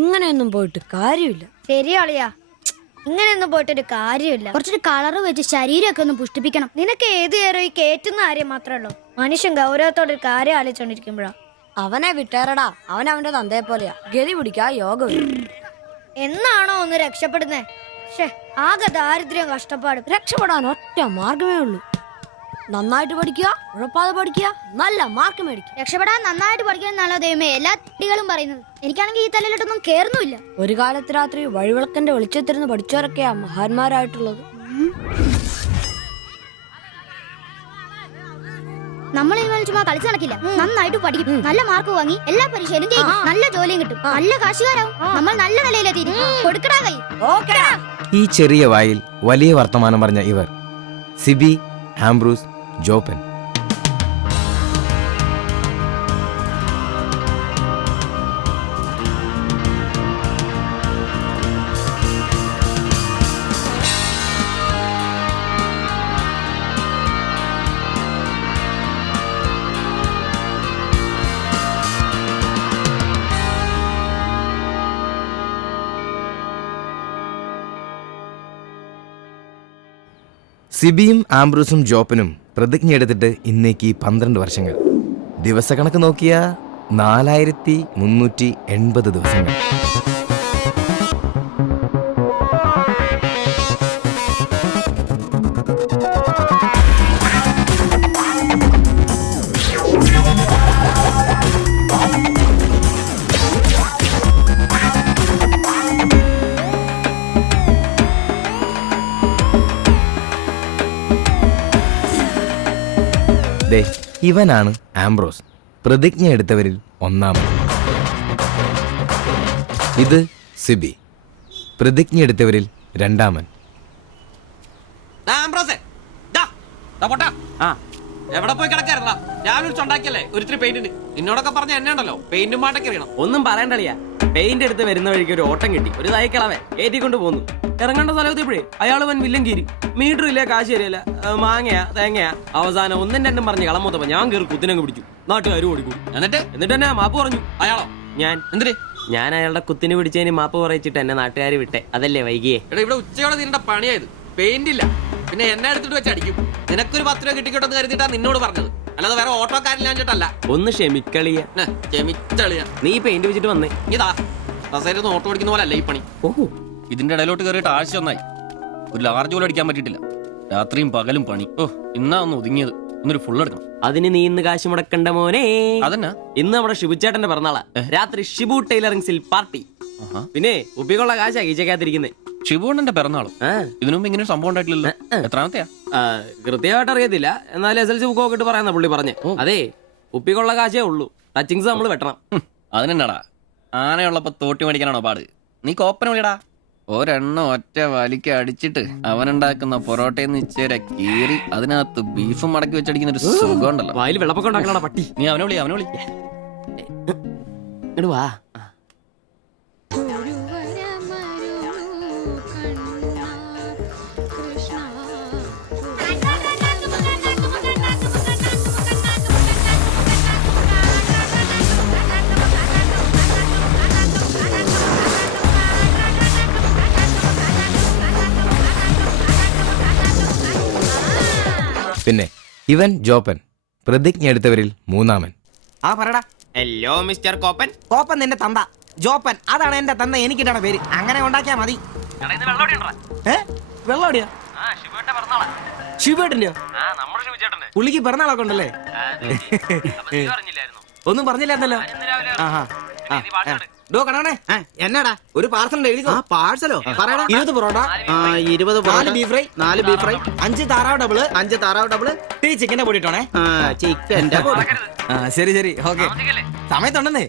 ഇങ്ങനെയൊന്നും പോയിട്ട് കാര്യമില്ല. ശരിയാളിയാ, ഇങ്ങനെയൊന്നും പോയിട്ടൊരു കാര്യമില്ല. കുറച്ചൊരു കളറ് വെച്ച് ശരീരമൊക്കെ ഒന്ന് പുഷ്ടിപ്പിക്കണം. നിനക്ക് ഏത് നേരം ഈ കേറ്റുന്ന കാര്യം മാത്രമേ ഉള്ളൂ. മനുഷ്യൻ ഗൗരവത്തോടെ ഒരു കാര്യം ആലോചിച്ചോണ്ടിരിക്കുമ്പോഴാ. അവനെ വിട്ടേറടാ, അവന്റെ തന്തയെ പോലെയാ. ഗതി പിടിക്കാ യോഗം. എന്നാണോ ഒന്ന് രക്ഷപ്പെടുന്നേ? ആകെ ദാരിദ്ര്യം കഷ്ടപ്പാടും. രക്ഷപ്പെടാൻ ഒറ്റ മാർഗമേ ഉള്ളൂ. നന്നായിട്ട് പഠിക്കുക, ഉഴപ്പാതെ പഠിക്കുക, നല്ല മാർക്ക് മേടിക്കുക. രക്ഷപ്പെടാൻ നന്നായിട്ട് പഠിക്കണമെന്നാണോ ദൈവമേ എല്ലാ കുട്ടികളും പറയുന്നത്? എനിക്കാണെങ്കിൽ ഈ തലയിലോട്ടൊന്നും കേറുന്നില്ല. ഒരു കാലത്ത് രാത്രി വഴിവിളക്കന്റെ വെളിച്ചത്തിരുന്ന് പഠിച്ചവരൊക്കെയാ മഹാന്മാരായിട്ടുള്ളത്. നമ്മൾ ഇതുപോലെ ചുമ്മാ കളിച്ചു നടക്കില്ല. നന്നായിട്ട് പഠിക്കും, നല്ല മാർക്ക് വാങ്ങി എല്ലാ പരീക്ഷയിലും ജയിക്കും, നല്ല ജോലിയും കിട്ടും, നല്ല കാശുകാരാവും. നമ്മൾ നല്ല നിലയിലെത്തി. കൊടുക്കടാ കൈ. ഈ ചെറിയ വായിൽ വലിയ വർത്തമാനം പറഞ്ഞ ഇവർ സിബി, ആംബ്രൂസ്, ജോപ്പൻ. സിബിയും ആംബ്രൂസും ജോപ്പനും പ്രതിജ്ഞയെടുത്തിട്ട് ഇന്നേക്ക് 12 വർഷങ്ങൾ. ദിവസക്കണക്ക് നോക്കിയ 4380 ദിവസങ്ങൾ. ഇവനാണ് ആംബ്രോസ്, പ്രതിജ്ഞ എടുത്തവരിൽ ഒന്നാമൻ. ഇത് സിബി, പ്രതിജ്ഞ എടുത്തവരിൽ രണ്ടാമൻ. എവിടെ പോയി കിടക്കായിരുന്നാ? ഞാൻ ഉണ്ടാക്കിയല്ലേ ഒരിത്തിരി പെയിന്റിന്. നിന്നോടൊക്കെ പറഞ്ഞ എന്നെ ഉണ്ടല്ലോ പെയിന്റും പാട്ടൊക്കെ അറിയണം. ഒന്നും പറയണ്ടളിയാ. പെയിന്റ് എടുത്ത് വരുന്ന വഴിക്ക് ഒരു ഓട്ടം കിട്ടി. ഒരു തൈക്കളവൻ ഏറ്റിക്കൊണ്ട് പോന്നു. ഇറങ്ങേണ്ട സ്ഥലത്തെപ്പോഴേ അയാൾ വൻ വില്ലൻ കീരി. മീറ്റർ ഇല്ല, കാശ് തരില്ല, മാങ്ങയാ തേങ്ങയാ. അവസാനം ഒന്നും രണ്ടും പറഞ്ഞ് കളമൊത്തപ്പോ ഞാൻ കയറി കുത്തിനങ്ങ് പിടിച്ചു. നാട്ടുകാരും ഓടിക്കും. എന്നിട്ട് എന്നെ മാപ്പ് പറഞ്ഞു. അയാളോ? ഞാൻ എന്തിന്? ഞാൻ അയാളുടെ കുത്തിന് പിടിച്ചതിന് മാപ്പ് പറയിച്ചിട്ട് എന്നെ നാട്ടുകാർ വിട്ടെ. അതല്ലേ വൈകിയേ? ഇവിടെ ഉച്ചയോടെ തീരേണ്ട പണിയായത്. പെയിന്റ് ഇല്ല, പിന്നെ എന്നെ എടുത്തിട്ട് വെച്ച് അടിക്കും. നിനക്കൊരു 10 രൂപ കിട്ടിക്കോട്ടെന്ന് കരുതിട്ടാ നിന്നോട് പറഞ്ഞത്, അല്ലാതെ വേറെ ഓട്ടോക്കാരില്ലാഞ്ഞിട്ടല്ല. ഒന്ന് ക്ഷമിക്കളിയ. ക്ഷമിച്ചളിയാ. നീ പെയിന്റ് വെച്ചിട്ട് വന്നേ. ഇതാ കസേരന്ന് ഓട്ടോ ഓടിക്കുന്ന പോലെ അല്ല ഈ പണി. ഓഹോ, ഇതിന്റെ ഇടയിലോട്ട് കയറിയിട്ട് ആഴ്ച ഒന്നായി. ഒരു ലാർജ് പോലും അടിക്കാൻ പറ്റിയിട്ടില്ല. രാത്രിയും പകലും പണി. ഇന്നാ ഒന്ന് ഒതുങ്ങിയത്. ഒന്നൊരു ഫുൾ എടുക്കണം. അതിന് നീ ഇന്ന് കാശ് മുടക്കണ്ട മോനെ. അതന്നെ, ഇന്ന് നമ്മുടെ ഷിബുച്ചേട്ടന്റെ പിറന്നാളാ. രാത്രി ഷിബു ടൈലറിംഗ്സിൽ പാർട്ടി. പിന്നെ ഉപ്പിക്കുള്ള കാശാ കീച്ചക്കാത്തിരിക്കുന്നേ. ഷിബുണ്ണന്റെ പിറന്നാളും ഇതിനു മുമ്പ് ഇങ്ങനെ സംഭവം ഉണ്ടായിട്ടില്ലല്ലോ. എത്രാമത്തെയാ? കൃത്യമായിട്ട് അറിയത്തില്ല, എന്നാലും SLC ബുക്ക് നോക്കിട്ട് പറയാന്ന പുള്ളി പറഞ്ഞേ. അതെ, ഉപ്പിക്കുള്ള കാശേ ഉള്ളൂ, ടച്ചിങ്സ് നമ്മൾ വെട്ടണം. അതിനെന്നാടാ, ആനയുള്ളപ്പോ തോട്ടി മേടിക്കാനാണോ പാട്? നീ കോപ്പന വിളിയടാ. ഒരെണ്ണം ഒറ്റ വലിക്ക് അടിച്ചിട്ട് അവനുണ്ടാക്കുന്ന പൊറോട്ടയെന്ന് ഇച്ചേരെ കീറി അതിനകത്ത് ബീഫും മടക്കി വെച്ചടിക്കുന്ന ഒരു സുഖം ഉണ്ടല്ലോ. വായിൽ വെള്ളപ്പൊക്കം ഉണ്ടാക്കണ പട്ടി. നീ അവനെ വിളി. ഇങ്ങട് വാ. പിന്നെ ഇവൻ ജോപ്പൻ, പ്രതിജ്ഞ എടുത്തവരിൽ മൂന്നാമൻ. പറടാ. Hello mister കോപ്പൻ. കോപ്പൻ നിന്റെ തന്ത. ജോപ്പൻ അതാണ് എന്റെ തന്ത. എനിക്കിട്ടാണ് പേര്. അങ്ങനെ ഉണ്ടാക്കിയാ മതി. വെള്ളോടിയാ? ശിവേട്ടന്റെയോ? പുള്ളിക്ക് പിറന്നാളൊക്കെ ഉണ്ടല്ലേ? ഒന്നും പറഞ്ഞില്ലായിരുന്നല്ലോ. എന്നാടാ ഒരു പാർസൽ എഴുതിക്കോ. പാഴ്സലോ? 20 parotta, 20 4 beef fry, 4 beef fry, 5 താറാവ് ഡബിള്, 5 താറാവ് ഡബിള്, ടീ ചിക്കന്റെ പൊടി ഇട്ടോണേ. ചിക്കന്റെ പൊടി. ശരി ശരി, ഓക്കെ. സമയത്തുണ്ടെന്നേ.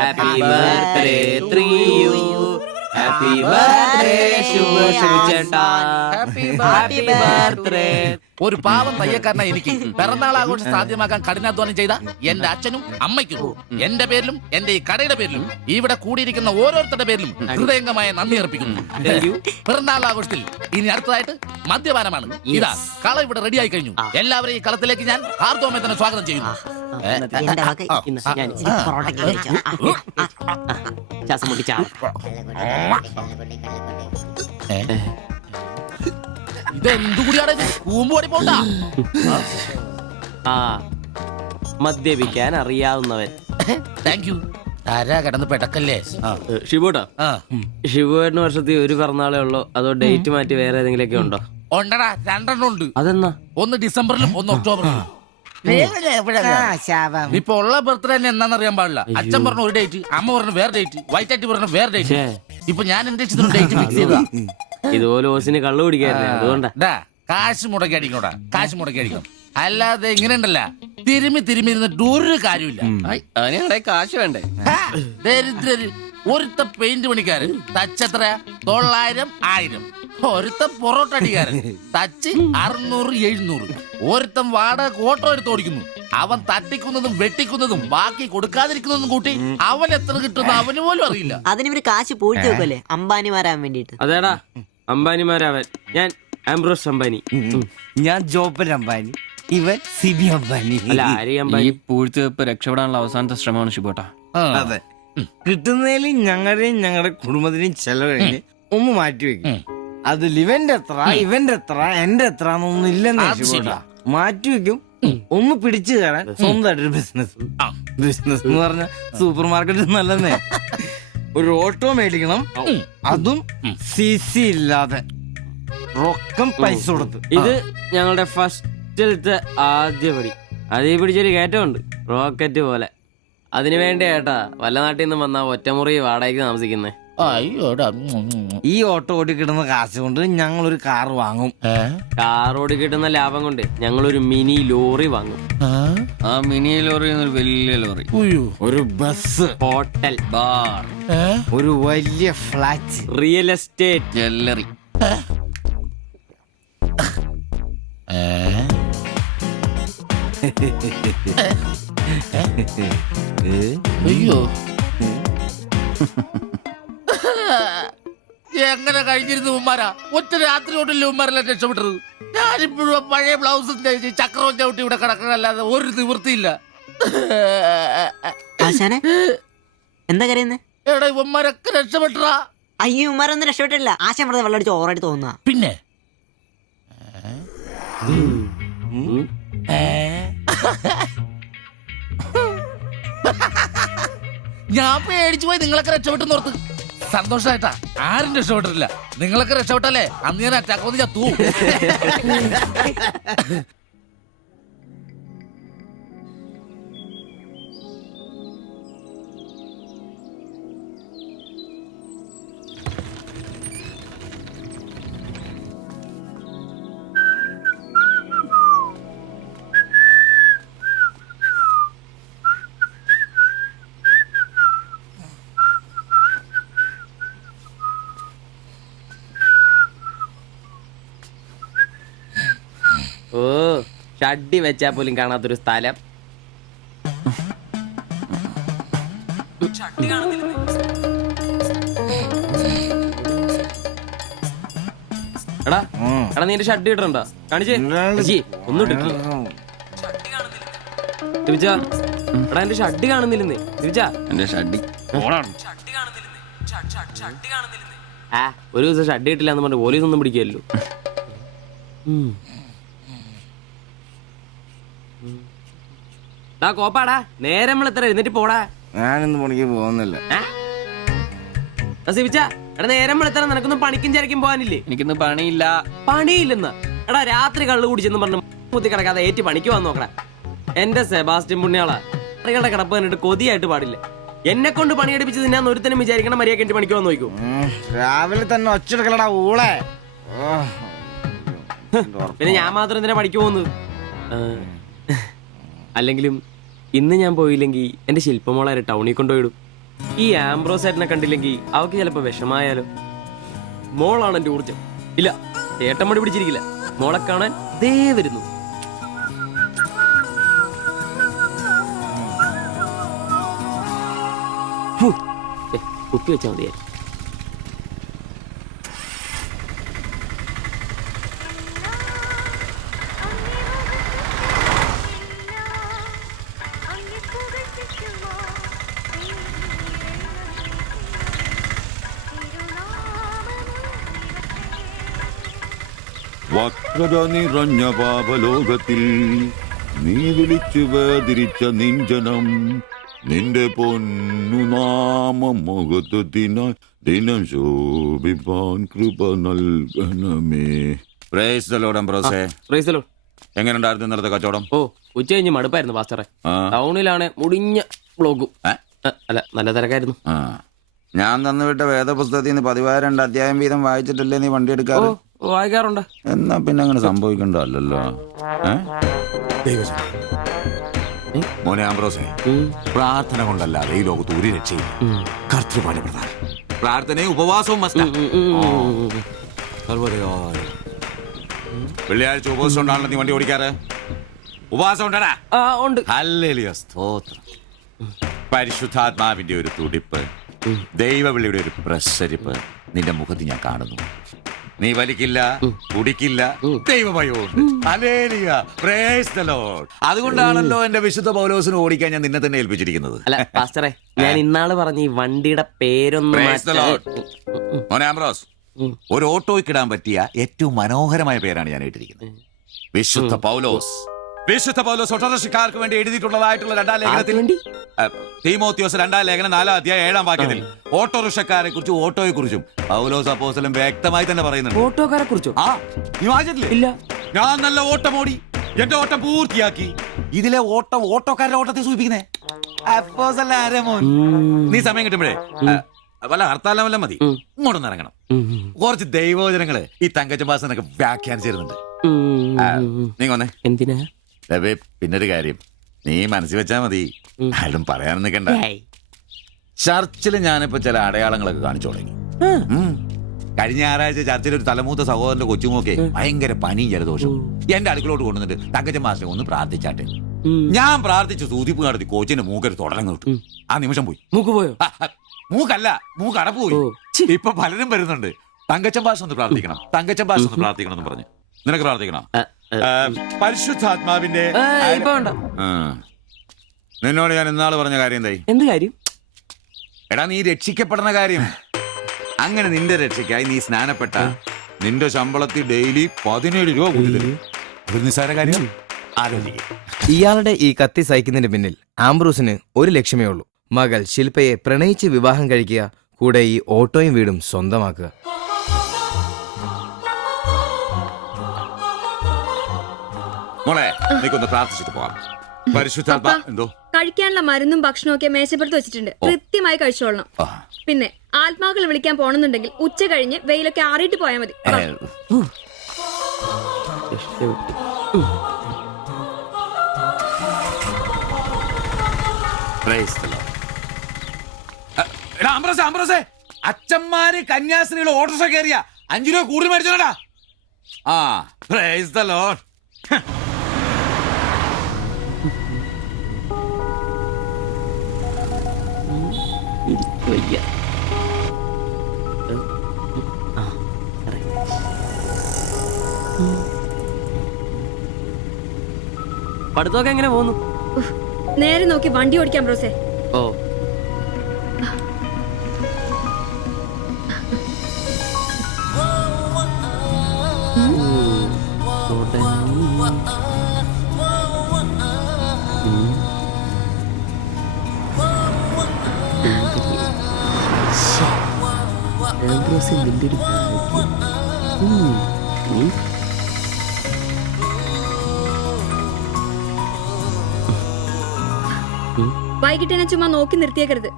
Happy birthday to you. Happy birthday ശുഭചേട്ടാ. Happy birthday. ഒരു പാവം തയ്യക്കാരനായി എനിക്ക് പിറന്നാൾ ആഘോഷം സാധ്യമാക്കാൻ കഠിനാധ്വാനം ചെയ്ത എന്റെ അച്ഛനും അമ്മയ്ക്കും എന്റെ പേരിലും എന്റെ ഈ കടയുടെ പേരിലും ഇവിടെ കൂടിയിരിക്കുന്ന ഓരോരുത്തരുടെ പേരിലും ഹൃദയംഗമായ നന്ദി അർപ്പിക്കുന്നു. പിറന്നാൾ ആഘോഷത്തിൽ ഇനി അടുത്തതായിട്ട് മദ്യപാനമാണ്. ഇതാ കള ഇവിടെ റെഡിയായി കഴിഞ്ഞു. എല്ലാവരെയും ഈ കളത്തിലേക്ക് ഞാൻ ഹാർദവമായി തന്നെ സ്വാഗതം ചെയ്യുന്നു. എന്റെ വക ഇന്ന് ഞാൻ ഇച്ചിരി പൊറോട്ടയ്ക്ക് കഴിച്ചു. ശ്വാസം മുട്ടിച്ചാ ഇതെന്തു കൂടിയാണ് ഇത്? കൂമ്പ് ഓടി പോണ്ട. ആ മദ്യപിക്കാൻ അറിയാവുന്നവൻ. Thank you. ആരാ കിടന്ന് പെടക്കല്ലേ? ഷിബുട്ടാ, ആ ഷിബുവേട്ടന് വർഷത്തിൽ ഒരു പിറന്നാളേ ഉള്ളോ അതോ ഡേറ്റ് മാറ്റി വേറെ ഏതെങ്കിലുമൊക്കെ ഉണ്ടോ? ഉണ്ടടാ, 2 ഉണ്ട്. അതെന്നാ? ഒന്ന് ഡിസംബറിലും ഒന്ന് ഒക്ടോബറിലും. ഇപ്പൊ ഉള്ള ബർത്ത്ഡേ തന്നെ എന്നാന്നറിയാൻ പാടില്ല. അച്ഛൻ പറഞ്ഞ ഒരു ഡേറ്റ്, അമ്മ പറഞ്ഞ വേറെ ഡേറ്റ്, വൈറ്റാറ്റി പറഞ്ഞ വേറെ ഡേറ്റ്. ഇപ്പൊ ഞാൻ എന്റെ ഡേറ്റ് ഫിക്സ് ചെയ്തതാ. ഇതുപോലെ ഓസിന് കള്ളു പിടിക്കാറില്ല, അതുകൊണ്ടാ. കാശ് മുടക്കി അടിക്കണോടാ, കാശ് മുടക്കി അടിക്കണം. അല്ലാതെ ഇങ്ങനെ ഉണ്ടല്ല തിരുമ്മി ഇരുന്നിട്ട് ഒരു കാര്യമില്ല. അതിനെ കാശ് വേണ്ടേ? ദരിദ്രര്. ഒരുത്ത പെയിന്റ് പണിക്കാരൻ തച്ചെത്ര 900 1000. ഒരുത്ത പൊറോട്ട അടിക്കാരൻ തച്ച് 600 700. ഒരുത്തൻ വാടക ഓട്ടോ എടുത്ത് ഓടിക്കുന്നു. അവൻ തട്ടിക്കുന്നതും വെട്ടിക്കുന്നതും ബാക്കി കൊടുക്കാതിരിക്കുന്നതും കൂട്ടി അവൻ എത്ര കിട്ടുന്നു അവന് പോലും അറിയില്ല. അതിനിവര് കാശ് പൂഴ്ത്തി വെക്കല്ലേ അംബാനിമാരാൻ വേണ്ടിട്ട്. അതേടാ, അംബാനിമാരാവൻ. ഞാൻ ആംബ്രോസ് അംബാനി. ഞാൻ ജോപ്പൻ അംബാനി, ഇവൻ സിബി അംബാനി. അല്ല, ആര്യ ഈ അംബാനി. പൂഴ്ത്തിവെപ്പ് രക്ഷപ്പെടാനുള്ള അവസാനത്തെ ശ്രമമാണ് ഷിബോട്ടാ. ആ. അതെ, കിട്ടുന്നതിൽ ഞങ്ങളുടെയും ഞങ്ങളുടെ കുടുംബത്തിന്റെയും ചെലവ് കഴിഞ്ഞ് ഒന്ന് മാറ്റി വെക്കും. അതിൽ ഇവന്റെ എത്ര ഇവന്റെ എത്ര എന്റെ എത്ര എന്നൊന്നും ഇല്ലെന്ന് അത് ശരിയാ. മാറ്റി വെക്കും. ഒന്ന് പിടിച്ചു കയറാൻ സ്വന്തമായിട്ടൊരു ബിസിനസ്. ബിസിനസ് എന്ന് പറഞ്ഞ സൂപ്പർ മാർക്കറ്റ് നല്ലതേ. ഒരു ഓട്ടോ മേടിക്കണം, അതും CC ഇല്ലാതെ റൊക്കം പൈസ കൊടുത്ത്. ഇത് ഞങ്ങളുടെ ഫസ്റ്റിലത്തെ ആദ്യ പടി. അതീ പിടിച്ചൊരു കയറ്റമുണ്ട്, റോക്കറ്റ് പോലെ. അതിനു വേണ്ടി ഏട്ടാ വല്ല നാട്ടിൽ നിന്ന് വന്നാ ഒറ്റമുറി വാടകയ്ക്ക് താമസിക്കുന്നേ. അയ്യോടാ. ഈ ഓട്ടോ ഓടി കിട്ടുന്ന കാശ് കൊണ്ട് ഞങ്ങൾ ഒരു കാർ വാങ്ങും. കാറോട് കിട്ടുന്ന ലാഭം കൊണ്ട് ഞങ്ങളൊരു മിനി ലോറി വാങ്ങും. ആ മിനി ലോറി എന്നൊരു വലിയ ലോറി, ഒരു ബസ്, ഹോട്ടൽ, ബാർ, ഒരു വലിയ ഫ്ലാറ്റ്, റിയൽ എസ്റ്റേറ്റ്, ജ്വല്ലറി. അയ്യോ. എങ്ങനെ കഴിഞ്ഞിരുന്നു ഉമ്മാരാ? ഒറ്റ രാത്രി കൊണ്ടല്ലേ ഉമ്മാരെല്ലാം രക്ഷപ്പെട്ടത്. ഞാനിപ്പോഴും പഴയ ബ്ലൗസും ചക്രവും ചവിട്ടി ഇവിടെ കിടക്കണല്ലാതെ ഒരു നിവൃത്തിയില്ല. ആശാനെ എന്താ കരയുന്നേ? എടാ ഉമ്മാരൊക്കെ രക്ഷപ്പെട്ടടാ. അയ്യോ ഉമ്മാരൊന്നും രക്ഷപ്പെട്ടില്ല. ആശാൻ വെറുതെ വെള്ളം അടിച്ച് ഓറായിട്ട് തോന്നുക. പിന്നെ ഞാൻ പേടിച്ചു പോയി. നിങ്ങളൊക്കെ രക്ഷപ്പെട്ടെന്ന് ഓർത്ത് സന്തോഷായിട്ടാ. ആരും രക്ഷപ്പെട്ടിട്ടില്ല. നിങ്ങളൊക്കെ രക്ഷപ്പെട്ടല്ലേ അന്ന് ഞാൻ അറ്റാക്ക് വന്ന് ചത്തു. ഓ ഷഡ്ഡി വെച്ചാ പോലും കാണാത്തൊരു സ്ഥലം. എടാ എടാ നീ എന്റെ ഷഡ്ഡി ഇട്ടിട്ടുണ്ടോ? കാണിച്ചേ. ഒന്നും ഇട്ടിട്ടില്ല. എടാ എന്റെ ഷഡ്ഡി കാണുന്നില്ലെന്ന്. എന്റെ ഷഡ്ഡി ആ ഒരു ദിവസം ഷഡ്ഡി ഇട്ടില്ല എന്ന് പറഞ്ഞ പോലീസ് ഒന്നും പിടിക്കല്ലോ. കോപ്പാടാ നേരം എത്ര എഴുന്നേറ്റ് പോടാ. ഞാനിന്ന് പണിക്ക് പോകുന്നില്ല. എടാ നേരം എത്ര നിനക്കൊന്നും പണിക്കും ചരക്കും പോകാനില്ലേ? എനിക്കിന്ന് പണിയില്ല. പണിയില്ലെന്ന്? എടാ രാത്രി കള്ളു കുടിച്ചെന്ന് പറഞ്ഞ് കുത്തി കിടക്കാതെ ഏറ്റി പണിക്ക് വന്ന് നോക്കടാ. എന്റെ സെബാസ്റ്റ്യൻ പുണ്യാളാ, സ്ത്രീകളുടെ കിടപ്പ് കണ്ടിട്ട് കൊതിയായിട്ട് പാടില്ല. എന്നെ കൊണ്ട് പണിയെടുപ്പിച്ച് തിന്നാന്ന് ഒരുത്തനും വിചാരിക്കണം. മര്യാദ എന്റെ പണിക്ക് വന്ന് നോക്കൂ. രാവിലെ തന്നെ ഒച്ചെടുക്കലടാ ഊളെ. പിന്നെ ഞാൻ മാത്രം എന്തിനാ പണിക്ക് പോകുന്നത്? അല്ലെങ്കിലും ഇന്ന് ഞാൻ പോയില്ലെങ്കിൽ എന്റെ ശില്പമോളെ ടൗണിൽ കൊണ്ടുപോയിടും. ഈ ആംബ്രോസ് ഏട്ടനെ കണ്ടില്ലെങ്കിൽ അവക്ക് ചിലപ്പോ വിഷമായാലോ. മോളാണ് എന്റെ ഊർജം. ഇല്ല ഏട്ടൻ മടി പിടിച്ചിരിക്കില്ല. മോളെ കാണാൻ ദേ വരുന്നു. കുത്തി വെച്ചാൽ മതിയായി. വക്രത നിറഞ്ഞ പാപലോകത്തിൽ നീ വിളിച്ചു വേദിരിച്ച നിഞ്ജനം നിന്റെ പൊന്നു നാമം മുഖത്തിനായി ദിനം ശോഭിപ്പാൻ കൃപ നൽകണമേ. പ്രൈസ് ദി ലോർഡ് അംബ്രോസേ. പ്രൈസലോ. എങ്ങനെയുണ്ടായിരുന്നു ഇന്നലത്തെ കച്ചവടം? ഓ ഉച്ച കഴിഞ്ഞ് മടുപ്പായിരുന്നു പാസ്റ്ററെ. ആ. ടൗണിലാണ് മുടിഞ്ഞ ബ്ലോഗും. അല്ല നല്ല തിരക്കായിരുന്നു. ആ, ഞാൻ തന്നുവിട്ട വേദപുസ്തകത്തിൽ നിന്ന് 12 അധ്യായം വീതം വായിച്ചിട്ടല്ലേ നീ വണ്ടി എടുക്കാറ്? വായിക്കാറുണ്ട്. എന്നാ പിന്നെ അങ്ങനെ സംഭവിക്കണ്ടല്ലോ. മോനെ ആംബ്രോസേ, പ്രാർത്ഥന കൊണ്ടല്ലാതെ ഈ ലോകത്ത് ഒരു രക്ഷയില്ല. കർത്തൃപാട് പ്രധാനം. പ്രാർത്ഥനയും ഉപവാസവും മസ്റ്റാ. വെള്ളിയാഴ്ച ഉപവാസം ഉണ്ടാണല്ലോ നീ വണ്ടി ഓടിക്കാറ്. ഉപവാസം ഉണ്ടടാ? ഉണ്ട്. ഹല്ലേലൂയ, സ്തോത്രം. പരിശുദ്ധാത്മാവിന്റെ ഒരു തുടിപ്പ്, ദൈവവിളിയുടെ ഒരു പ്രസരിപ്പ് നിന്റെ മുഖത്ത് ഞാൻ കാണുന്നു. നീ വലിക്കില്ല, കുടിക്കില്ല, ദൈവഭയമുണ്ട്. Hallelujah, praise the lord. അതുകൊണ്ടാണല്ലോ എന്റെ വിശുദ്ധ പൗലോസിനെ ഓടിക്കാൻ ഞാൻ നിന്നെ തന്നെ ഏൽപ്പിച്ചിരിക്കുന്നത്. അല്ല പാസ്റ്ററെ, ഞാൻ ഇന്നാള് പറഞ്ഞ ഈ വണ്ടിയുടെ പേരൊന്നും പ്രൈസ് ദി ലോർഡ്. മോനെ ആംബ്രോസ്, ഒരു ഓട്ടോയ്ക്കിടാൻ പറ്റിയ ഏറ്റവും മനോഹരമായ പേരാണ് ഞാൻ ഇട്ടിരിക്കുന്നത്. വിശുദ്ധ പൗലോസ്. വിശുദ്ധ പൗലോസ് ഓട്ടോറിക്ഷക്കാർക്ക് വേണ്ടി എഴുതിയിട്ടുള്ളതായിട്ടുള്ള 2-ാം ലേഖനത്തിൽ, തീമോത്തിയോസ് 2-ാം ലേഖനം 4-ാം അധ്യായം 7-ാം വാക്യത്തിൽ ഓട്ടോറിക്ഷക്കാരെ കുറിച്ചും ഓട്ടോയെ കുറിച്ചും പൗലോസ് അപ്പോസ്തലൻ വ്യക്തമായി തന്നെ പറയുന്നുണ്ട്. ഓട്ടോക്കാരെ കുറിച്ചോ? ആ, നീ വായിച്ചിട്ടില്ലേ? ഇല്ല. ഞാൻ നല്ല ഓട്ടം ഓടി, എന്റെ ഓട്ടം പൂർത്തിയാക്കി. ഇതിലെ ഓട്ടം ഓട്ടോക്കാരുടെ ഓട്ടത്തെ സൂചിപ്പിക്കുന്നേ. അപ്പോസ്തലൻ ആരാ മോൻ? നീ സമയം കിട്ടുമ്പോഴേ വല്ല ഹർത്താലം വല്ല മതി, ഇങ്ങോട്ടൊന്ന് ഇറങ്ങണം. കുറച്ച് ദൈവവചനങ്ങള് ഈ തങ്കച്ചമ്പാസനൊക്കെ വ്യാഖ്യാനിച്ചിരുന്നുണ്ട്. നീ വന്നേ. എന്തിനാ? പിന്നൊരു കാര്യം നീ മനസ്സിൽ വെച്ചാ മതി, ആരും പറയാൻ നിൽക്കണ്ട. ചർച്ചിൽ ഞാനിപ്പോ ചില അടയാളങ്ങളൊക്കെ കാണിച്ചു തുടങ്ങി. കഴിഞ്ഞ ഞായറാഴ്ച ചർച്ചിൽ ഒരു തലമൂത്ത സഹോദരന്റെ കൊച്ചുമോക്കെ ഭയങ്കര പനിയും ജലദോഷവും എന്റെ അടുക്കളോട്ട് കൊണ്ടുവന്നിട്ട് തങ്കച്ചൻ മാസ്റ്റർ ഒന്ന് പ്രാർത്ഥിച്ചാട്ടെ. ഞാൻ പ്രാർത്ഥിച്ചു, സൂതിപ്പ് നടത്തി കോച്ചിന്റെ മൂക്കൊരു തുടങ്ങി കിട്ടും. ആ നിമിഷം പോയി. മൂക്ക് പോയോ? മൂക്കല്ല, മൂക്ക് അടപ്പ് പോയി. ഇപ്പൊ പലരും വരുന്നുണ്ട്, തങ്കച്ചൻ ഭാഷ ഒന്ന് പ്രാർത്ഥിക്കണം, തങ്കച്ചൻ ഭാഷ ഒന്ന് പ്രാർത്ഥിക്കണം എന്ന് പറഞ്ഞു. നിനക്ക് പ്രാർത്ഥിക്കണം? പരിശുദ്ധാത്മാവിന്റെ നിന്നോട് ഞാൻ ഇന്നാള് പറഞ്ഞ കാര്യം എന്തായി? എന്ത് കാര്യം? എടാ, നീ രക്ഷിക്കപ്പെടുന്ന കാര്യം. അങ്ങനെ നിന്റെ രക്ഷയ്ക്കായി നീ സ്നാനപ്പെട്ട നിന്റെ ശമ്പളത്തിൽ ഡെയിലി 17 രൂപ കൂടി തരും. ഒരു നിസ്സാര കാര്യം ആലോചിക്കും. ഇയാളുടെ ഈ കത്തി സഹിക്കുന്നതിന് പിന്നിൽ ആംബ്രൂസിന് ഒരു ലക്ഷ്യമേ ഉള്ളൂ: മകൾ ശില്പയെ പ്രണയിച്ച് വിവാഹം കഴിക്കുക, കൂടെ ഈ ഓട്ടോയും വീടും സ്വന്തമാക്കുക. മോളെ, നീക്കൊന്ന് പ്രാർത്ഥിച്ചിട്ട് പോവാം. പരിശുദ്ധാത്മാ. എന്തോ? കഴിക്കാനുള്ള മരുന്നും ഭക്ഷണവും ഒക്കെ മേശപ്പുറത്ത് വെച്ചിട്ടുണ്ട്, കൃത്യമായി കഴിച്ചോളണം. പിന്നെ ആത്മാക്കൾ വിളിക്കാൻ പോണെന്നുണ്ടെങ്കിൽ ഉച്ച കഴിഞ്ഞ് വെയിലൊക്കെ ആറിയിട്ട് പോയാൽ മതി. അച്ഛന്മാര് കന്യാസ്ത്രീകൾ ഓട്ടോറിക്ഷ കയറിയ 5 രൂപ കൂടുതൽ മേടിച്ചോടാ. ആ, പ്രൈസ് ദി ലോർഡ്. പഠിത്തമൊക്കെ എങ്ങനെ പോകുന്നു? നേരെ നോക്കി വണ്ടി ഓടിക്കാം ബ്രോസേ. ഓ, വൈകിട്ട് എന്നെ ചുമ്മാ നോക്കി നിർത്തിയേക്കരുത്.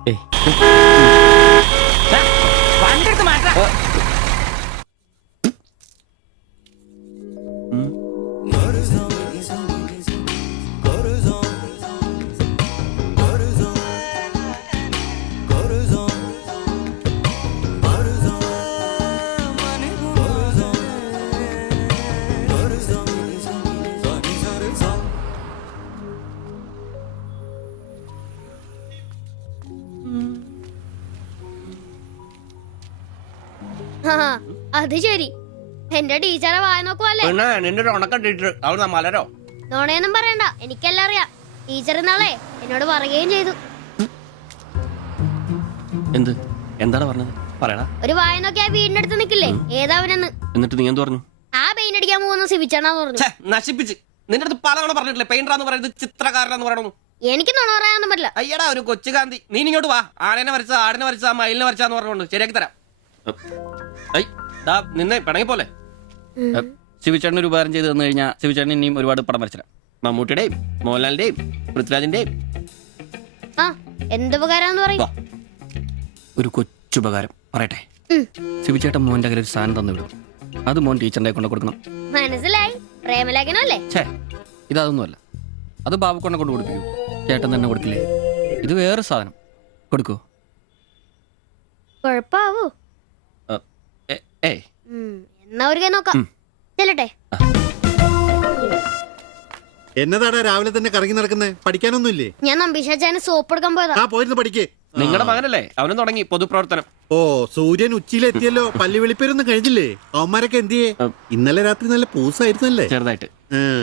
അത് ശരി, എന്റെ ടീച്ചറെ വായ നോക്കുവല്ലേ? നിന്റെ ഉണക്കം ടീച്ചർ അവിടെ മലരോ? നോണയൊന്നും പറയണ്ട, എനിക്കെല്ലാം അറിയാം. ടീച്ചർ നാളെ എന്നോട് പറയുകയും ചെയ്തു. എന്ത്? എന്താണ് പറഞ്ഞത്? പറയണ. ഒരു വായ നോക്കി ആ വീടിന്റെ അടുത്ത് നിക്കില്ലേ, ഏതാവനെന്ന്. എന്നിട്ട് നീ എന്ത് പറഞ്ഞു? ആ പെയിന്റ് അടിക്കാൻ പോകുന്ന സിവിച്ചാണെന്ന് പറഞ്ഞു. ഛെ, നശിപ്പിച്ച്. നിന്റെ അടുത്ത് പലതവണ പറഞ്ഞിട്ടില്ലേ പെയിന്ററാന്ന് പറയുന്നത് ചിത്രകാരനാന്ന് പറയണു. എനിക്ക് നുണ പറയാനൊന്നും പറ്റില്ല. അയ്യടാ ഒരു കൊച്ചു കാന്തി. നീ ഇങ്ങോട്ട് വാ. ആടിനെ വരച്ച മയിലിനെ വരച്ചാന്ന് പറഞ്ഞുകൊണ്ട് ശരിയാക്കി തരാം. നിന്നെ പിണങ്ങി പോലെ ശിവചേട്ടൻ ഒരു ഉപകാരം ചെയ്ത് തന്നു കഴിഞ്ഞാൽ ശിവചേട്ടൻ ഇനിയും ഒരുപാട് പടം വരച്ചിടാം. മമ്മൂട്ടിയുടെയും മോഹൻലാലിന്റെയും പൃഥ്വിരാജിന്റെയും. ആ എന്തുപകാരാന്ന് പറയും? ഒരു കൊച്ചുപകാരം പറയട്ടെ. ശിവചേട്ടൻ മോന്റെ കയ്യിൽ ഒരു സാധനം തന്നു വിടും. അത് മോൻ ടീച്ചറിന്റെ കൊണ്ട് കൊടുക്കണം. മനസ്സിലായി. പ്രേമലേഖനല്ലേ? ഛേ, ഇതൊന്നുമല്ല. അത് ബാബുക്കൊണ്ടെ കൊണ്ട് കൊടുക്കൂ. ചേട്ടൻ തന്നെ കൊടുക്കില്ലേ? ഇത് വേറെ സാധനം. കൊടുക്കൂ. കൊഴപ്പാവൂ? ഏയ് എന്നാ ഒരു കൈ നോക്കാം. ചെല്ലട്ടെ. എന്നതാടാ രാവിലെ തന്നെ കറങ്ങി നടക്കുന്നേ? പഠിക്കാനൊന്നുമില്ലേ? ഞാൻ നമ്പീശാച്ചാന് സോപ്പ് എടുക്കാൻ പോയതാ. ആ പോയിരുന്നു പഠിക്കേ. നിങ്ങളുടെ മകനല്ലേ, അവനും തുടങ്ങി പൊതുപ്രവർത്തനം. ഓ സൂര്യൻ ഉച്ചയിലെത്തിയല്ലോ. പല്ലി വെളിപ്പേരൊന്നും കഴിഞ്ഞില്ലേ? അവന്മാരൊക്കെ എന്തിയേ? ഇന്നലെ രാത്രി നല്ല പൂസായിരുന്നല്ലേ? ചെറുതായിട്ട്.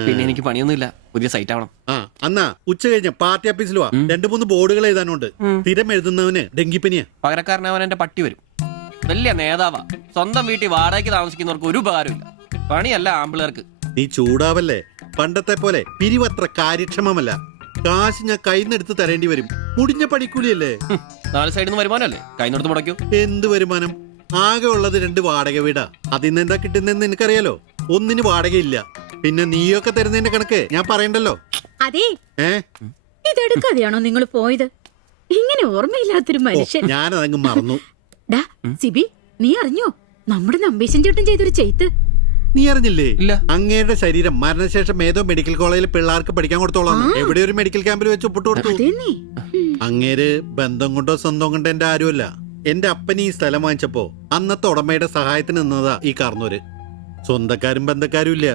പിന്നെ എനിക്ക് പണിയൊന്നുമില്ല. പുതിയ സൈറ്റ് ആവണം. ആ എന്നാ ഉച്ച കഴിഞ്ഞ പാർട്ടി ഓഫീസിൽ വാ. 2-3 ബോർഡുകൾ എഴുതാനുണ്ട്. സ്ഥിരം എഴുതുന്നവന് ഡെങ്കിപ്പനിയാ. പകരക്കാരനവൻ എന്റെ പട്ടി വരും. വലിയ നേതാവാ. സ്വന്തം വീട്ടിൽ വാടകയ്ക്ക് താമസിക്കുന്നവർക്ക് ഒരു ഉപകാരമില്ല. പണിയല്ല ആമ്പിളേർക്ക്. നീ ചൂടാവല്ലേ. പണ്ടത്തെ പോലെ പിരിവത്ര കാര്യക്ഷമമല്ല. കാശ് ഞാൻ കൈന്നെടുത്ത് തരേണ്ടി വരും. മുടിഞ്ഞ പണിക്കൂലിയല്ലേ? 4 സൈഡിൽ നിന്ന് വരുമാനമല്ലേ കൈനോടത്ത് മുടക്കൂ. എന്ത് വരുമാനം? ആകെ ഉള്ളത് 2 വാടക വീടാ. അതിന്ന് എന്താ കിട്ടുന്നെന്ന് എനിക്കറിയാലോ. ഒന്നിന് വാടകയില്ല. പിന്നെ നീയൊക്കെ തരുന്നതിന്റെ കണക്ക് ഞാൻ പറയണ്ടല്ലോ. അതെ, ഇതെടുക്കാതെയാണോ നിങ്ങൾ പോയത്? ഇങ്ങനെ ഓർമ്മയില്ലാത്തൊരു മനുഷ്യൻ. ഞാനതങ്ങ് മറന്നു. ഡാ സിബി, നീ അറിഞ്ഞോ നമ്മുടെ നമ്പീശൻ ചേട്ടൻ ചെയ്തൊരു ചെയ്ത്ത്? നീ അറിഞ്ഞില്ലേ? ഇല്ല. അങ്ങയുടെ ശരീരം മരണശേഷം ഏതോ മെഡിക്കൽ കോളേജിൽ പിള്ളേർക്ക് പഠിക്കാൻ കൊടുത്തോളാം. എവിടെ ഒരു മെഡിക്കൽ ക്യാമ്പിൽ വെച്ച് ഒപ്പിട്ട് കൊടുത്തു. അങ്ങേര് ബന്ധം കൊണ്ടോ സ്വന്തം കൊണ്ടോ എന്റെ ആരുമല്ല. എന്റെ അപ്പന് ഈ സ്ഥലം വാങ്ങിച്ചപ്പോ അന്നത്തെ ഉടമയുടെ സഹായത്തിന് നിന്നതാ ഈ കാർന്നൂര്. സ്വന്തക്കാരും ബന്ധക്കാരും ഇല്ല.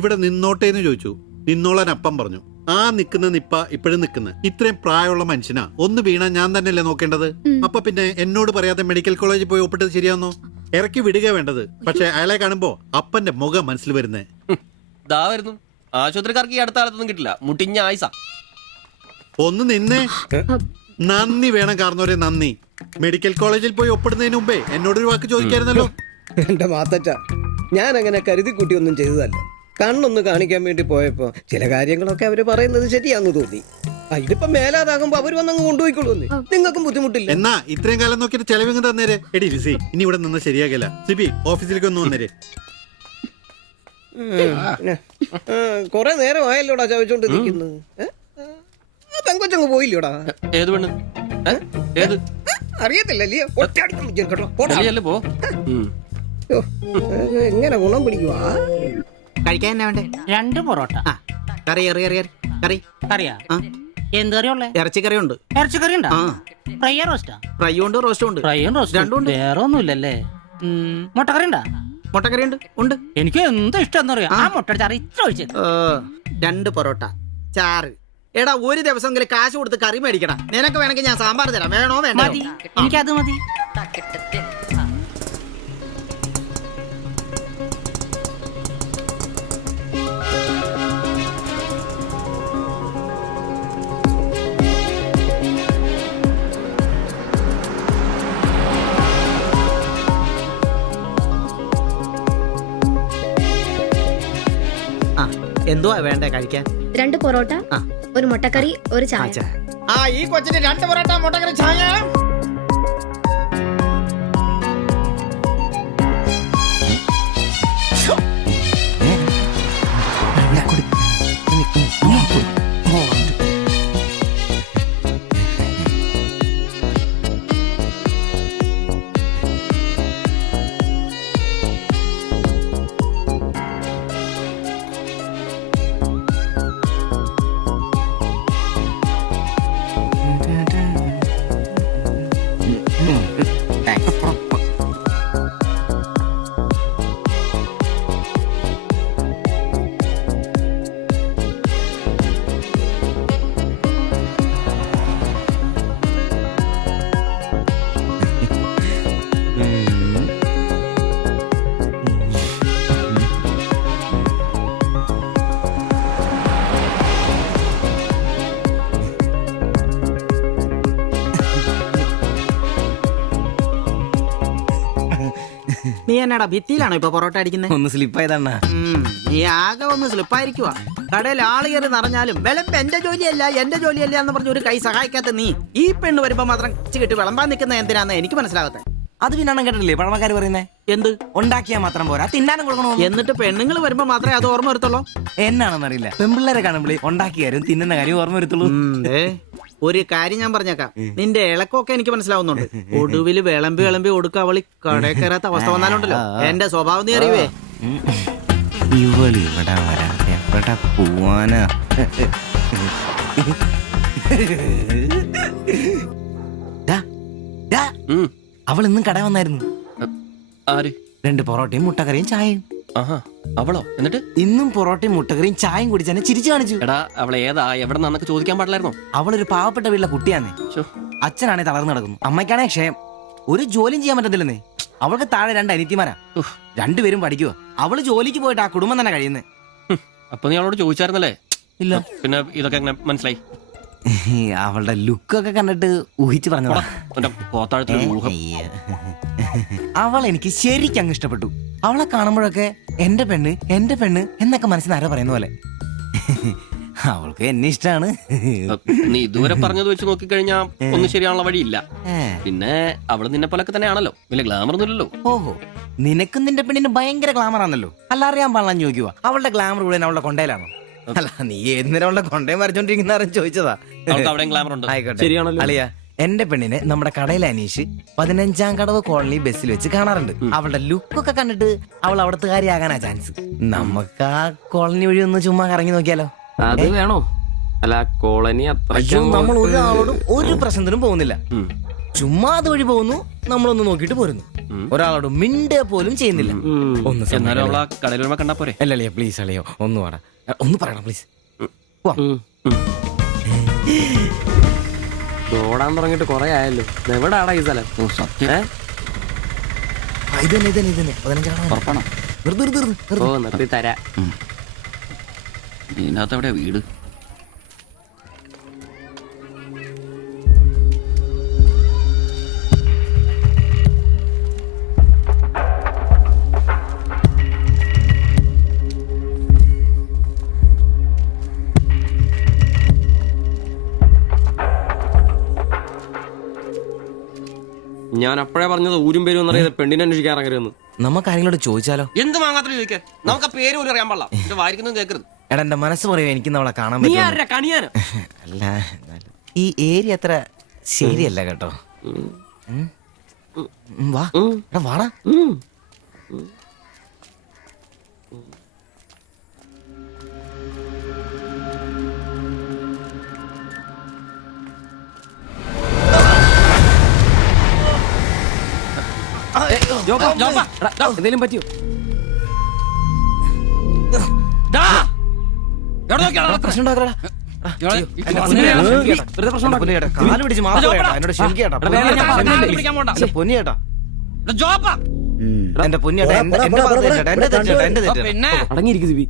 ഇവിടെ നിന്നോട്ടേന്ന് ചോദിച്ചു. നിന്നോളാൻ അപ്പം പറഞ്ഞു. ആ നിക്കുന്ന നിപ്പ ഇപ്പോഴും നിക്കുന്ന ഇത്രയും പ്രായമുള്ള മനുഷ്യനാ. ഒന്ന് വീണാ ഞാൻ തന്നെയല്ലേ നോക്കേണ്ടത്? അപ്പൊ പിന്നെ എന്നോട് പറയാതെ മെഡിക്കൽ കോളേജിൽ പോയി ഒപ്പിട്ടത് ശരിയാന്നോ? ഇറക്കി വിടുക വേണ്ടത്. പക്ഷെ അയാളെ കാണുമ്പോ അപ്പന്റെ മുഖം മനസ്സിൽ വരുന്നേ. ദാ വരുന്നു. ആശുപത്രിക്കാർക്ക് ഈ അടുത്ത കാലത്തൊന്നും കിട്ടില്ല. മുട്ടിഞ്ഞ ആയിസ. ഒന്ന് നിന്നേ. നന്ദി വേണം കാർന്നോരെ, നന്ദി. മെഡിക്കൽ കോളേജിൽ പോയി ഒപ്പിടുന്നതിന് മുമ്പേ എന്നോടൊരു വാക്ക് ചോദിക്കായിരുന്നല്ലോ. എന്റെ മാത്തച്ച, ഞാൻ അങ്ങനെ കരുതി കൂട്ടി ഒന്നും ചെയ്തതല്ല. കണ്ണൊന്ന് കാണിക്കാൻ വേണ്ടി പോയപ്പോ ചില കാര്യങ്ങളൊക്കെ അവര് പറയുന്നത് ശരിയാന്ന് തോന്നി. ഇതിപ്പോ മേലാതാകുമ്പോ അവര് വന്നങ്ങ് കൊണ്ടുപോയിക്കൊള്ളൂന്ന്. നിങ്ങൾക്കും ബുദ്ധിമുട്ടില്ല. എന്നാ ഇത്രയും കാലം നോക്കിയിട്ട് ചെലവിങ് തന്നേരെ. എടി ലിസി, ഇനി ഇവിടെ നിന്ന് ശരിയാകില്ല. സിബി ഓഫീസിലേക്ക് ഒന്ന് വന്നേരെ. കൊറേ നേരം ആയല്ലോടാ ചോദിച്ചോണ്ടിരിക്കുന്നു. പെങ്കൊച്ചങ്ങ് പോയില്ലോടാ. ഏത് പെണ്ണ്? ഏത്? അറിയത്തില്ലല്ലേ? പോ. എങ്ങനെ ഗുണം പിടിക്കുവാ? കഴിക്കാൻ എന്നാ വേണ്ടേ? 2 പൊറോട്ട. കറി കറി കറിയാ? എന്ത് കറിയുള്ളേ? ഇറച്ചിക്കറി ഉണ്ട്. ഇറച്ചിക്കറി ഉണ്ടാ? ഫ്രൈ റോസ്റ്റാ? ഫ്രൈ ഉണ്ട്, റോസ്റ്റും ഉണ്ട്. ഫ്രൈയും റോസ്റ്റും രണ്ടും ഉണ്ട്. വേറെ ഒന്നുമില്ലല്ലേ? മുട്ടക്കറി ഉണ്ടാ? മുട്ടക്കറി ഉണ്ട്. ഉണ്ട്. എനിക്ക് എന്ത് ഇഷ്ടം അറിയാം. ആ മുട്ട ചാറ് ഇത്ര ഒഴിച്ചത്. 2 പൊറോട്ട, ചാറ്. എടാ ഒരു ദിവസമെങ്കിലും കാശ് കൊടുത്ത് കറി മേടിക്കണം. നിനക്ക് വേണമെങ്കിൽ ഞാൻ സാമ്പാർ തരാം. വേണോ? വേണ്ട. മതി, എനിക്കത് മതി. എന്തുവാ വേണ്ടേ കഴിക്കാൻ? 2 പൊറോട്ട, 1 മുട്ടക്കറി, 1 ചായ. ഈ കൊച്ചിന് 2 പൊറോട്ട, മുട്ടക്കറി, ചായ. നീ എന്നാടാ ഭിത്തിയിലാണോ ഇപ്പൊ പൊറോട്ട അടിക്കുന്നത്? ഒന്ന് സ്ലിപ്പായതണ്ണ. നീ ആകെ ഒന്ന് സ്ലിപ്പായിരിക്കുവാ. കടയിൽ ആള് കയറി നിറഞ്ഞാലും വിളമ്പ് എന്റെ ജോലിയല്ല എന്ന് പറഞ്ഞ ഒരു കൈ സഹായിക്കാത്ത നീ ഈ പെണ്ണ് വരുമ്പോ മാത്രം കിട്ടി വിളമ്പാൻ നിൽക്കുന്ന എന്തിനാന്ന് എനിക്ക് മനസ്സിലാകത്തെ. അത് പിന്നെ കേട്ടില്ലേ പഴമക്കാര് പറയുന്നേ? എന്ത് ഉണ്ടാക്കിയാൽ മാത്രം പോരാ, തിന്നാനും കൊടുക്കണോ. എന്നിട്ട് പെണ്ണുങ്ങൾ വരുമ്പോ മാത്രമേ അത് ഓർമ്മ വരുത്തുള്ളൂ. എന്നാണെന്നറിയില്ല, പെൺപിള്ളേരെ കാണുമ്പോഴേ ഉണ്ടാക്കിയാലും തിന്നുന്ന കാര്യം ഓർമ്മ വരുത്തുള്ളൂ. ഒരു കാര്യം ഞാൻ പറഞ്ഞേക്കാം, നിന്റെ ഇളക്കൊക്കെ എനിക്ക് മനസ്സിലാവുന്നുണ്ട്. ഒടുവില് വിളമ്പി കൊടുക്ക അവളി കടയിൽ കയറാത്ത അവസ്ഥ വന്നാലുണ്ടല്ലോ എന്റെ സ്വഭാവം നീ അറിയുവേ. ഇവള് ഇവിടെ വരാ, എവിടെ പോവാനാ? അവൾ ഇന്നും കട വന്നായിരുന്നു. ആര്? 2 പൊറോട്ടയും മുട്ടക്കറിയും ചായയും. അവളോ? എന്നിട്ട് ഇന്നും പൊറോട്ടയും മുട്ടക്കറിയും ചായയും കുടിച്ച് തന്നെ ചിരിച്ചു കാണിച്ചു. എടാ അവളെ ഏതാ എവിടെ നിന്നൊക്കെ ചോദിക്കാൻ പാടില്ലായിരുന്നോ? അവളൊരു പാവപ്പെട്ട വീട്ടിലെ കുട്ടിയാന്നേ. അച്ഛനാണെ തളർന്നു നടക്കുന്നു, അമ്മയ്ക്കാണെ ക്ഷയം. ഒരു ജോലിയും ചെയ്യാൻ പറ്റത്തില്ലെന്നേ. അവൾക്ക് താഴെ 2 അനിയത്തിമാരാ, 2 പേരും പഠിക്കുക. അവള് ജോലിക്ക് പോയിട്ട് ആ കുടുംബം തന്നെ കഴിയുന്നേ. അപ്പൊ നീ അവളോട് ചോദിച്ചായിരുന്നല്ലേ? ഇല്ല. പിന്നെ ഇതൊക്കെ എങ്ങനെ മനസ്സിലായി? അവളുടെ ലുക്കൊക്കെ കണ്ടിട്ട് ഊഹിച്ചു പറഞ്ഞതാ. അവൾ എനിക്ക് ശരിക്കും അങ്ങ് ഇഷ്ടപ്പെട്ടു. അവളെ കാണുമ്പോഴൊക്കെ എന്റെ പെണ്ണ് എന്നൊക്കെ മനസ്സിൽ ആരോ പറയുന്ന പോലെ. അവൾക്ക് എന്നെ ഇഷ്ടമാണ്. നീ ഇതുവരെ പറഞ്ഞത് വെച്ച് നോക്കിക്കഴിഞ്ഞാ ഒന്നും ശരിയാണുള്ള വഴിയില്ല. പിന്നെ അവള് നിന്നെ പോലൊക്കെ തന്നെയാണല്ലോ, വലിയ ഗ്ലാമർ ഒന്നുമില്ലല്ലോ. ഓഹോ, നിനക്കും നിന്റെ പെണ്ണിന് ഭയങ്കര ഗ്ലാമർ ആണല്ലോ. അല്ല അറിയാൻ പാടില്ല ചോദിക്കുക, അവളുടെ ഗ്ലാമർ കൂടെ അവളുടെ കൊണ്ടയിലാണോ? അല്ല, നീ ഏത് നേരം അവളുടെ കൊണ്ടയും വരച്ചോണ്ടിരിക്കുന്ന ചോദിച്ചതാ. ആയിക്കോട്ടെ, അളിയ, എന്റെ പെണ്ണിനെ നമ്മുടെ കടയിലെ അനീഷ് 15-ാം കടവ് കോളനി ബസ്സിൽ വെച്ച് കാണാറുണ്ട്. അവളുടെ ലുക്കൊക്കെ കണ്ടിട്ട് അവൾ അവിടുത്തെ കാര്യമാകാനാ ചാൻസ്. നമുക്ക് ആ കോളനി വഴി ഒന്ന് ചുമ്മാ കറങ്ങി നോക്കിയാലോ? അത് വേണോ? അല്ല, കോളനി നമ്മൾ ഒരാളോടും ഒരു പ്രശ്നത്തിനും പോകുന്നില്ല. ചുമ്മാ അത് വഴി പോകുന്നു, നമ്മളൊന്ന് നോക്കിട്ട് പോരുന്നു. ഒരാളോട് മിണ്ടേ പോലും ചെയ്യുന്നില്ല. അല്ലല്ലേ, പ്ലീസ് അളിയോ, ഒന്ന് പറയണം പ്ലീസ്. ഓടാൻ തുടങ്ങിട്ട് കൊറേ ആയല്ലോ. എവിടാടാ ഈ സ്ഥലം? നിർത്തി തരാ. ഇതിനകത്ത് എവിടെയാ വീട്? ഞാൻ അപ്പോഴേ പറഞ്ഞത് ഊരും പേരും എന്നറിയാതെ പെണ്ണിനെ അന്വേഷിക്കാൻ ഇറങ്ങരുതെന്ന്. നമുക്ക് ആരെങ്കിലും ചോദിച്ചാലോ? എന്ത് മാങ്ങാത്ര ചോദിക്കാൻ? നമുക്ക് പേര് പോലും അറിയാൻ പാടില്ല. എന്റെ വായിക്കുന്നത് കേൾക്കരുത്. എടാ, എന്റെ മനസ്സ് പറയും എനിക്ക് നമ്മളെ കാണാൻ പറ്റും. അല്ല, ഈ ഏരിയ അത്ര ശരിയല്ല കേട്ടോ. വാടാ. എന്തെങ്കിലും പറ്റിയോ? പ്രശ്നം എന്റെ പൊന്നിയേട്ടാ, അടങ്ങിയിരിക്കും ദിവി.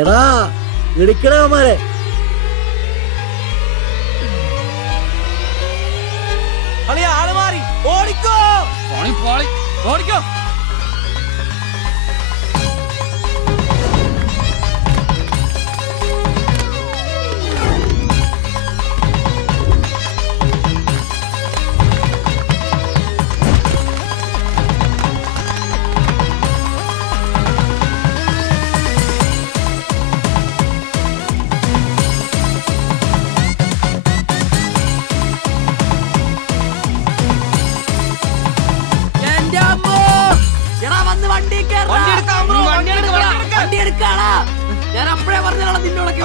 എടാ, ഇടിക്കണമാരെ ആള് മാറി. ഓടിക്കോ, ഓടിക്കോ. വണ്ടി എടുക്കാടാ. ഞാൻ അപ്പഴേ പറഞ്ഞോളാം നിന്നോടൊക്കെ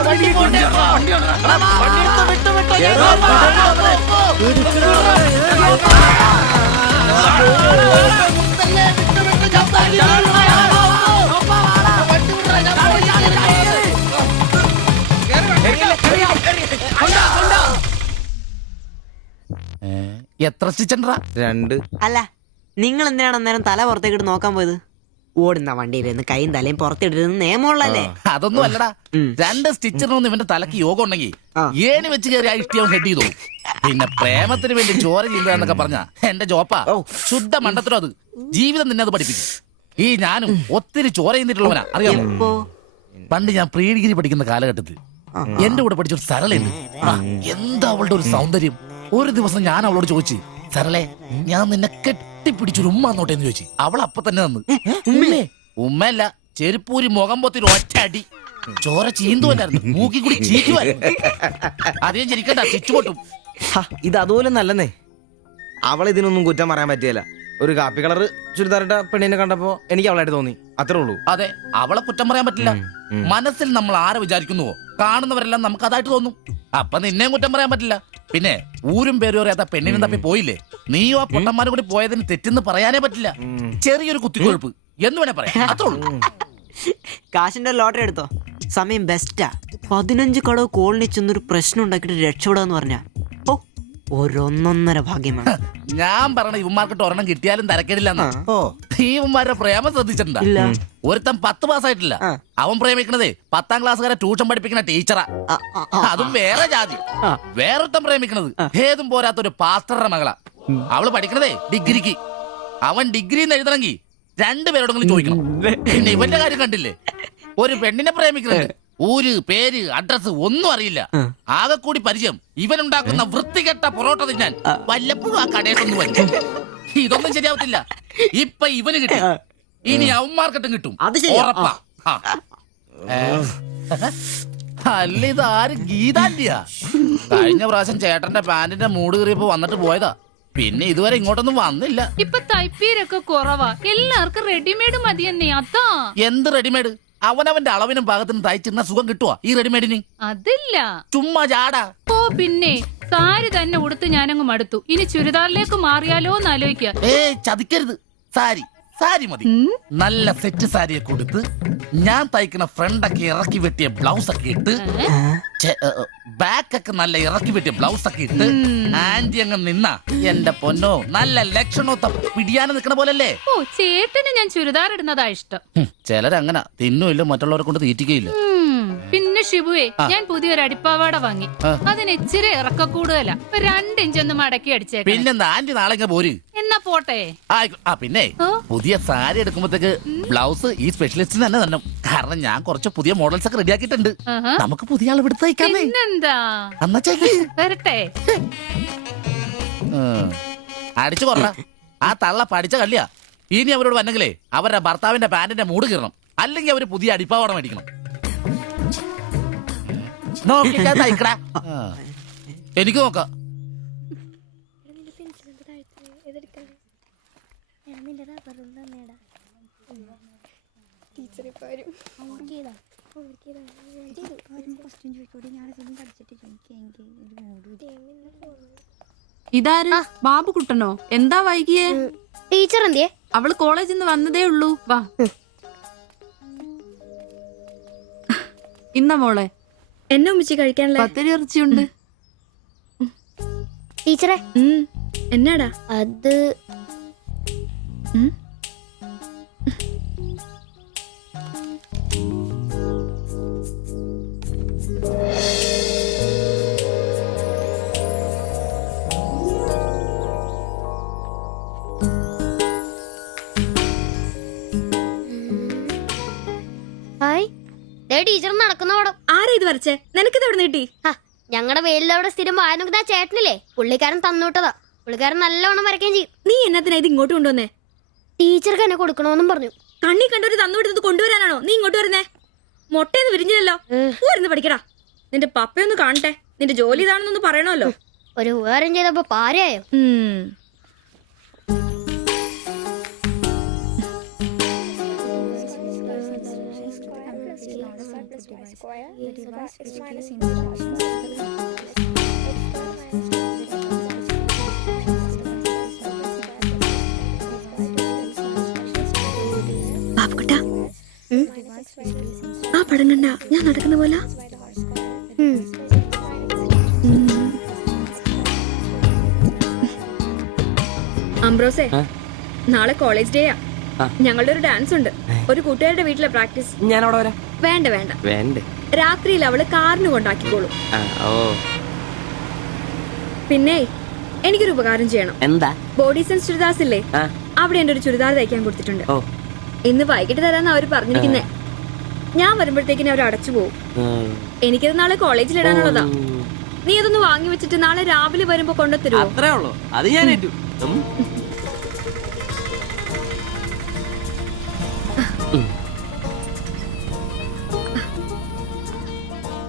എത്ര സ്റ്റിച്ചൻഡ്രാ? 2. അല്ല നിങ്ങൾ എന്തിനാണ് അന്നേരം തല പുറത്തേക്കിട്ട് നോക്കാൻ പോയത്? ഓടുന്ന വണ്ടിയിലിരുന്ന് കൈയും തലയും പുറത്തിട്ടിരുന്ന് നിയമമുള്ളല്ലേ? അതൊന്നും അല്ലടാ. 2 സ്റ്റിച്ചറിനൊന്നും ഇവന്റെ തലക്ക് യോഗം ഉണ്ടെങ്കിൽ ഏണി വെച്ച് കയറി ആ ഇഷ്ടിയാവും ഹെഡ് ചെയ്തു. പിന്നെ പ്രേമത്തിന് വേണ്ടി ചോര ചെയ്യുന്നതെന്നൊക്കെ പറഞ്ഞ എന്റെ ജോപ്പാ ശുദ്ധ മണ്ടത്തിലോ അത്. ജീവിതം നിന്നെ അത് പഠിപ്പിക്കും. ഈ ഞാനും ഒത്തിരി ചോര ചെയ്യുന്നിട്ടുള്ളവനാ, അറിയാമോ? പണ്ട് ഞാൻ പ്രീ ഡിഗ്രി പഠിക്കുന്ന കാലഘട്ടത്തിൽ എന്റെ കൂടെ പഠിച്ചൊരു സരളയുണ്ട്. എന്താ അവളുടെ ഒരു സൗന്ദര്യം! ഒരു ദിവസം ഞാൻ അവളോട് ചോദിച്ചു, സരളെ ഞാൻ നിന്നെ കെട്ടിപ്പിടിച്ചൊരു ഉമ്മ എന്നോട്ടെ എന്ന് ചോദിച്ചു. അവൾ അപ്പൊ തന്നെ തന്നു. ഉമ്മയല്ല, ചെരുപ്പൂരി മുഖം പൊത്തിരി ഒറ്റടി. ചോര ചീന്തുവല്ലായിരുന്നു, മൂക്കി കൂടി ചീറ്റുമായിരുന്നു. അധികം ചിരിക്കണ്ട, ചിച്ചുപൊട്ടും. ഇത് അതുപോലെ നല്ലെന്നേ. അവളെ ഇതിനൊന്നും കുറ്റം പറയാൻ പറ്റിയല്ല. ഒരു കാപ്പി കളർ ചുരിദാറിട്ട പെണ്ണിനെ കണ്ടപ്പോ എനിക്ക് അവളായിട്ട് തോന്നി, അത്രേ ഉള്ളൂ. അതെ, അവളെ കുറ്റം പറയാൻ പറ്റില്ല. മനസ്സിൽ നമ്മൾ ആരെ വിചാരിക്കുന്നുവോ കാണുന്നവരെല്ലാം നമുക്ക് അതായിട്ട് തോന്നും. അപ്പൊ നിന്നെയും കുറ്റം പറയാൻ പറ്റില്ല. പിന്നെ ഊരും പേരും അറിയാത്ത പെണ്ണിനും തപ്പി പോയില്ലേ? നീയും ആ പൊട്ടന്മാരും കൂടി പോയതിന് തെറ്റെന്ന് പറയാനേ പറ്റില്ല. ചെറിയൊരു കുത്തിക്കൊഴുപ്പ് എന്ന് വേണേ പറയാം, അത്രേ ഉള്ളൂ. കാശിന്റെ ലോട്ടറി എടുത്തോ, സമയം ബെസ്റ്റാ. 15 കടവ് കോളിനി ചെന്നൊരു പ്രശ്നം ഉണ്ടാക്കിട്ട് രക്ഷപ്പെടാന്ന് പറഞ്ഞ ഒരൊന്നൊന്നര ഭാഗ്യമാണ്. ഞാൻ പറഞ്ഞ ഇവന്മാർക്കിട്ട് ഒരെണ്ണം കിട്ടിയാലും തരക്കേടില്ലെന്നാ. ഇവന്മാരുടെ പ്രേമം ശ്രദ്ധിച്ചിട്ടുണ്ടാ? ഒരുത്തൻ 10 പാസ്സായിട്ടില്ല. അവൻ പ്രേമിക്കണതേ 10ാം ക്ലാസ്സുകാരെ ട്യൂഷൻ പഠിപ്പിക്കുന്ന ടീച്ചറാ. അതും വേറെ ജാതി. വേറൊരുത്തൻ പ്രേമിക്കണത് ഏതും പോരാത്തൊരു പാസ്റ്ററുടെ മകളാ. അവള് പഠിക്കണതേ ഡിഗ്രിക്ക്. അവൻ ഡിഗ്രി എഴുതണമെങ്കിൽ 2 പേരോടെങ്കിലും ചോദിക്കണം. പിന്നെ ഇവന്റെ കാര്യം കണ്ടില്ലേ? ഒരു പെണ്ണിനെ പ്രേമിക്കുന്നുണ്ട്, ഊര് പേര് അഡ്രസ് ഒന്നും അറിയില്ല. ആകെ കൂടി പരിചയം ഇവനുണ്ടാക്കുന്ന വൃത്തികെട്ട പൊറോട്ട തിന്നാൻ വല്ലപ്പോഴും ആ കടയിലൊന്നും വരും. ഇതൊന്നും ശരിയാവത്തില്ല. ഇപ്പൊ ഇവന് കിട്ടി, ഇനി അവന്മാർക്കിട്ടും കിട്ടും, ഉറപ്പാ. അല്ല, ഇത് ആര് ഗീതാന്റിയാ? കഴിഞ്ഞ പ്രാവശ്യം ചേട്ടന്റെ പാന്റിന്റെ മൂട് കയറിയപ്പോ വന്നിട്ട് പോയതാ. പിന്നെ ഇതുവരെ ഇങ്ങോട്ടൊന്നും വന്നില്ല. ഇപ്പൊ തയ്പ്പീരൊക്കെ കുറവാ, എല്ലാവർക്കും റെഡിമെയ്ഡ് മതിയെന്നേ. അതാ. എന്ത് റെഡിമെയ്ഡ്? അവനവന്റെ അളവിനും പാകത്തിനും തയ്ച്ചിരുന്ന സുഖം കിട്ടുവാ ഈ റെഡിമെയ്ഡിന്? അതില്ല, ചുമ്മാ ജാടാ. ഓ പിന്നെ സാരി തന്നെ ഉടുത്ത് ഞാനങ്ങ് മടുത്തു. ഇനി ചുരിദാറിലേക്ക് മാറിയാലോ എന്ന് ആലോചിക്കുക. ചതിക്കരുത്. സാരി മതി. നല്ല സെറ്റ് സാരിയെ കൊടുത്ത് ഞാൻ തയ്ക്കുന്ന ഫ്രണ്ടൊക്കെ ഇറക്കി വെട്ടിയ ബ്ലൗസ് ഒക്കെ ഇട്ട്, ബാക്കൊക്കെ നല്ല ഇറക്കി വെട്ടിയ ബ്ലൗസ് ഒക്കെ ഇട്ട് ആന്റി അങ്ങ് നിന്ന എന്റെ പൊന്നോ നല്ല ലക്ഷണോ പിടിയാന് നിക്കണ പോലല്ലേ. ഓ, ചേട്ടന് ഞാൻ ചുരിദാർ ഇടുന്നതാ ഇഷ്ടം. ചിലരങ്ങനെ തിന്നുമില്ല, മറ്റുള്ളവരെ കൊണ്ട് തീറ്റിക്കയില്ല. പിന്നെ ഷിബുവേ, ഞാൻ പുതിയൊരു അടിപ്പാവാട വാങ്ങി. അതിന് ഇച്ചിരി ഇറക്ക കൂടുതലാ. 2 ഇഞ്ച് ഒന്ന് മടക്കി അടിച്ചേക്കാം. പിന്നെന്താ ആന്റി നാളെ പോര്. എന്നാ പോട്ടെ. പിന്നെ പുതിയ സാരി എടുക്കുമ്പോഴത്തേക്ക് ബ്ലൗസ് ഈ സ്പെഷ്യലിസ്റ്റ് തന്നെ തന്നെ. കാരണം ഞാൻ കുറച്ച് പുതിയ മോഡൽസ് ഒക്കെ റെഡിയാക്കിയിട്ടുണ്ട്. നമുക്ക് പുതിയ ആൾ എടുത്ത് തയ്ക്കാമേ. പിന്നെന്താ, വരട്ടെ. അടിച്ചു കൊറ. ആ തള്ള പഠിച്ച കല്ലിയാ. ഇനി അവരോട് വന്നെങ്കിലേ അവരുടെ ഭർത്താവിന്റെ പാന്റിന്റെ മൂട് കീറണം, അല്ലെങ്കിൽ അവര് പുതിയ അടിപ്പാവാട മേടിക്കണം. എനിക്ക് നോക്കാം. ഇതാര്? ബാബുക്കുട്ടനോ? എന്താ വൈകിയേ? ടീച്ചർ എന്തിയെ? അവള് കോളേജിൽ നിന്ന് വന്നതേ ഉള്ളൂ. വാ. ഇന്ന മോളെ എന്നെ ഉമ്മിച്ച് കഴിക്കാനുള്ള പത്തിരി ഇറച്ചിയുണ്ട്. ടീച്ചറെ, എന്നാടാ അത്? ടീച്ചർ നടക്കുന്ന പടം. ആരാ ഇത് വരച്ചേ? നിനക്കിത് എവിടെ കിട്ടി? ഞങ്ങളുടെ വെയിലവിടെ സ്ഥിരം വായ നോക്കുന്ന ചേട്ടനില്ലേ, പുള്ളിക്കാരൻ തന്നുവിട്ടതാ. പുള്ളിക്കാരൻ നല്ലോണം വരയ്ക്കുകയും ചെയ്യും. നീ എന്നതിനാ ഇത് ഇങ്ങോട്ട് കൊണ്ടുവന്നേ? ടീച്ചർക്ക് എന്നെ കൊടുക്കണോന്നും പറഞ്ഞു. കണ്ണി കണ്ടൊരു തന്നുവിട്ടത് കൊണ്ടുവരാനാണോ നീ ഇങ്ങോട്ട് വരുന്നേ? മുട്ടയൊന്നും വിരിഞ്ഞില്ലല്ലോ. ഇരുന്ന് പഠിക്കടാ. നിന്റെ പപ്പയൊന്ന് കാണട്ടെ. നിന്റെ ജോലി ഇതാണെന്നൊന്ന് പറയണമല്ലോ. ഒരു ഉപകാരം ചെയ്തപ്പോ പാരയായോ? പാപ്പുക്കുട്ടാ, ആ പടം കണ്ട ഞാൻ നടക്കുന്ന പോലെ അംബ്രോസേ, നാളെ കോളേജ് ഡേയാ. ഞങ്ങളുടെ ഒരു ഡാൻസ് ഉണ്ട്. ഒരു കൂട്ടുകാരുടെ വീട്ടിലെ പ്രാക്ടീസ്. ഞാൻ അവിടെ വരാം. വേണ്ട വേണ്ട, വേണ്ടേ? രാത്രിയിൽ അവള് കാറിന് കൊണ്ടാക്കിക്കോളും. ഓ, പിന്നെ എനിക്കൊരു ഉപകാരം ചെയ്യണം. എന്താ? ബോഡി സെൻസ് ചുരിദാർസ് ഇല്ലേ, അവിടെ എന്റെ ഒരു ചുരിദാർ തയ്ക്കാൻ കൊടുത്തിട്ടുണ്ട്. ഇന്ന് വൈകിട്ട് തരാന്ന് അവര് പറഞ്ഞിരിക്കുന്നേ. ഞാൻ വരുമ്പോഴത്തേക്കിന് അവർ അടച്ചു പോകും. എനിക്കത് നാളെ കോളേജിൽ ഇടാനുള്ളതാ. നീ അതൊന്ന് വാങ്ങി വെച്ചിട്ട് നാളെ രാവിലെ വരുമ്പോ കൊണ്ടുത്തരുമോ? അത്രേ ഉള്ളൂ. അത് ഞാൻ ഏറ്റു.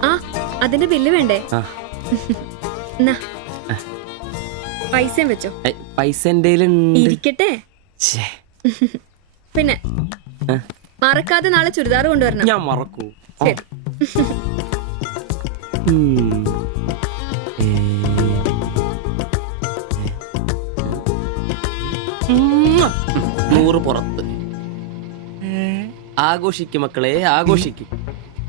ആ, അതിന്റെ ബില്ല് വേണ്ടേ? എന്നാ, പൈസയും വെച്ചോ. പൈസ എന്റെ ഇരിക്കട്ടെ. പിന്നെ മറക്കാതെ നാളെ ചുരിദാർ കൊണ്ടുവരണം. ഞാൻ മറക്കൂ. ശരി. നൂറ് പുറത്ത്. ആഘോഷിക്കും മക്കളെ, ആഘോഷിക്കും.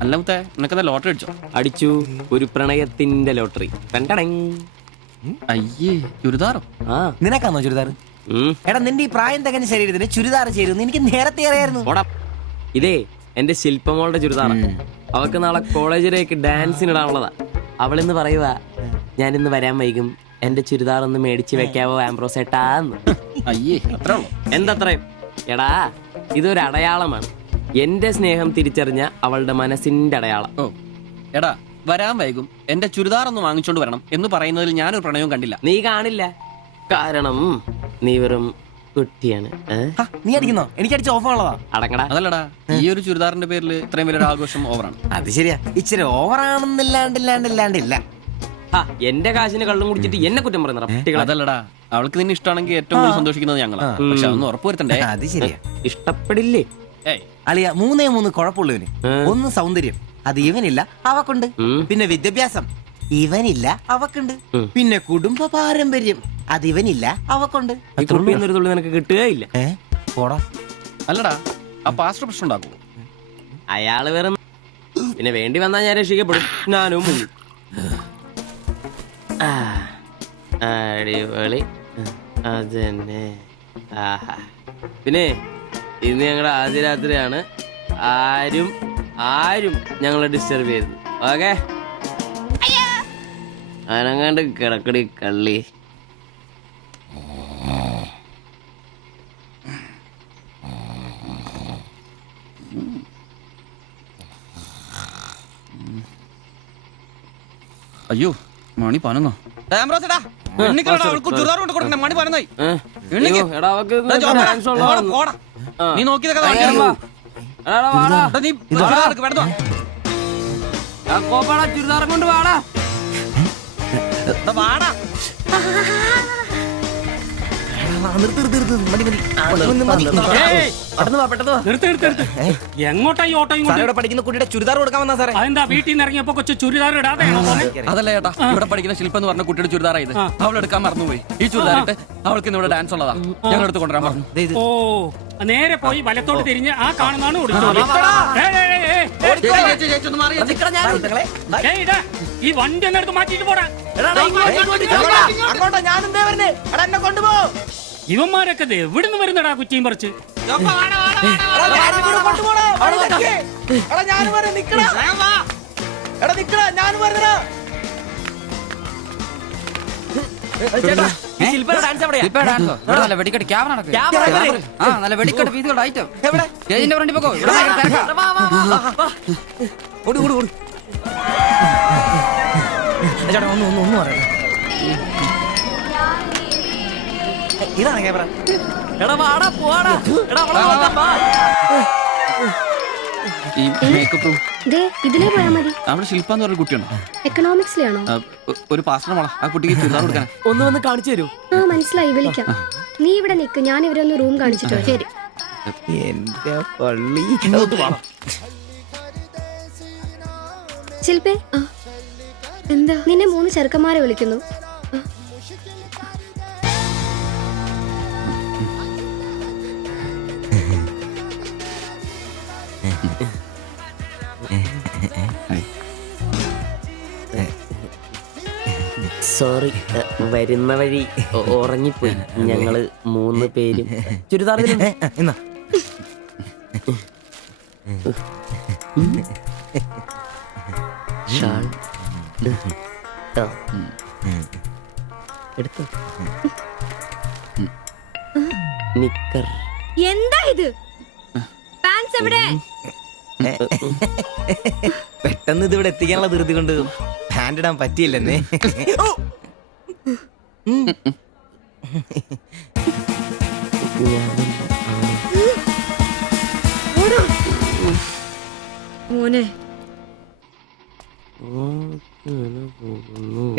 അല്ല മുത്തേ, നിനക്കെന്താ ലോട്ടറി അടിച്ചോ? അടിച്ചു, ഒരു പ്രണയത്തിന്റെ ലോട്ടറി. അയ്യേ, ചുരിദാറോ? നിനക്കാന്നോ ചുരിദാർ? എടാ, നിന്റെ ഈ പ്രായം തികഞ്ഞ ശരീരത്തിന് ചുരിദാർ ചേരുന്നു എനിക്ക് നേരത്തെ അറിയായിരുന്നു. ഇതേ എന്റെ ശില്പമോളുടെ ചുരിദാറാ. അവൾക്ക് നാളെ കോളേജിലേക്ക് ഡാൻസിനിടാനുള്ളതാ. അവളിന്ന് പറയുവാ, ഞാനിന്ന് വരാൻ വൈകും, എന്റെ ചുരിദാർ ഒന്ന് മേടിച്ച് വെക്കാവോ ആംബ്രോസേട്ടാന്ന്. അയ്യേ, അത്ര എന്തത്രയും? എടാ, ഇതൊരു അടയാളമാണ്. എന്റെ സ്നേഹം തിരിച്ചറിഞ്ഞ അവളുടെ മനസ്സിന്റെ അടയാളം. ഓ എടാ, വരാൻ വൈകും, എന്റെ ചുരിദാർ ഒന്ന് വാങ്ങിച്ചോണ്ട് വരണം എന്ന് പറയുന്നതിൽ ഞാനൊരു പ്രണയവും കണ്ടില്ല. നീ കാണില്ല, കാരണം നീ വെറും കുട്ടിയാണ്. നീ അടിക്കുന്നോ? എനിക്ക് അടിച്ച ഓഫറുള്ളതാ. അടങ്ങടാ. അതല്ലടാ, ഈ ഒരു ചുരിദാറിന്റെ പേരിൽ ഇത്രയും വലിയൊരു ആഘോഷം ഓവറാണ്. അത് ശരിയാ, ഇച്ചിരി ഓവറാണെന്നില്ലാണ്ടില്ല. എന്റെ കാശിന് കള്ളും കുടിച്ചിട്ട് എന്നെ കുറ്റം പറയുന്ന. അതല്ലടാ, അവൾക്ക് നിന്നെ ഇഷ്ടമാണെങ്കിൽ ഏറ്റവും കൂടുതൽ സന്തോഷിക്കുന്നത് ഞങ്ങളാ. പക്ഷെ അതൊന്ന് ഉറപ്പുവരുത്തണ്ടേ. അത് ശരിയാ. ഇഷ്ടപ്പെടില്ലേ? അളിയ, 3 കുഴപ്പമുള്ളവന്. ഒന്ന് സൗന്ദര്യം, അത് ഇവനില്ല, അവക്കുണ്ട്. പിന്നെ വിദ്യാഭ്യാസം, ഇവനില്ല, അവക്കുണ്ട്. പിന്നെ കുടുംബ പാരമ്പര്യം, അത് ഇവനില്ല, അവക്കുണ്ട്. നിനക്ക് കിട്ടുകയില്ല. അല്ലടാ, ആ പാസ്റ്റർ പ്രശ്നം ഉണ്ടാക്കൂ. അയാള് വേറെ. പിന്നെ വേണ്ടി വന്നാൽ ഞാൻ രക്ഷിക്കപ്പെടും. ഞാനും മുങ്ങും. അടിപൊളി, അതന്നെ. പിന്നെ ഇന്ന് ഞങ്ങളുടെ ആദ്യ രാത്രിയാണ്. ആരും ഞങ്ങളെ ഡിസ്റ്റർബ് ചെയ്തു. ഓക്കെ, അനങ്ങാണ്ട് കിടക്കടി കള്ളി. അയ്യോ, മണി 11. നീ നോക്കിയതൊക്കെ ചുരിദാറും കൊണ്ട് വാടാ. എങ്ങോട്ടാ ഈ ഓട്ടോയും പഠിക്കുന്ന കുട്ടിയുടെ ചുരിദാർ കൊടുക്കാൻ വന്നാ സാറേ. അതെന്താ വീട്ടിൽ നിന്ന് ഇറങ്ങിയപ്പോ കൊച്ചു ചുരിദാർ ഇടാതെ? അതല്ല ചേട്ടാ, ഇവിടെ പഠിക്കുന്ന ശില്പം എന്ന് പറഞ്ഞ കുട്ടിയുടെ ചുരിദാറായത്. അവളെടുക്കാൻ മറന്നുപോയി. ഈ ചുരിദാറിട്ട് അവൾക്ക് ഇവിടെ ഡാൻസ് ഉള്ളതാ. ഞങ്ങൾ എടുത്ത് കൊണ്ടുവരാൻ പറഞ്ഞു. ഓ, നേരെ പോയി വലത്തോട്ട് തിരിഞ്ഞ് ആ കാണുന്നതാണ് ഈ വണ്ടി എന്നെടുത്ത് മാറ്റിട്ട് പോടാ. ഇവന്മാരൊക്കെ എവിടുന്ന് വരുന്നടാ കുറ്റിയും പറിച്ച്? ഇതാണ് ക്യാമറ. ഇതിലേ പോയാ മതി. അവിടെ ശില്പ എന്ന് പറഞ്ഞ കുട്ടിയുണ്ടോ? എക്കണോമിക്സിലാണോ? ഒരു പാസ്റ്റർ മോളാ. ആ കുട്ടിക്ക് ചുരിദാർ കൊടുക്കാൻ ഒന്ന് വന്ന് കാണിച്ചു തരൂ. ആ, മനസ്സിലായി, വിളിക്കാം. നീ ഇവിടെ നിക്ക്, ഞാൻ ഇവരെ ഒന്ന് റൂം കാണിച്ചിട്ടോ. ശരി. എന്റെ പള്ളി ശില്പേ എന്താ? നിന്നെ 3 ചെറുക്കന്മാരെ വിളിക്കുന്നു. സോറി, വരുന്ന വഴി ഉറങ്ങിപ്പോയി. ഞങ്ങള് 3 പേരും ചുരിദാർ എന്നാ ഷാൾ എടുത്തു, നിക്കർ. എന്താ ഇത്? പാൻസ് എവിടെ? പെട്ടെന്ന് ഇത് ഇവിടെ എത്തിക്കാനുള്ള ധൃതി കൊണ്ട് പാൻറ് ഇടാൻ പറ്റിയില്ലെന്നേ. മോനെ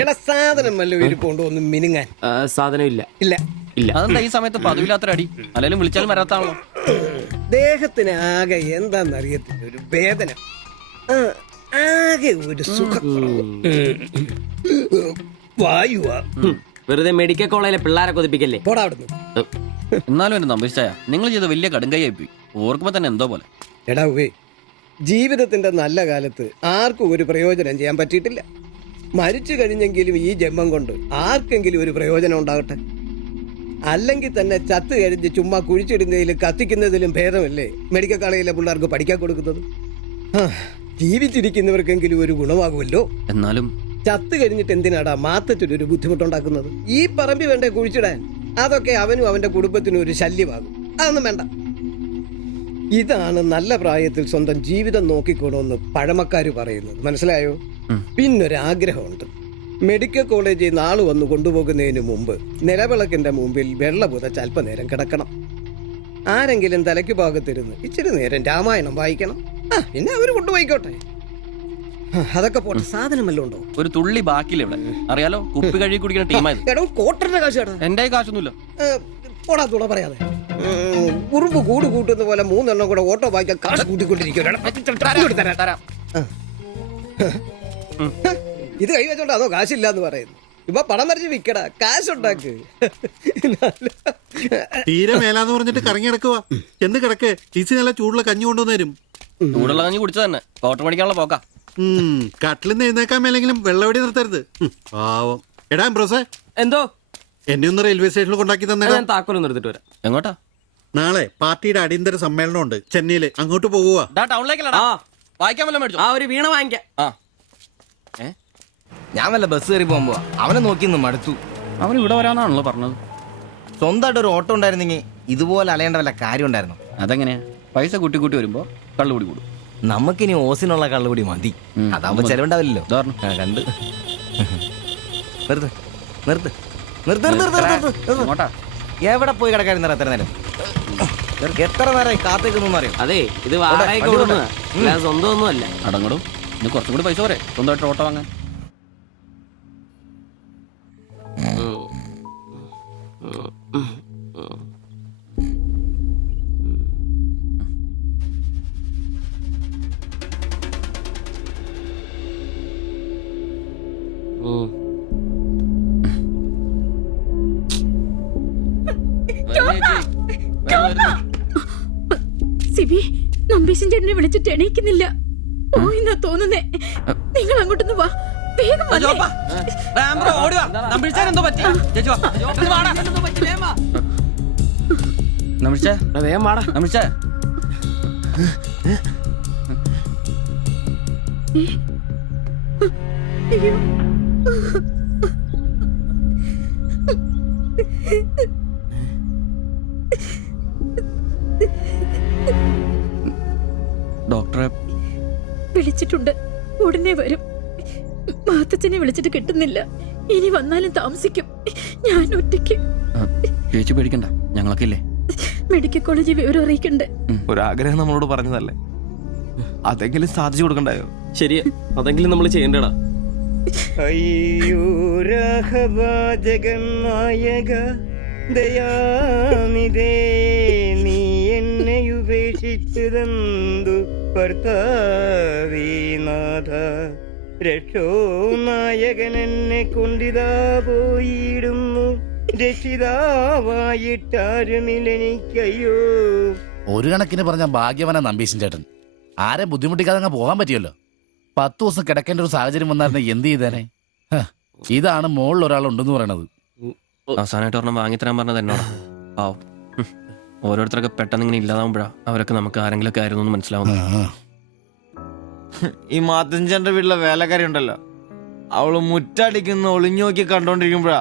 എടാ സാധനം വല്ല ഇരിപ്പുണ്ടോ ഒന്ന് മിനുങ്ങാൻ? സാധനം ഇല്ല. ഇല്ല ഇല്ല. അതെന്താ ഈ സമയത്ത് പതിവില്ലാത്തൊരു അടി? അല്ലെങ്കിലും വിളിച്ചാലും വരാത്താണല്ലോ. ദേഹത്തിന് ആകെ എന്താന്നറിയത്തില്ല, ഒരു വേദന, ആകെ ഒരു സുഖം. വായുവാ. വെറുതെ മെഡിക്കൽ കോളേജിലെ പിള്ളേരെ കൊതിപ്പിക്കല്ലേ. പോടാ അവിടുന്ന്. എന്നാലും എന്റെ നമ്പരിച്ചായ നിങ്ങൾ ചെയ്ത വലിയ കടുങ്കയായി പോയി. ഓർക്കുമ്പോ തന്നെ എന്തോ പോലെ. എടാ ഉവേ, ജീവിതത്തിന്റെ നല്ല കാലത്ത് ആർക്കും ഒരു പ്രയോജനം ചെയ്യാൻ പറ്റിയിട്ടില്ല. മരിച്ചു കഴിഞ്ഞെങ്കിലും ഈ ജന്മം കൊണ്ട് ആർക്കെങ്കിലും ഒരു പ്രയോജനം ഉണ്ടാകട്ടെ. അല്ലെങ്കിൽ തന്നെ ചത്ത് കഴിഞ്ഞ് ചുമ്മാ കുഴിച്ചിടുന്നതിലും കത്തിക്കുന്നതിലും ഭേദമല്ലേ മെഡിക്കൽ കോളേജിലെ പിള്ളേർക്ക് പഠിക്കാൻ കൊടുക്കുന്നത്? ജീവിച്ചിരിക്കുന്നവർക്കെങ്കിലും ഒരു ഗുണമാകുമല്ലോ. എന്നാലും ചത്ത് കഴിഞ്ഞിട്ട് എന്തിനാടാ മാത്തച്ചൊരു ബുദ്ധിമുട്ടുണ്ടാക്കുന്നത്? ഈ പറമ്പി വേണ്ടേ കുഴിച്ചിടാൻ? അതൊക്കെ അവനും അവന്റെ കുടുംബത്തിനും ഒരു ശല്യമാകും. അതൊന്നും വേണ്ട. ഇതാണ് നല്ല പ്രായത്തിൽ സ്വന്തം ജീവിതം നോക്കിക്കോണമെന്ന് പഴമക്കാര് പറയുന്നത്, മനസ്സിലായോ? പിന്നൊരാഗ്രഹമുണ്ട്. മെഡിക്കൽ കോളേജിൽ നാള് വന്ന് കൊണ്ടുപോകുന്നതിന് മുമ്പ് നിലവിളക്കിന്റെ മുമ്പിൽ വെള്ള പുതച്ച് അല്പനേരം കിടക്കണം. ആരെങ്കിലും തലയ്ക്ക് ഭാഗത്തിരുന്ന് ഇച്ചിരി നേരം രാമായണം വായിക്കണം. പിന്നെ അവര് കൊണ്ടുപോയിക്കോട്ടെ. അതൊക്കെ പോട്ടെ, സാധനം വല്ലതും ഉണ്ടോ? ഒരു തുള്ളി ബാക്കിയില്ല ഇവിടെ. അറിയാലോ, കുപ്പി കഴുകി കുടിക്കുന്ന ടീമായത്. എടോ, കോട്ടറിന്റെ കാശ് കേട്ടോ. എന്റെ കാശൊന്നുമില്ല. പോടാ തുള പറയാതെ. ഉറുമ്പ് കൂട് കൂട്ടുന്ന പോലെ 3 എണ്ണം കൂടെ ഓട്ടോ വായിക്കാൻ കാശ് കൂട്ടിക്കൊണ്ടിരിക്കും. ഇത് കൈവച്ചോണ്ട് അതോ കാശില്ല എന്ന് പറയുന്നു. ഇപ്പൊ പണം വരച്ച് വിക്കടാ, കാശുണ്ടാക്ക്. തീരെ മേലാന്ന് പറഞ്ഞിട്ട് കറങ്ങി കിടക്കുക. എന്ത് കിടക്ക്? ടീച്ചി നല്ല ചൂടുള്ള കഞ്ഞി കൊണ്ടുവന്ന് തരും. ചൂടുള്ള കഞ്ഞി കുടിച്ചു തന്നെ കോട്ടർ പഠിക്കാനുള്ള പോക്കാ. കട്ടിൽ നിന്ന് എഴുന്നേക്കാൻ മേലെങ്കിലും വെള്ളവടി നിർത്തരുത്. പാവം. എടാ ബ്രോസേ, എന്തോ എന്നെ ഒന്ന് റെയിൽവേ സ്റ്റേഷനിൽ കൊണ്ടാക്കി തന്നെ. ഞാൻ താക്കോലൊന്നും എടുത്തിട്ട് വരാം. എങ്ങോട്ടാ? നാളെ പാർട്ടിയുടെ അടിയന്തര സമ്മേളനം ഉണ്ട് ചെന്നൈയില്. അങ്ങോട്ട് പോകുക. ടൗണിലേക്കല്ലടാ. വായിക്കാൻ വല്ല മേടിച്ചു. ഒരു വീണ വാങ്ങിക്കാം. ഞാൻ വല്ല ബസ് കയറി പോകുമ്പോ അവനെ നോക്കി നിന്ന് മടുത്തു. അവൻ ഇവിടെ വരാന്നാണല്ലോ പറഞ്ഞത്. സ്വന്തമായിട്ട് ഒരു ഓട്ടോ ഉണ്ടായിരുന്നെങ്കിൽ ഇതുപോലെ അലയേണ്ട വല്ല കാര്യം ഉണ്ടായിരുന്നു. അതെങ്ങനെയാ? പൈസ കൂട്ടി കൂട്ടി വരുമ്പോ കള്ളുകൂടി കൂടും. നമുക്കിനി ഓസിനുള്ള കള്ളുകൂടി മതി. അതാവുമ്പോ ചെലവുണ്ടാവില്ലല്ലോ. കണ്ട് നിർത്ത് നിർത്ത് നിർത്ത് നിർത്ത്. എവിടെ പോയി കിടക്കാരുന്ന എത്ര നേരം? എത്ര നേരം കാത്തേക്കൊന്നും അറിയാം. അതെ, ഇത് വാടകയ്ക്ക് കൊടുക്കുന്നതാ, സ്വന്തം ഒന്നും അല്ല. അടങ്ങടും. ഇനി കുറച്ചും കൂടി പൈസ പോരെ സ്വന്തമായിട്ട് ഓട്ടോ വാങ്ങാൻ. സിബി, നമ്പീശൻ ചേട്ടനെ വിളിച്ചിട്ട് എണീക്കുന്നില്ല. പോയിന്നാ തോന്നുന്നേ. നിങ്ങൾ അങ്ങോട്ടൊന്ന് വാ, വേഗം വന്നേ. അയ്യോ, ഡോക്ടറെ വിളിച്ചിട്ടുണ്ട്, ഉടനെ വരും. മാത്തച്ഛനെ വിളിച്ചിട്ട് കിട്ടുന്നില്ല. ഇനി വന്നാലും താമസിക്കും. ഞാൻ ഒറ്റയ്ക്ക്. ചേച്ചി പേടിക്കണ്ട, ഞങ്ങളൊക്കെ ഇല്ലേ. മെഡിക്കൽ കോളേജിൽ വിവരം അറിയിക്കണ്ടേ? ഒരാഗ്രഹം നമ്മളോട് പറഞ്ഞതല്ലേ, അതെങ്കിലും സാധിച്ചു കൊടുക്കണ്ടായോ? ശരിയാ, അതെങ്കിലും നമ്മൾ ചെയ്യണ്ടടാ. അയ്യോ ജഗന്നായക ദയാനിധേ, നീ എന്നെ ഉപേക്ഷിച്ചതെന്തു കർത്താവീനാഥ. രക്ഷോ നായകൻ എന്നെ കൊണ്ടിതാ പോയിടുന്നു, രക്ഷിതാവായിട്ടാരുമില്ലെനിക്കയ്യോ. ഒരു കണക്കിന് പറഞ്ഞ ഭാഗ്യവന നമ്പീശൻ ചേട്ടൻ. ആരെ ബുദ്ധിമുട്ടിക്കാതെ അങ്ങ് പോകാൻ പറ്റിയല്ലോ. 10 ദിവസം കിടക്കേണ്ട ഒരു സാഹചര്യം വന്നായിരുന്നു എന്ത് ചെയ്തേനെ. ഇതാണ് മുകളിൽ ഒരാളുണ്ടെന്ന് പറയണത്. അവസാനമായിട്ട് ഒരെണ്ണം വാങ്ങിത്തരാൻ പറഞ്ഞത് എന്നോടാ. പാവം. ഓരോരുത്തരൊക്കെ പെട്ടെന്ന് ഇങ്ങനെ ഇല്ലാതാവുമ്പോഴാ അവരൊക്കെ നമുക്ക് ആരെങ്കിലൊക്കെ ആയിരുന്നു എന്ന് മനസ്സിലാവുന്നു. ഈ മാത്തഞ്ചന്റെ വീട്ടിലെ വേലക്കാരി ഉണ്ടല്ലോ, അവള് മുറ്റടിക്കുന്ന ഒളിഞ്ഞു നോക്കി കണ്ടോണ്ടിരിക്കുമ്പോഴാ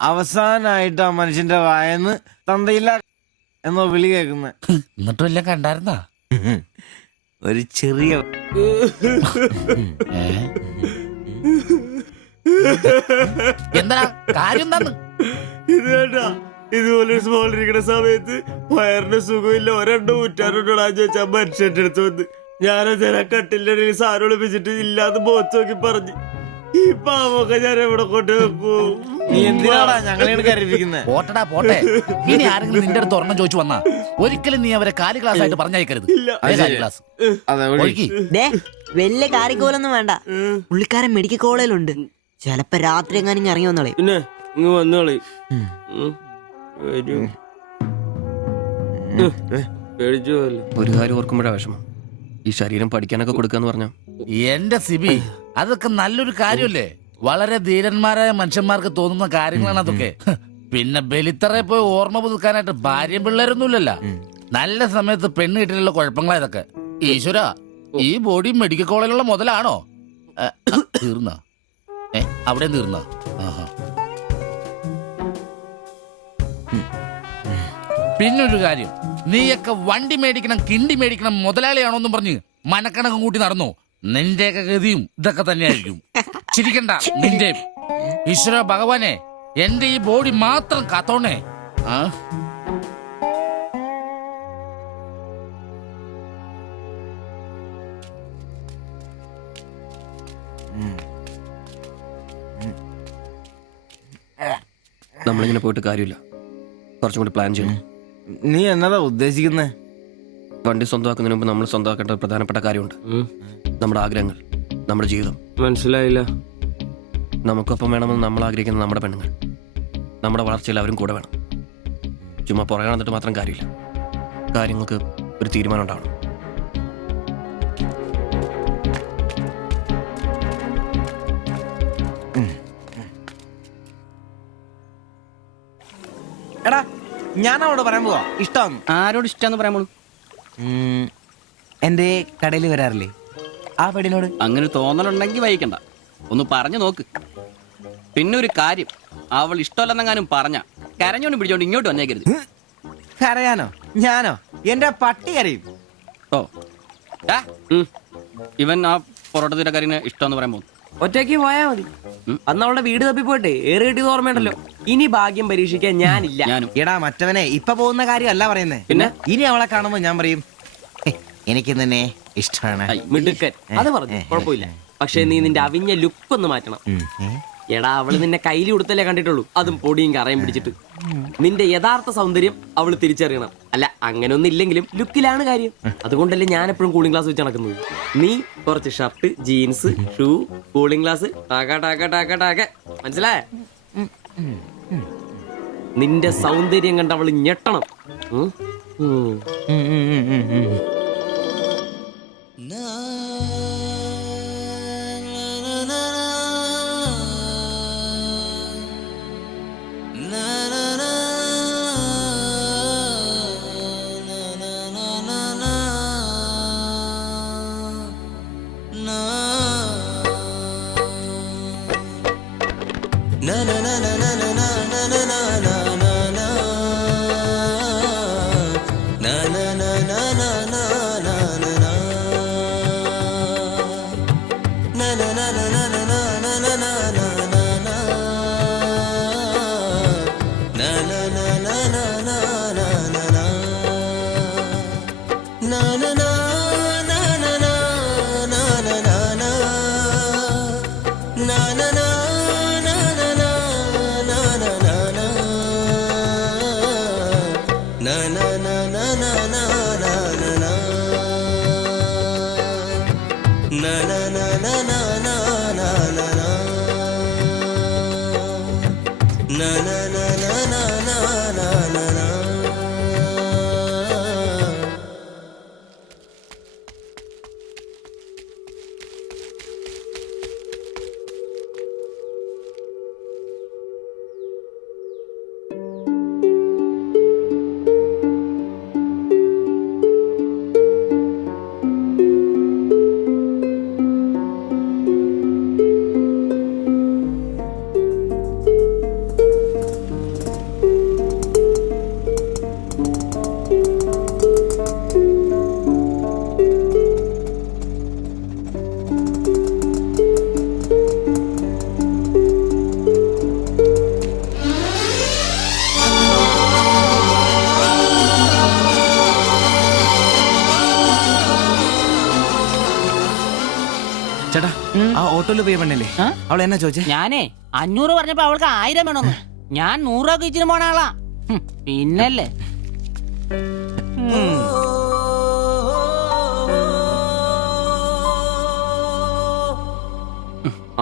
അവസാനായിട്ട് ആ മനുഷ്യന്റെ വായന്ന് തന്തയില്ല എന്നോ വിളി കേൾക്കുന്നത്. എന്നിട്ടും എല്ലാം കണ്ടായിരുന്നാ? ഒരു ചെറിയ എന്താ കാര്യം? ഇതേട്ടാ, ഇതുപോലെ സ്മോൾ ഇരിക്കുന്ന സമയത്ത് വയറിന് സുഖമില്ല, ഒരെണ്ണം ഊറ്റാറുണ്ടോടാന്ന് ചോദിച്ചാ മനുഷ്യന്റെ അടുത്ത് വന്ന് ഞാനതേ കട്ടിലിന്റെ ഇടയിൽ സാറ് ഒളിപ്പിച്ചിട്ട് ഇല്ലാതെ ബോത്ത് നോക്കി പറഞ്ഞു. ഈ പാവൊക്കെ ഞാൻ എവിടെ കൊണ്ട് വെക്കൂ? നീ എന്തിനാടാ ഞങ്ങളെയാണ് കരുതിയിരിക്കുന്നത്? പോട്ടടാ പോട്ടെ. ഇനി ആരെങ്കിലും നിന്റെ അടുത്ത് ഒരെണ്ണം ചോദിച്ചു വന്നാ ഒരിക്കലും നീ അവരെ കാലി ക്ലാസ് ആയിട്ട് പറഞ്ഞയക്കരുത്. ക്ലാസ് വലിയ കാര്യക്കോലൊന്നും വേണ്ട. പുള്ളിക്കാരൻ മെഡിക്കൽ കോളേജിലുണ്ട്. ചിലപ്പോ രാത്രി എങ്ങാനും ഇറങ്ങി വന്നോളെ. പിന്നെ ഇങ്ങ് വന്നോളി. ഒരു കാര്യം ഓർക്കുമ്പോഴാ വിഷമം. ഈ ശരീരം പഠിക്കാനൊക്കെ കൊടുക്കാന്ന് പറഞ്ഞ എന്റെ സിബി, അതൊക്കെ നല്ലൊരു കാര്യമല്ലേ? വളരെ ധീരന്മാരായ മനുഷ്യന്മാർക്ക് തോന്നുന്ന കാര്യങ്ങളാണ് അതൊക്കെ. പിന്നെ ബലിത്തറയെ പോയി ഓർമ്മ പുതുക്കാനായിട്ട് ഭാര്യയും പിള്ളേരൊന്നുമില്ലല്ലോ. നല്ല സമയത്ത് പെണ്ണ് കിട്ടിയുള്ള കുഴപ്പങ്ങളാ ഇതൊക്കെ. ഈശ്വര, ഈ ബോഡി മെഡിക്കൽ കോളേജിലുള്ള മുതലാണോ? തീർന്ന അവിടെ തീർന്ന. പിന്നൊരു കാര്യം, നീയൊക്കെ വണ്ടി മേടിക്കണം, കിണ്ടി മേടിക്കണം, മുതലാളിയാണോന്നും പറഞ്ഞ് മനക്കണക്കം കൂട്ടി നടന്നു. നിന്റെയൊക്കെ ഗതിയും ഇതൊക്കെ തന്നെയായിരിക്കും. ചിരിക്കണ്ട നിന്റെ. ഈശ്വര ഭഗവാനെ, എന്റെ ഈ ബോഡി മാത്രം കാത്തോണേ. നമ്മളിങ്ങനെ പോയിട്ട് കാര്യമില്ല, കുറച്ചും കൂടി പ്ലാൻ ചെയ്യണം. നീ എന്നതാ ഉദ്ദേശിക്കുന്നേ? വണ്ടി സ്വന്തമാക്കുന്നതിന് മുമ്പ് നമ്മൾ സ്വന്തമാക്കേണ്ട ഒരു പ്രധാനപ്പെട്ട കാര്യമുണ്ട്. നമ്മുടെ ആഗ്രഹങ്ങൾ, നമ്മുടെ ജീവിതം. മനസ്സിലായില്ല. നമുക്കൊപ്പം വേണമെന്ന് നമ്മൾ ആഗ്രഹിക്കുന്ന നമ്മുടെ പെണ്ണുങ്ങൾ. നമ്മുടെ വളർച്ചയിൽ അവരും കൂടെ വേണം. ചുമ്മാ പുറകെ നടന്നിട്ട് മാത്രം കാര്യമില്ല. കാര്യങ്ങൾക്ക് ഒരു തീരുമാനം ഉണ്ടാവണം. എടാ, ഞാൻ അവളോട് പറയാൻ പോവാ ഇഷ്ടമാണ്. ആരോട് ഇഷ്ടമെന്ന് പറയാൻ പോണു? എന്റെ കടയിൽ വരാറില്ലേ ആ പെടിനോട്? അങ്ങനെ തോന്നലുണ്ടെങ്കിൽ വൈകണ്ട, ഒന്ന് പറഞ്ഞു നോക്ക്. പിന്നെ ഒരു കാര്യം, അവൾ ഇഷ്ടമല്ലെന്നെങ്ങാനും പറഞ്ഞ കരഞ്ഞോണ്ട് പിടിച്ചോണ്ട് ഇങ്ങോട്ട് വന്നേക്കരുത്. കരയാനോ? ഞാനോ? എന്റെ പട്ടി കരയും. ഓ, ഇവൻ ആ പൊറോട്ട തീരക്കാരിനെ ഇഷ്ടമെന്ന് പറയാൻ പോകുന്നു. ഒറ്റയ്ക്ക് പോയാ മതി. അന്ന് അവളുടെ വീട് തപ്പി പോട്ടെ, ഏറെ കിട്ടിയത് ഓർമ്മയുണ്ടല്ലോ. ഇനി ഭാഗ്യം പരീക്ഷിക്കാൻ ഞാനില്ല. എടാ മറ്റവനെ, ഇപ്പൊ പോകുന്ന കാര്യമല്ല പറയുന്നേ. പിന്നെ ഇനി അവളെ കാണുമ്പോ ഞാൻ പറയും എനിക്ക് തന്നെ ഇഷ്ടമാണ്. മിടുക്കൻ, അത് പറഞ്ഞു കുഴപ്പമില്ല. പക്ഷെ നീ നിന്റെ അവിഞ്ഞ ലുക്ക് ഒന്ന് മാറ്റണം. എടാ, അവള് നിന്നെ കയ്യിൽ കൊടുത്തല്ലേ കണ്ടിട്ടുള്ളൂ, അതും പൊടിയും കറയും പിടിച്ചിട്ട്. നിന്റെ യഥാർത്ഥ സൗന്ദര്യം അവള് തിരിച്ചറിയണം. അല്ല, അങ്ങനെ ഒന്നും ഇല്ലെങ്കിലും ലുക്കിലാണ് കാര്യം. അതുകൊണ്ടല്ലേ ഞാൻ എപ്പോഴും കൂളിംഗ് ഗ്ലാസ് വെച്ച് നടക്കുന്നത്. നീ കുറച്ച് shirt, jeans, shoe, cooling glass, മനസ്സിലായ? നിന്റെ സൗന്ദര്യം കണ്ട് അവള് ഞെട്ടണം. ആ ഓട്ടോയിൽ പോയി പെണ്ണല്ലേ അവൾ എന്നാ ചോദിച്ചേ? ഞാനേ 500 പറഞ്ഞപ്പോ അവൾക്ക് 1000 വേണമെന്ന്. ഞാൻ 100 രൂപ ഇച്ചിരി പോണ ആളാ. പിന്നല്ലേ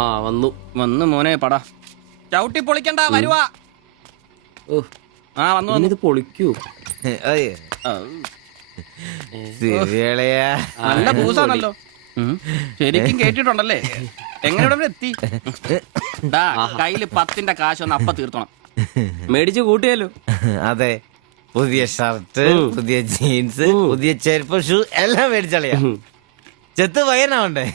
ആ വന്നു വന്ന് മോനെ പടാ ചവിട്ടി പൊളിക്കണ്ട വരുവാ. ആ വന്നു വന്നു. ഇത് പൊളിക്കൂ. നല്ല പൂസാണല്ലോ. ശരിക്കും കേട്ടിട്ടുണ്ടല്ലേ? എങ്ങനെ ഇവിടെ എത്തി? കയ്യില് 10ന്റെ കാശ് ഒന്ന് അപ്പ തീർത്തണം. മേടിച്ച് കൂട്ടിയല്ലോ. അതെ, പുതിയ ഷർട്ട്, പുതിയ ജീൻസ്, പുതിയ ചെരുപ്പ്, ഷൂ എല്ലാം മേടിച്ചളിയാ. ചെത്ത് വയനാവണ്ടേ?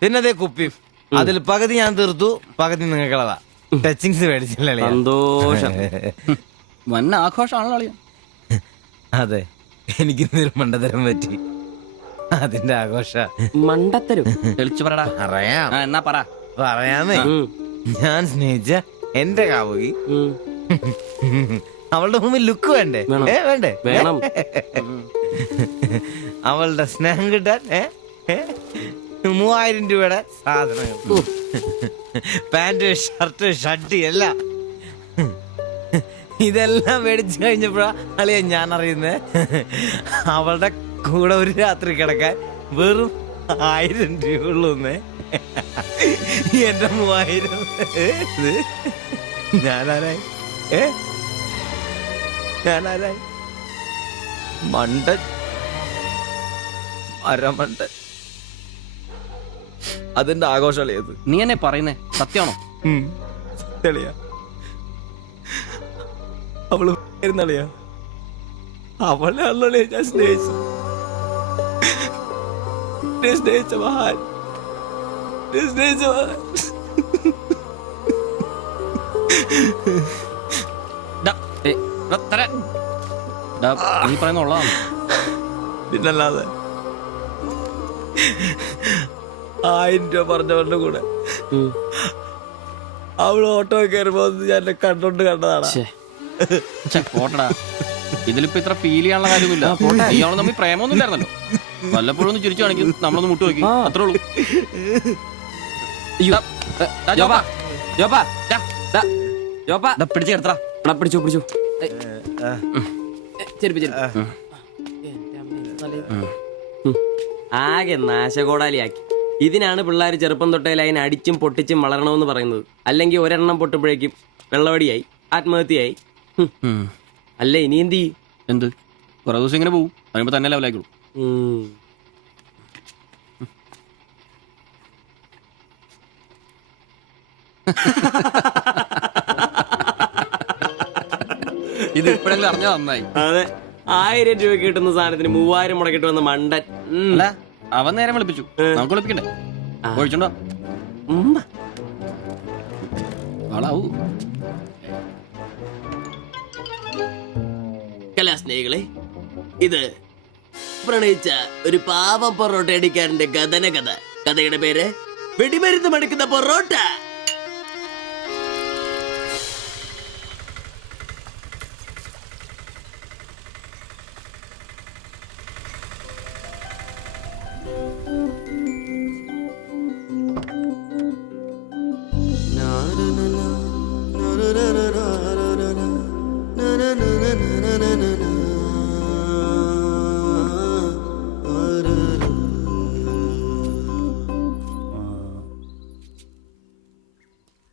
പിന്നെ അതേ കുപ്പി, അതിൽ പകുതി ഞാൻ തീർത്തു, പകുതി നിങ്ങൾക്കുള്ളതാ. ടച്ചിങ്സ് മേടിച്ചില്ലേ? സന്തോഷം. വന്ന ആഘോഷമാണല്ലോ അളിയാ. അതെ, എനിക്കിന്നൊരു മണ്ടത്തരം പറ്റി, അതിന്റെ ആഘോഷ. മണ്ടത്തരും തെളിച്ചു പറടാ. അറിയാം. എന്നാ പറ. പറയാമേ, ഞാൻ സ്നേഹിച്ച എന്റെ കാമുകി അവളുടെ മുമ്പിൽ ലുക്ക് വേണ്ടേ? വേണ്ടേ? വേണം. അവളുടെ സ്നേഹം കിട്ടാൻ 3000 രൂപയുടെ സാധനങ്ങൾ, പാന്റ്, ഷർട്ട്, ഷഡ്ഡി എല്ലാം. ഇതെല്ലാം മേടിച്ചു കഴിഞ്ഞപ്പോഴാ അളിയ ഞാൻ അറിയുന്നേ, അവളുടെ കൂടെ ഒരു രാത്രി കിടക്കാൻ വെറും 1000 രൂപ ഉള്ളൂന്നേ. എന്റെ 3000 ഞാനാരായി? ഞാനാരായി? മണ്ടൻ, അരമണ്ടൻ. അതിന്റെ ആഘോഷളിയത്. നീ എന്നെ പറയുന്നേ സത്യമാണോ? തെളിയാ, അവള് ളിയാ, അവളെ അല്ലേ ഞാൻ സ്നേഹിച്ചു. സ്നേഹിച്ച മഹാൻ, സ്നേഹിച്ച മഹാൻ. നീ പറയുന്ന ഉള്ളതാണ്. പിന്നല്ലാതെ 1000 രൂപ പറഞ്ഞവരുടെ കൂടെ അവള് ഓട്ടോ കയറുമ്പോ ഞാൻ എന്നെ കണ്ടോണ്ട് കണ്ടതാണ്. പോട്ടടാ, ഇതിലിപ്പോ ഇത്ര ഫീൽ ചെയ്യാനുള്ള കാര്യമൊന്നുമില്ല. ഇയാള് തമ്മിൽ പ്രേമൊന്നും ഇല്ലായിരുന്നല്ലോ. വല്ലപ്പോഴും ഒന്ന് ചിരിച്ചു കാണിക്കും, നമ്മളൊന്ന് മുട്ടു നോക്കി, അത്രേ ഉള്ളൂ. പിടിച്ചു കിടത്താ. പിടിച്ചോ പിടിച്ചോ. ആകെ നാശകോടാലിയാക്കി. ഇതിനാണ് പിള്ളേർ ചെറുപ്പം തൊട്ടേ ലൈൻ അടിച്ചും പൊട്ടിച്ചും വളരണമെന്ന് പറയുന്നത്. അല്ലെങ്കിൽ ഒരെണ്ണം പൊട്ടുമ്പോഴേക്കും വെള്ളവടിയായി, ആത്മഹത്യയായി. അല്ല ഇനി എന്ത് ചെയ്യും? എന്ത് കുറെ ദിവസം ഇങ്ങനെ പോവും, പറയുമ്പോ തന്നെ ലെവലായിക്കോളൂ. ഇത് ഇപ്പോഴെങ്കിലും അറിഞ്ഞാ നന്നായി. അതെ, 1000 രൂപ കിട്ടുന്ന സാധനത്തിന് 3000 മുടക്കിട്ട് വന്ന മണ്ടൻ. അല്ല, അവൻ നേരം വിളിപ്പിച്ചു, നമുക്ക് വിളിപ്പിക്കണ്ടേ? ഒഴിച്ചുണ്ടോ? ആളാവൂ. കലാസ്നേഹികളെ, ഇത് പ്രണയിച്ച ഒരു പാവം പൊറോട്ട അടിക്കാരന്റെ കഥന കഥ. കഥയുടെ പേര് വെടിമരുന്ന് മടുക്കുന്ന പൊറോട്ട.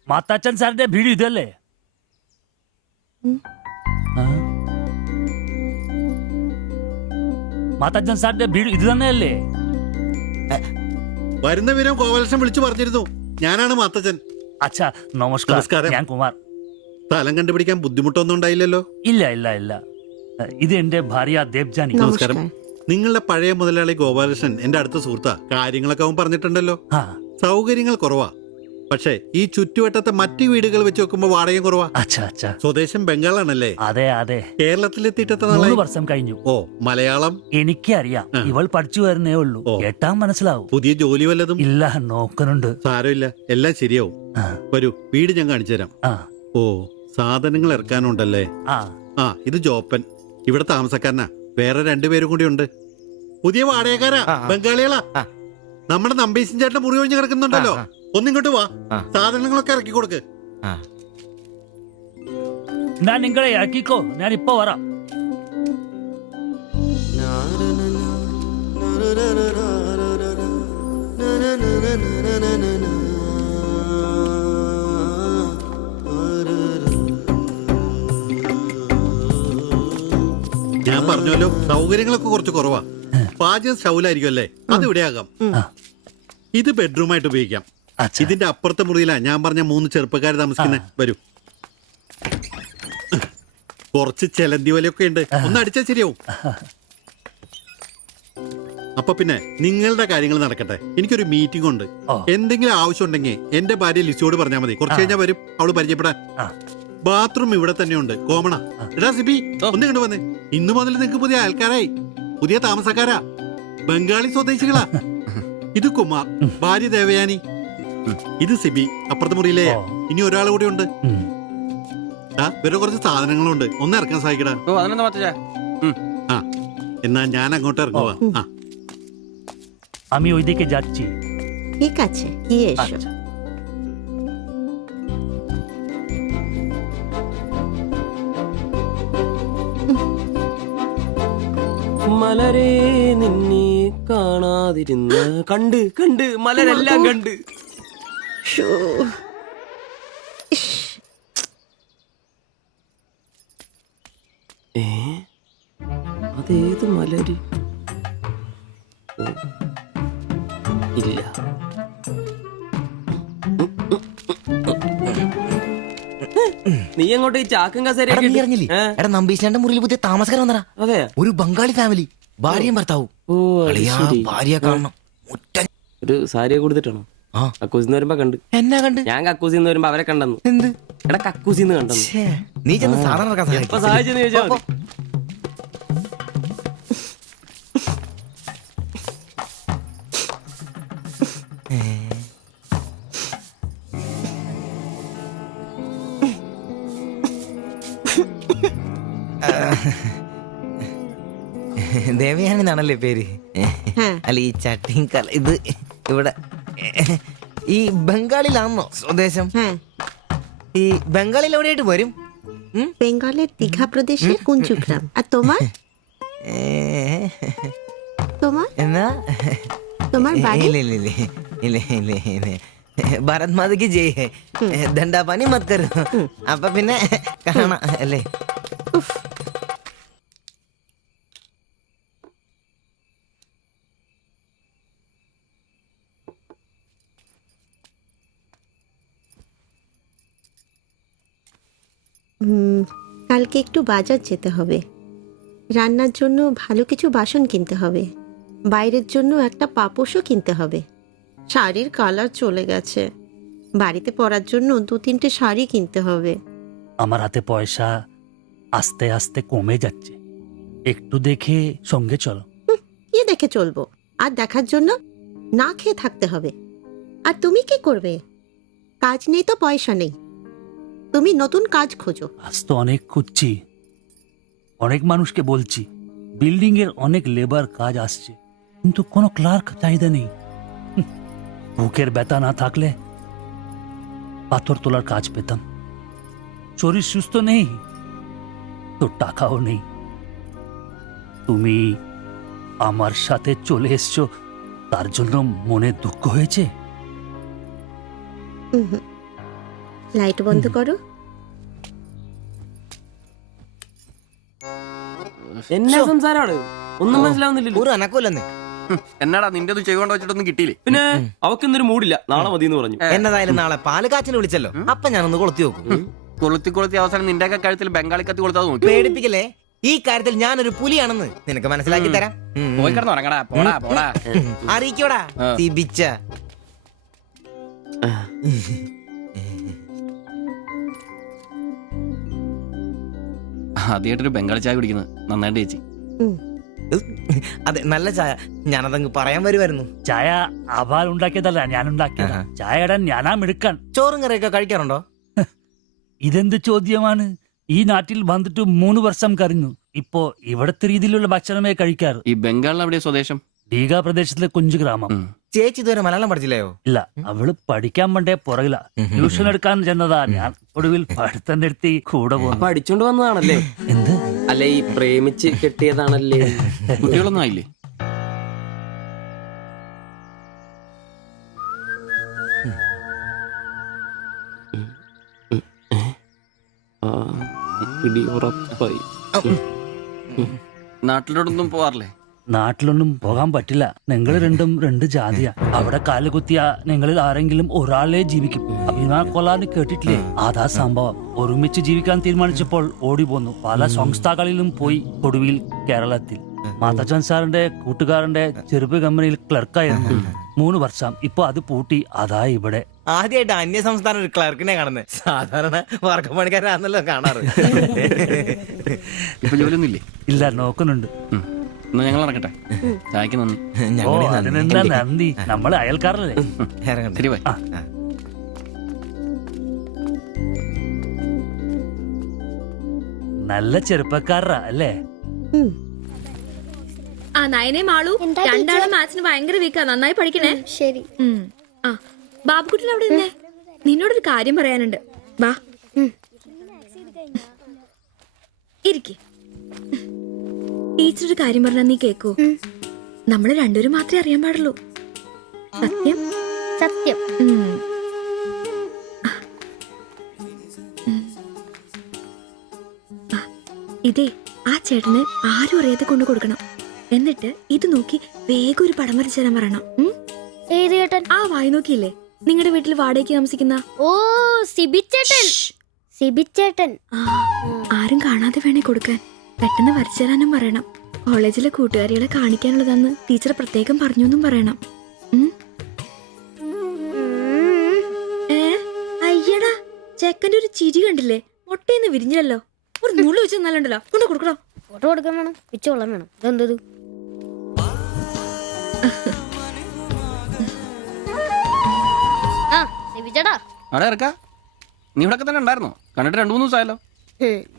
മാത്താച്ചൻ സാറിന്റെ വീട് ഇതല്ലേ? മാത്താച്ചൻ സാറിന്റെ വീട് ഇത് തന്നെയല്ലേ? വരുന്ന വിവരം ഗോപാലകൃഷ്ണൻ വിളിച്ചു പറഞ്ഞിരുന്നു. ഞാനാണ് മാത്തച്ഛൻ. അച്ഛാ നമസ്കാരം. ഞാൻ കുമാർ. സ്ഥലം കണ്ടുപിടിക്കാൻ ബുദ്ധിമുട്ടൊന്നും ഉണ്ടായില്ലല്ലോ? ഇല്ല ഇല്ല ഇല്ല. ഇത് എന്റെ ഭാര്യ ദേവ്ജാനി. നമസ്കാരം. നിങ്ങളുടെ പഴയ മുതലാളി ഗോപാലകൃഷ്ണൻ എന്റെ അടുത്ത സുഹൃത്താ. കാര്യങ്ങളൊക്കെ അവൻ പറഞ്ഞിട്ടുണ്ടല്ലോ. സൗകര്യങ്ങൾ കുറവാ, പക്ഷേ ഈ ചുറ്റുവട്ടത്തെ മറ്റു വീടുകൾ വെച്ച് നോക്കുമ്പോ വാടകയും കുറവാ. സ്വദേശം ബംഗാളാണല്ലേ? അതെ അതെ. കേരളത്തിലെത്തിയിട്ട് 3 വർഷം കഴിഞ്ഞു. ഓ, മലയാളം എനിക്കറിയാം. ഇവൾ പഠിച്ചു വരുന്നേ ഉള്ളൂ. കേട്ടാ മനസ്സിലാവും. പുതിയ ജോലി വല്ലതും? ഇല്ല, നോക്കുന്നുണ്ട്. സാരമില്ല, എല്ലാം ശരിയാവും. വരൂ, വീട് ഞാൻ കാണിച്ചു തരാം. ഓ, സാധനങ്ങൾ ഇറക്കാനുണ്ടല്ലേ? ഇത് ജോപ്പൻ, ഇവിടെ താമസക്കാരനാ. വേറെ 2 പേരും കൂടി ഉണ്ട്. പുതിയ വാടകക്കാരാ, ബംഗാളികളാ. നമ്മുടെ നമ്പീശൻ ചേട്ടൻ മുറി ഒഴിഞ്ഞ് കിടക്കുന്നുണ്ടല്ലോ, ഒന്നിങ്ങോട്ട് വാ, സാധനങ്ങളൊക്കെ ഇറക്കി കൊടുക്ക്. ഞാൻ നിങ്ങളെ ഇറക്കിക്കോ, ഞാൻ ഇപ്പൊ വരാം. ഞാൻ പറഞ്ഞല്ലോ സൗകര്യങ്ങളൊക്കെ കുറച്ച് കുറവാ. പാചകം സ്റ്റൗലായിരിക്കും അല്ലേ, അത് ഇവിടെ ആകാം. ഇത് ബെഡ്റൂമായിട്ട് ഉപയോഗിക്കാം. ഇതിന്റെ അപ്പുറത്തെ മുറിയിലാ ഞാൻ പറഞ്ഞ 3 ചെറുപ്പക്കാർ താമസിക്കുന്നത്. വരൂ. കുറച്ച് ചെലന്തി വലയൊക്കെ ഉണ്ട്, ഒന്ന് അടിച്ചാൽ ശരിയാവും. അപ്പൊ പിന്നെ നിങ്ങളുടെ കാര്യങ്ങൾ നടക്കട്ടെ, എനിക്കൊരു മീറ്റിംഗ് ഉണ്ട്. എന്തെങ്കിലും ആവശ്യം ഉണ്ടെങ്കിൽ എന്റെ ഭാര്യ ലിസിയോട് പറഞ്ഞാൽ മതി, കുറച്ച് കഴിഞ്ഞാൽ വരും അവള് പരിചയപ്പെടാൻ. ബാത്റൂം ഇവിടെ തന്നെയുണ്ട്, കോമണ. എടാ സിബി, ഒന്ന് കണ്ടു വന്നേ. ഇന്നു മുതൽ നിങ്ങൾക്ക് പുതിയ ആൾക്കാരായി, പുതിയ താമസക്കാരാ, ബംഗാളി സ്വദേശികളാ. ഇത് കുമാർ, ഭാര്യ ദേവയാനി. ഇത് സിബി, അപ്പുറത്തെ മുറിയിലെ. ഇനി ഒരാൾ കൂടെ ഉണ്ട്. വേറെ കുറച്ച് സാധനങ്ങളുണ്ട്, ഒന്ന് ഇറക്കാൻ സഹായിക്കടാ. ആ, എന്നാ ഞാൻ അങ്ങോട്ട് ഇറങ്ങുവാ. আমি ওইদিকে যাচ্ছি। ঠিক আছে, গিয়ে এসো। മലരെ നിന്നെ കാണാതിരുന്ന കണ്ട് കണ്ട് മലരെല്ലാം കണ്ട്. അതേത് മലര്? ഇല്ല. നീ അങ്ങോട്ട് ഈ ചാക്കും കസേരയൊക്കെ നമ്പീശന്റെ മുറിയിൽ പുതിയ താമസക്കാരൻ വന്നടാ. അതെ, ഒരു ബംഗാളി ഫാമിലി, ഭാര്യയും ഭർത്താവും. ഭാര്യ കാണണം. ഒരു സാരിയെ കൊടുത്തിട്ടാണോ? കക്കൂസിന്ന് വരുമ്പോ കണ്ട്. എന്നാ കണ്ട്? ഞാൻ കക്കൂസിന്ന് വരുമ്പോ അവരെ കണ്ടെന്നു. എന്ത്? എടാ കക്കൂസിന്ന് കണ്ടെന്നു. നീ ചെന്ന് സാധനം എപ്പോ സഹായിച്ചെന്ന് ചോദിച്ചാ മതി. ദേവയാനെന്നാണല്ലേ പേര്? അല്ല ഈ ചട്ടിയും കല ഇത് ഇവിടെ ഈ ബംഗാളിലാണോ സ്വദേശം? ഈ ബംഗാളിൽ എവിടെയായിട്ട് വരും? বেঙ্গলের দীঘা প্রদেশের কুঞ্জুগ্রাম। আর তোমার? তোমার എന്നാ তোমার বাড়ি? ഇല്ല ഭാരത് മാതയ്ക്ക് ജയ്. ദണ്ഡാപാനി മത് കരോ. അപ്പൊ പിന്നെ കാണാം അല്ലേ? কালকে একটু বাজার যেতে হবে, রান্নার জন্য ভালো কিছু বাসন কিনতে হবে, বাইরের জন্য একটা পাপোশও কিনতে হবে। শাড়ির কালার চলে গেছে, বাড়িতে পরার জন্য 2-3টে শাড়ি কিনতে হবে। আমার হাতে পয়সা আস্তে আস্তে কমে যাচ্ছে, একটু দেখে সঙ্গে চলো। কি দেখে চলবো? আর দেখার জন্য না খেয়ে থাকতে হবে। আর তুমি কি করবে? কাজ নেই তো পয়সা নেই, তুমি নতুন কাজ খোঁজো। আজ তো অনেক খুঁজছি, অনেক মানুষকে বলছি, বিল্ডিং এর অনেক লেবার কাজ আসছে, কিন্তু কোনো ক্লার্ক চাহিদা নেই। বুকের ব্যথা না থাকলে পাথর তোলার কাজ পেতাম। শরীর সুস্থ নেই তো টাকাও নেই। তুমি আমার সাথে চলে এসছো, তার জন্য মনে দুঃখ হয়েছে? লাইট বন্ধ করো। എന്നാ സംസാരമാണ്? ഒന്നും മനസ്സിലാവുന്നില്ലല്ലോ. ഒരു അനക്കമില്ലെന്ന്. എന്നാടാ നിന്റെ ഒന്നും ചെയ്തുകൊണ്ട് വെച്ചിട്ടൊന്നും കിട്ടിയില്ലേ? പിന്നെ അവക്കൊന്നൊരു മൂടില്ല, നാളെ മതി എന്ന് പറഞ്ഞു. എന്നതായാലും നാളെ പാല് കാച്ചിന് വിളിച്ചല്ലോ, അപ്പൊ ഞാനൊന്ന് കൊളുത്തി നോക്കും. കൊളുത്തി അവസാനം നിന്റെയൊക്കെ കഴുത്തിൽ ബംഗാളി കത്തി കൊളുത്താതെ നോക്കി. പേടിപ്പിക്കല്ലേ, ഈ കാര്യത്തിൽ ഞാനൊരു പുലിയാണെന്ന് നിനക്ക് മനസ്സിലാക്കി തരാം. പോയി കിടന്നു ഉറങ്ങടാ. പോടാ അറിയിക്കോടാ തിബിച്ച. ആദ്യമായിട്ടൊരു ബംഗാളി ചായ കുടിക്കുന്നത് നന്നായിട്ട് ചേച്ചി. അതെ, നല്ല ചായ. ഞാനതങ്ങ് പറയാൻ വരുമായിരുന്നു. ചായ അപാൽ ഉണ്ടാക്കിയതല്ല, ഞാൻ ഉണ്ടാക്കിയത്. ചായ ഇടാൻ ഞാനാ മിടുക്കാൻ. ചോറും കറിയൊക്കെ കഴിക്കാറുണ്ടോ? ഇതെന്ത് ചോദ്യമാണ്? ഈ നാട്ടിൽ വന്നിട്ട് 3 വർഷം കഴിഞ്ഞു. ഇപ്പോ ഇവിടത്തെ രീതിയിലുള്ള ഭക്ഷണമേ കഴിക്കാറ്. ഈ ബംഗാളിൽ എവിടെയാ സ്വദേശം? ഡീഗ പ്രദേശത്തിലെ കുഞ്ചു ഗ്രാമം. ചേച്ചി ഇതുവരെ മലയാളം പഠിച്ചില്ലയോ? ഇല്ല, അവള് പഠിക്കാൻ വേണ്ടേ പുറകില. ട്യൂഷൻ എടുക്കാൻ ചെന്നതാ. ഞാൻ ഒടുവിൽ പഠിത്തം നിർത്തി കൂടെ പോകുന്നു. പഠിച്ചോണ്ട് വന്നതാണല്ലേ? എന്ത്? അല്ലെ ഈ പ്രേമിച്ച് കെട്ടിയതാണല്ലേ? കുട്ടികളൊന്നും ആയില്ലേ? ഉറപ്പായി. നാട്ടിലോട്ടൊന്നും പോവാറില്ലേ? നാട്ടിലൊന്നും പോകാൻ പറ്റില്ല. നിങ്ങൾ രണ്ടും രണ്ട് ജാതിയാ. അവിടെ കാലുകുത്തിയ നിങ്ങളിൽ ആരെങ്കിലും ഒരാളെ ജീവിക്കും. അഭിമാന കൊല്ലാന്ന് കേട്ടിട്ടില്ലേ? അതാ സംഭവം. ഒരുമിച്ച് ജീവിക്കാൻ തീരുമാനിച്ചപ്പോൾ ഓടി പോന്നു. പല സംസ്ഥാകളിലും പോയി. ഒടുവിൽ കേരളത്തിൽ മാതജൻ സാറിന്റെ കൂട്ടുകാരന്റെ ചെറുപ്പ് കമ്പനിയിൽ ക്ലർക്കായിരുന്നു 3 വർഷം. ഇപ്പൊ അത് പൂട്ടി. അതാ ഇവിടെ. ആദ്യമായിട്ട് അന്യ സംസ്ഥാന ഒരു ക്ലർക്കിനെ കാണുന്നത്. സാധാരണ വർഗപ്പണിക്കാരാണല്ലോ കാണാറ്. ഇപ്പൊ ജോലിയൊന്നുമില്ലേ? ഇല്ല, നോക്കുന്നുണ്ട്. എന്നാ ഞങ്ങൾ ഇറങ്ങട്ടെ. ചായക്ക് നന്ദി. ഓ, അതിനെന്താ നന്ദി, നമ്മള് അയൽക്കാരല്ലേ. ശരി ബൈ. നല്ല ചെറുപ്പക്കാരാ അല്ലേ? ആ നയനെ മാളു, രണ്ടാളും മാത്സിന് ഭയങ്കര വീക്കാ. നന്നായി പഠിക്കണേ. ശരി. ആ ബാബുക്കുട്ടൻ അവിടെ നിന്നേ, നിന്നോടൊരു കാര്യം പറയാനുണ്ട്. ബാ ഇരിക്കെ. ടീച്ചർ ഒരു കാര്യം പറഞ്ഞാ നീ കേക്കോ? നമ്മള് രണ്ടുപേരും മാത്രമേ അറിയാൻ പാടുള്ളൂ. സത്യം സത്യം. ഇതേ ആ ചേട്ടന് ആരും അറിയാതെ കൊണ്ടു കൊടുക്കണം. എന്നിട്ട് ഇത് നോക്കി വേഗം ഒരു പടം വരച്ചു തരാൻ പറയണം. ഏത് ചേട്ടൻ? ആ വായി നോക്കിയില്ലേ, നിങ്ങളുടെ വീട്ടിൽ വാടകയ്ക്ക് താമസിക്കുന്ന? ഓ, സിബിച്ചേട്ടൻ. സിബിച്ചേട്ടൻ. ആരും കാണാതെ വേണേ കൊടുക്കാൻ. പെട്ടെന്ന് വരച്ചു തരാനും പറയണം. കോളേജിലെ കൂട്ടുകാരികളെ കാണിക്കാനുള്ളതാന്ന് ടീച്ചർ പ്രത്യേകം പറഞ്ഞൊന്നും പറയണം. അയ്യടാ, ചെക്കന്റെ ഒരു ചിരി കണ്ടില്ലേ? മുട്ടയെന്ന് വിരിഞ്ഞല്ലോ. ഒരു നുള്ളു വെച്ച് നല്ലണ്ടല്ലോ. കൊണ്ട് കൊടുക്കണോ? ഫോട്ടോ കൊടുക്കാൻ വേണം, പിച്ചോളം വേണം. ഇതെന്തത്? ആ സിബിച്ചേട്ടാ. അവിടെ ഇറക്കാ. നീ ഇവിടെ തന്നെ ഉണ്ടായിരുന്നോ? കണ്ടിട്ട് 2-3 ദിവസമായല്ലോ.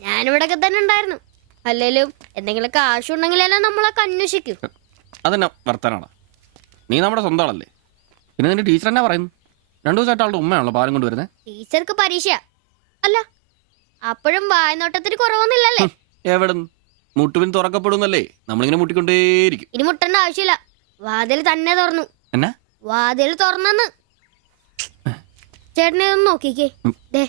ഞാനിവിടൊക്കെ തന്നെ ഉണ്ടായിരുന്നു. അല്ലേലും എന്തെങ്കിലും കാശുണ്ടെങ്കിലല്ലേ നമ്മളൊക്കെ അന്വേഷിക്കും. അതെന്നാ വർത്താനാണ്? നീ നമ്മുടെ സ്വന്തം ആളല്ലേ. പിന്നെ നിന്റെ ടീച്ചർ എന്നാ പറയുന്നു? 2 ദിവസമായിട്ട് ആളുടെ ഉമ്മയാണല്ലോ പാലും കൊണ്ടുവരുന്നത്. ടീച്ചർക്ക് പരീക്ഷ അല്ല, അപ്പോഴും വായനോട്ടത്തിന് കുറവൊന്നുമില്ലല്ലേ? എവിടെന്ന്? മുട്ടുപിൻ തുറക്കപ്പെടുന്നല്ലേ, നമ്മളിങ്ങനെ മുട്ടിക്കൊണ്ടേയിരിക്കും. ഇനി മുട്ടേണ്ട ആവശ്യമില്ല. വാതിൽ തന്നെ തുറന്നു. എന്നാ വാതിൽ തുറന്നെന്ന്. ചേട്ടനെ ഒന്ന് നോക്കിക്കേ. ദേ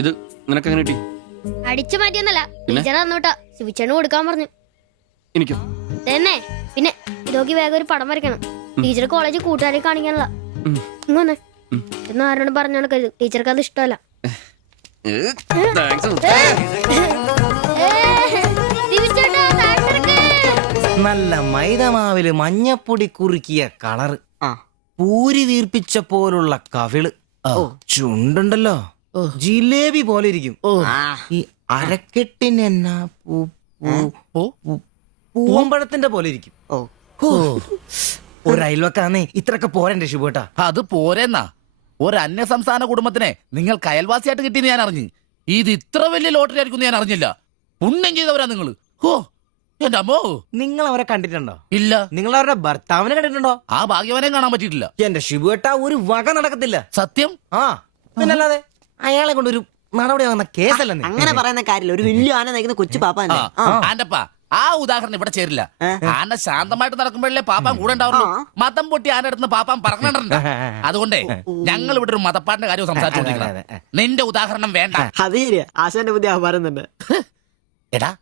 ഇത് നിനക്കെങ്ങനെ കിട്ടി? അടിച്ചു മാറ്റിയൊന്നല്ല, ടീച്ചർ തന്നോട്ടാ. ശിവിച്ചേണ് കൊടുക്കാൻ പറഞ്ഞു. എനിക്കോ? തന്നെ. പിന്നെ ഇതൊക്കെ വേഗം ഒരു പടം വരയ്ക്കണം. ടീച്ചർ കോളേജിൽ കൂട്ടുകാരെ കാണിക്കാനുള്ള. ഇങ്ങനെ എന്ന് ആരോടും പറഞ്ഞു നടക്കരുത്. ടീച്ചർക്ക് അത് ഇഷ്ടമല്ല. നല്ല മൈദമാവില് മഞ്ഞപ്പൊടി കുറുക്കിയ കളറ്, പൂരി വീർപ്പിച്ച പോലുള്ള കവിള്, ചുണ്ടുണ്ടല്ലോ ജിലേബി പോലെ ഇരിക്കും. ഈ അരക്കെട്ടിന് എന്നാ പൂവമ്പഴത്തിന്റെ പോലെ ഇരിക്കും. ഒരു അയൽവക്കാന്നേ ഇത്രയൊക്കെ പോരണ്ടേ ശുഭേട്ടാ? അത് പോരെന്നാ. ഒരു അന്യ സംസ്ഥാന കുടുംബത്തിനെ നിങ്ങൾക്ക് അയൽവാസിയായിട്ട് കിട്ടിയെന്ന് ഞാൻ അറിഞ്ഞു. ഇത് ഇത്ര വലിയ ലോട്ടറി ആയിരിക്കും ഞാൻ അറിഞ്ഞില്ല. പുണ്യം ചെയ്തവരാ നിങ്ങള്. ഓ എന്റെ അമ്മോ. നിങ്ങൾ അവരെ കണ്ടിട്ടുണ്ടോ? ഇല്ല. നിങ്ങൾ അവരുടെ ഭർത്താവിനെ കണ്ടിട്ടുണ്ടോ? ആ ഭാഗ്യവനെയും കാണാൻ പറ്റിയിട്ടില്ല. എന്റെ ശിബുവേട്ടാ, ഒരു വക നടക്കത്തില്ല. സത്യം. ആ പിന്നല്ലാതെ അയാളെ കൊണ്ടൊരു നടപടി വന്ന കേസല്ല. അങ്ങനെ പറയുന്ന കാര്യമില്ല. ഒരു വലിയ ആന നയിക്കുന്ന കൊച്ചു പാപ്പല്ലേ. ആന്റപ്പാ, ആ ഉദാഹരണം ഇവിടെ ചേരില്ല. ആന ശാന്തമായിട്ട് നടക്കുമ്പോഴല്ലേ പാപ്പാൻ കൂടെ ഉണ്ടാവുള്ളൂ. മതം പൊട്ടി ആന അടുത്ത് പാപ്പാൻ പറഞ്ഞിട്ടുണ്ട്. അതുകൊണ്ടേ ഞങ്ങൾ ഇവിടെ ഒരു മതപ്പാടിന്റെ കാര്യം സംസാരിച്ചോണ്ടിരിക്കണം. നിന്റെ ഉദാഹരണം വേണ്ട. അത് ശരിയാ, ആശാന്റെ പുതിയ പറയുന്നുണ്ട്. എടാ,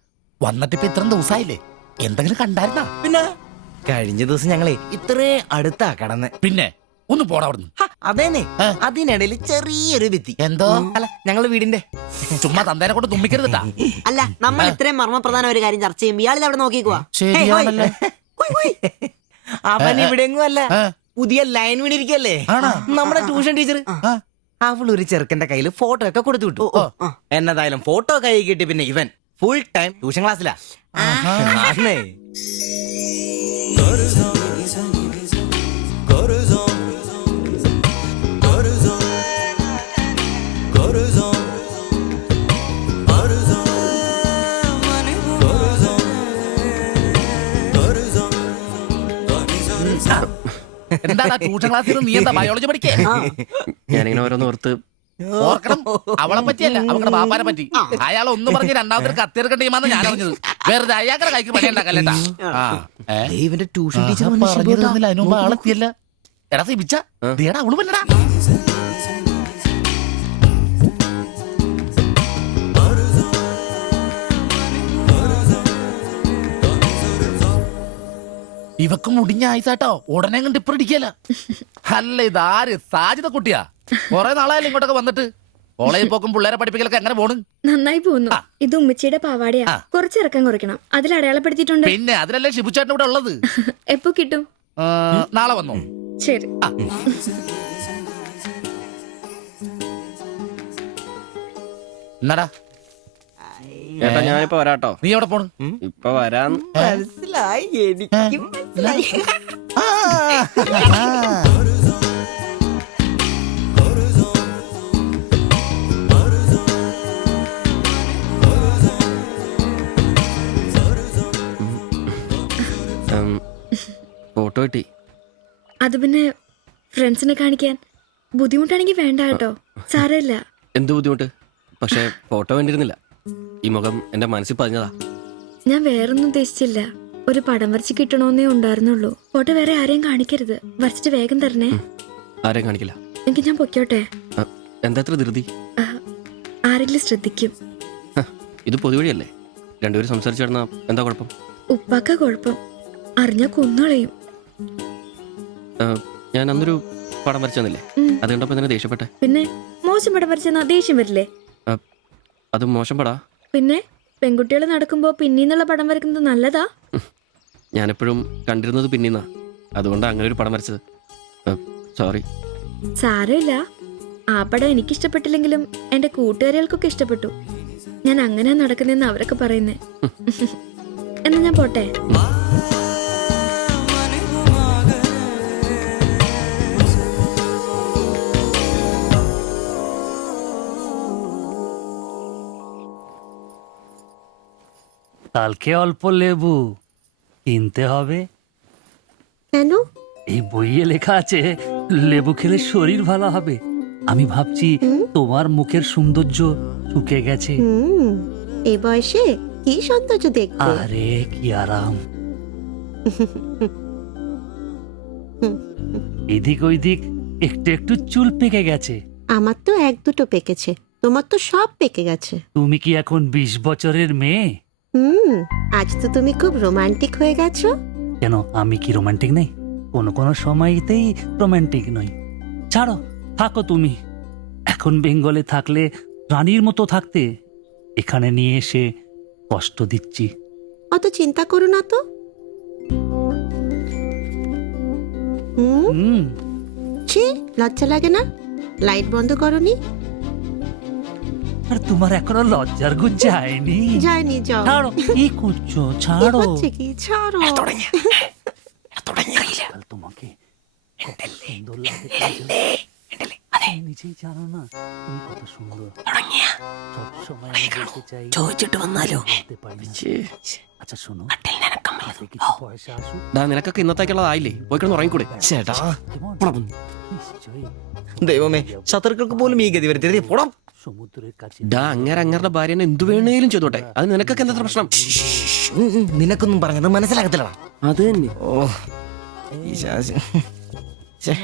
വന്നിട്ടിപ്പോ ഇത്ര ദിവസമായില്ലേ, എന്തെങ്കിലും കണ്ടായിരുന്നാ? പിന്നെ കഴിഞ്ഞ ദിവസം ഞങ്ങളെ ഇത്രേ അടുത്താ കടന്ന്. പിന്നെ ഒന്ന് പോടാ അവിടുന്ന്. അതേനെ, അതിനിടയിൽ ചെറിയൊരു ഭിത്തി. എന്തോ? അല്ല, ഞങ്ങള് വീടിന്റെ. ചുമ്മാ തന്തേനെ കൊണ്ട് തുമ്മിക്കരുതാ. അല്ല, നമ്മൾ ഇത്രയും മർമ്മപ്രധാന ഒരു കാര്യം ചർച്ച ചെയ്യുമ്പോ ഇയാളിത് അവിടെ നോക്കിക്കുവാ. ശരിയാണല്ലേ. അവൻ ഇവിടെയെങ്ങും അല്ല, പുതിയ ലൈൻ വീണിരിക്കല്ലേ നമ്മുടെ ട്യൂഷൻ ടീച്ചർ. അവൾ ഒരു ചെറുക്കന്റെ കയ്യിൽ ഫോട്ടോ ഒക്കെ കൊടുത്തു വിട്ടു. എന്നതായാലും ഫോട്ടോ കൈ കിട്ടി. പിന്നെ ഇവൻ ഫുൾ ടൈം ട്യൂഷൻ ക്ലാസ്സിലാ. എന്താ ട്യൂഷൻ ക്ലാസ്സിൽ നീ എന്താ ബയോളജി പഠിക്കേ? ഞാനിങ്ങനെ ഓരോന്ന് ഓർത്ത് ഓർക്കണം, അവളെ പറ്റിയല്ല, അവളുടെ ബാപ്പാനെ പറ്റി. അയാൾ ഒന്ന് പറഞ്ഞ് രണ്ടാമത്തെ കത്തിയെടുക്കേണ്ട ടീമാന്ന് ഞാൻ അറിഞ്ഞത്. വെറുതെ അയാളുടെ കൈക്ക് പണി ഉണ്ടാക്കല്ലേട്ടാ. ഇവന്റെ ട്യൂഷൻ ടീച്ചർ അതിന് മുമ്പ് ആളെത്തിയല്ല. എടാ സിബിച്ച ദേടാ അവള് വല്ലടാ. ഇവക്ക് മുടിഞ്ഞ ആയിസാട്ടോ, ഉടനെ കണ്ട് ഇപ്പൊ ഇടിക്കല. അല്ല ഇതാര് സാജിത കുട്ടിയാ? കൊറേ നാളായാലും ഇങ്ങോട്ടൊക്കെ വന്നിട്ട്. കോളേജിൽ പോക്കും പിള്ളേരെ പഠിപ്പിക്കലൊക്കെ എങ്ങനെ പോണ്? നന്നായി പോകുന്നു. ഇത് ഉമ്മച്ചിയുടെ പാവാടയാ, കുറച്ച് ഇറക്കം കുറയ്ക്കണം. അതിൽ അടയാളപ്പെടുത്തിയിട്ടുണ്ട്. പിന്നെ അതിലല്ലേ ഷിബുച്ചേട്ടൻ ഇവിടെ ഉള്ളത്. എപ്പോ കിട്ടും? നാളെ വന്നോ? ശരി. എന്നാടാ ഏട്ടാ ഞാനിപ്പോ വരാട്ടോ. നീ എവിടെ പോണ്? ഇപ്പൊ വരാന്ന്. മനസ്സിലായി, എനിക്കും മനസ്സിലായി. ഫോട്ടോ കിട്ടി. അത് പിന്നെ ഫ്രണ്ട്സിനെ കാണിക്കാൻ ബുദ്ധിമുട്ടാണെങ്കിൽ വേണ്ട കേട്ടോ, സാരമില്ല. എന്ത് ബുദ്ധിമുട്ട്? പക്ഷെ ഫോട്ടോ വേണ്ടിയിരുന്നില്ല. ഈ മുഖം എന്റെ മനസ്സിൽ പതിഞ്ഞതാ. ഞാൻ വേറൊന്നും ഉദ്ദേശിച്ചില്ല. ഒരു പടം വരച്ച് കിട്ടണമെന്നേ ഉണ്ടായിരുന്നുള്ളൂ. ഫോട്ടോ വേറെ ആരെയും കാണിക്കരുത്, വരച്ചിട്ട് വേഗം തരണേ. ആരെയും കാണിക്കില്ല. എങ്കിൽ ഞാൻ പൊക്കോട്ടെ? എന്താ ഇത്ര ധൃതി? ആരെങ്കിലും ശ്രദ്ധിക്കും. ഇത് പൊതുവഴിയല്ലേ, രണ്ടുപേരും സംസാരിച്ചു കിടന്നാ എന്താ കുഴപ്പം? ഉപ്പാക്ക കുഴപ്പം, അറിഞ്ഞാ കൊന്നുകളയും. ഞാൻ അന്നൊരു പടം വരച്ചു തന്നില്ലേ, അത് കണ്ടപ്പോ എന്തിനാ ദേഷ്യപ്പെട്ടെ? പിന്നെ മോശം പടം വരച്ചെന്നാ ദേഷ്യം വരില്ലേ? അത് മോശം പടാ. പിന്നെ പെൺകുട്ടികൾ നടക്കുമ്പോ പിന്നീന്നുള്ള പടം വരക്കുന്നത് നല്ലതാ. ഞാനെപ്പോഴും കണ്ടിരുന്നത് പിന്നീന്നാ, അതുകൊണ്ടാ അങ്ങനെ ഒരു പടം വരച്ചത്. സോറി. സാരമില്ല. ആ പടം എനിക്കിഷ്ടപ്പെട്ടില്ലെങ്കിലും എന്റെ കൂട്ടുകാരികൾക്കൊക്കെ ഇഷ്ടപ്പെട്ടു. ഞാൻ അങ്ങനെ നടക്കുന്നെന്ന് അവരൊക്കെ പറയുന്നേ. എന്നാ ഞാൻ പോട്ടെ. কালকে অল্প লেবু কিনতে হবে। কেন? এই বইয়ে লেখা আছে লেবু খেলে শরীর ভালো হবে। আমি ভাবছি তোমার মুখের সৌন্দর্য শুকে গেছে। এই বয়সে কি সৌন্দর্য দেখবে? আরে কি আরাম। এদিক ওইদিক একটু একটু চুল পেকে গেছে। আমার তো এক দুটো পেকেছে, তোমার তো সব পেকে গেছে। তুমি কি এখন 20 বছরের মেয়ে? আজ তো তুমি খুব রোমান্টিক হয়ে গেছো। কেন, আমি কি রোমান্টিক নেই? কোনো কোনো সময়তেই রোমান্টিক নই। ছাড়ো, থাকো তুমি। এখন বেঙ্গলে থাকলে রানীর মতো থাকতে, এখানে নিয়ে এসে কষ্ট দিচ্ছি। অত চিন্তা করো না তো। ছি, লজ্জা লাগে না? লাইট বন্ধ করনি? আর তোমার এখনো লজ্জার গুণ যায়নি? যায়নি, যাও। ছাড়ো, কি করছো? ছাড়ো। কি ছাড়ো? তোমাকে কত সুন্দর লাগে, নিজেই জানো না তুমি কত সুন্দর। সবসময় আমি বলতে চাই, ചോദിച്ചിട്ട് വന്നാലോ? বলতে পারি না। আচ্ছা শোনো, হাতে কিছু পয়সা আসুক। നിനക്കൊക്കെ ഇന്നത്തേക്കുള്ളതായില്ലേ, പോയി കിടന്ന് ഉറങ്ങിക്കൂടെ? ചേട്ടാ, নিশ্চয়ই ദൈവമേ, ശത്രുക്കൾക്ക് പോലും ഈ ഗതി വരുത്തരുത്. പോടാം. সমুদ্রের কাছে അങ്ങരുടെ ഭാര്യനെ എന്തു വേണേലും ചെയ്തോട്ടെ, അത് നിനക്കൊക്കെ എന്താ പ്രശ്നം? നിനക്കൊന്നും പറഞ്ഞത് മനസ്സിലാകത്തില്ലടാ. അത് തന്നെ. ഓ ഈ ശാസി. ഛെ.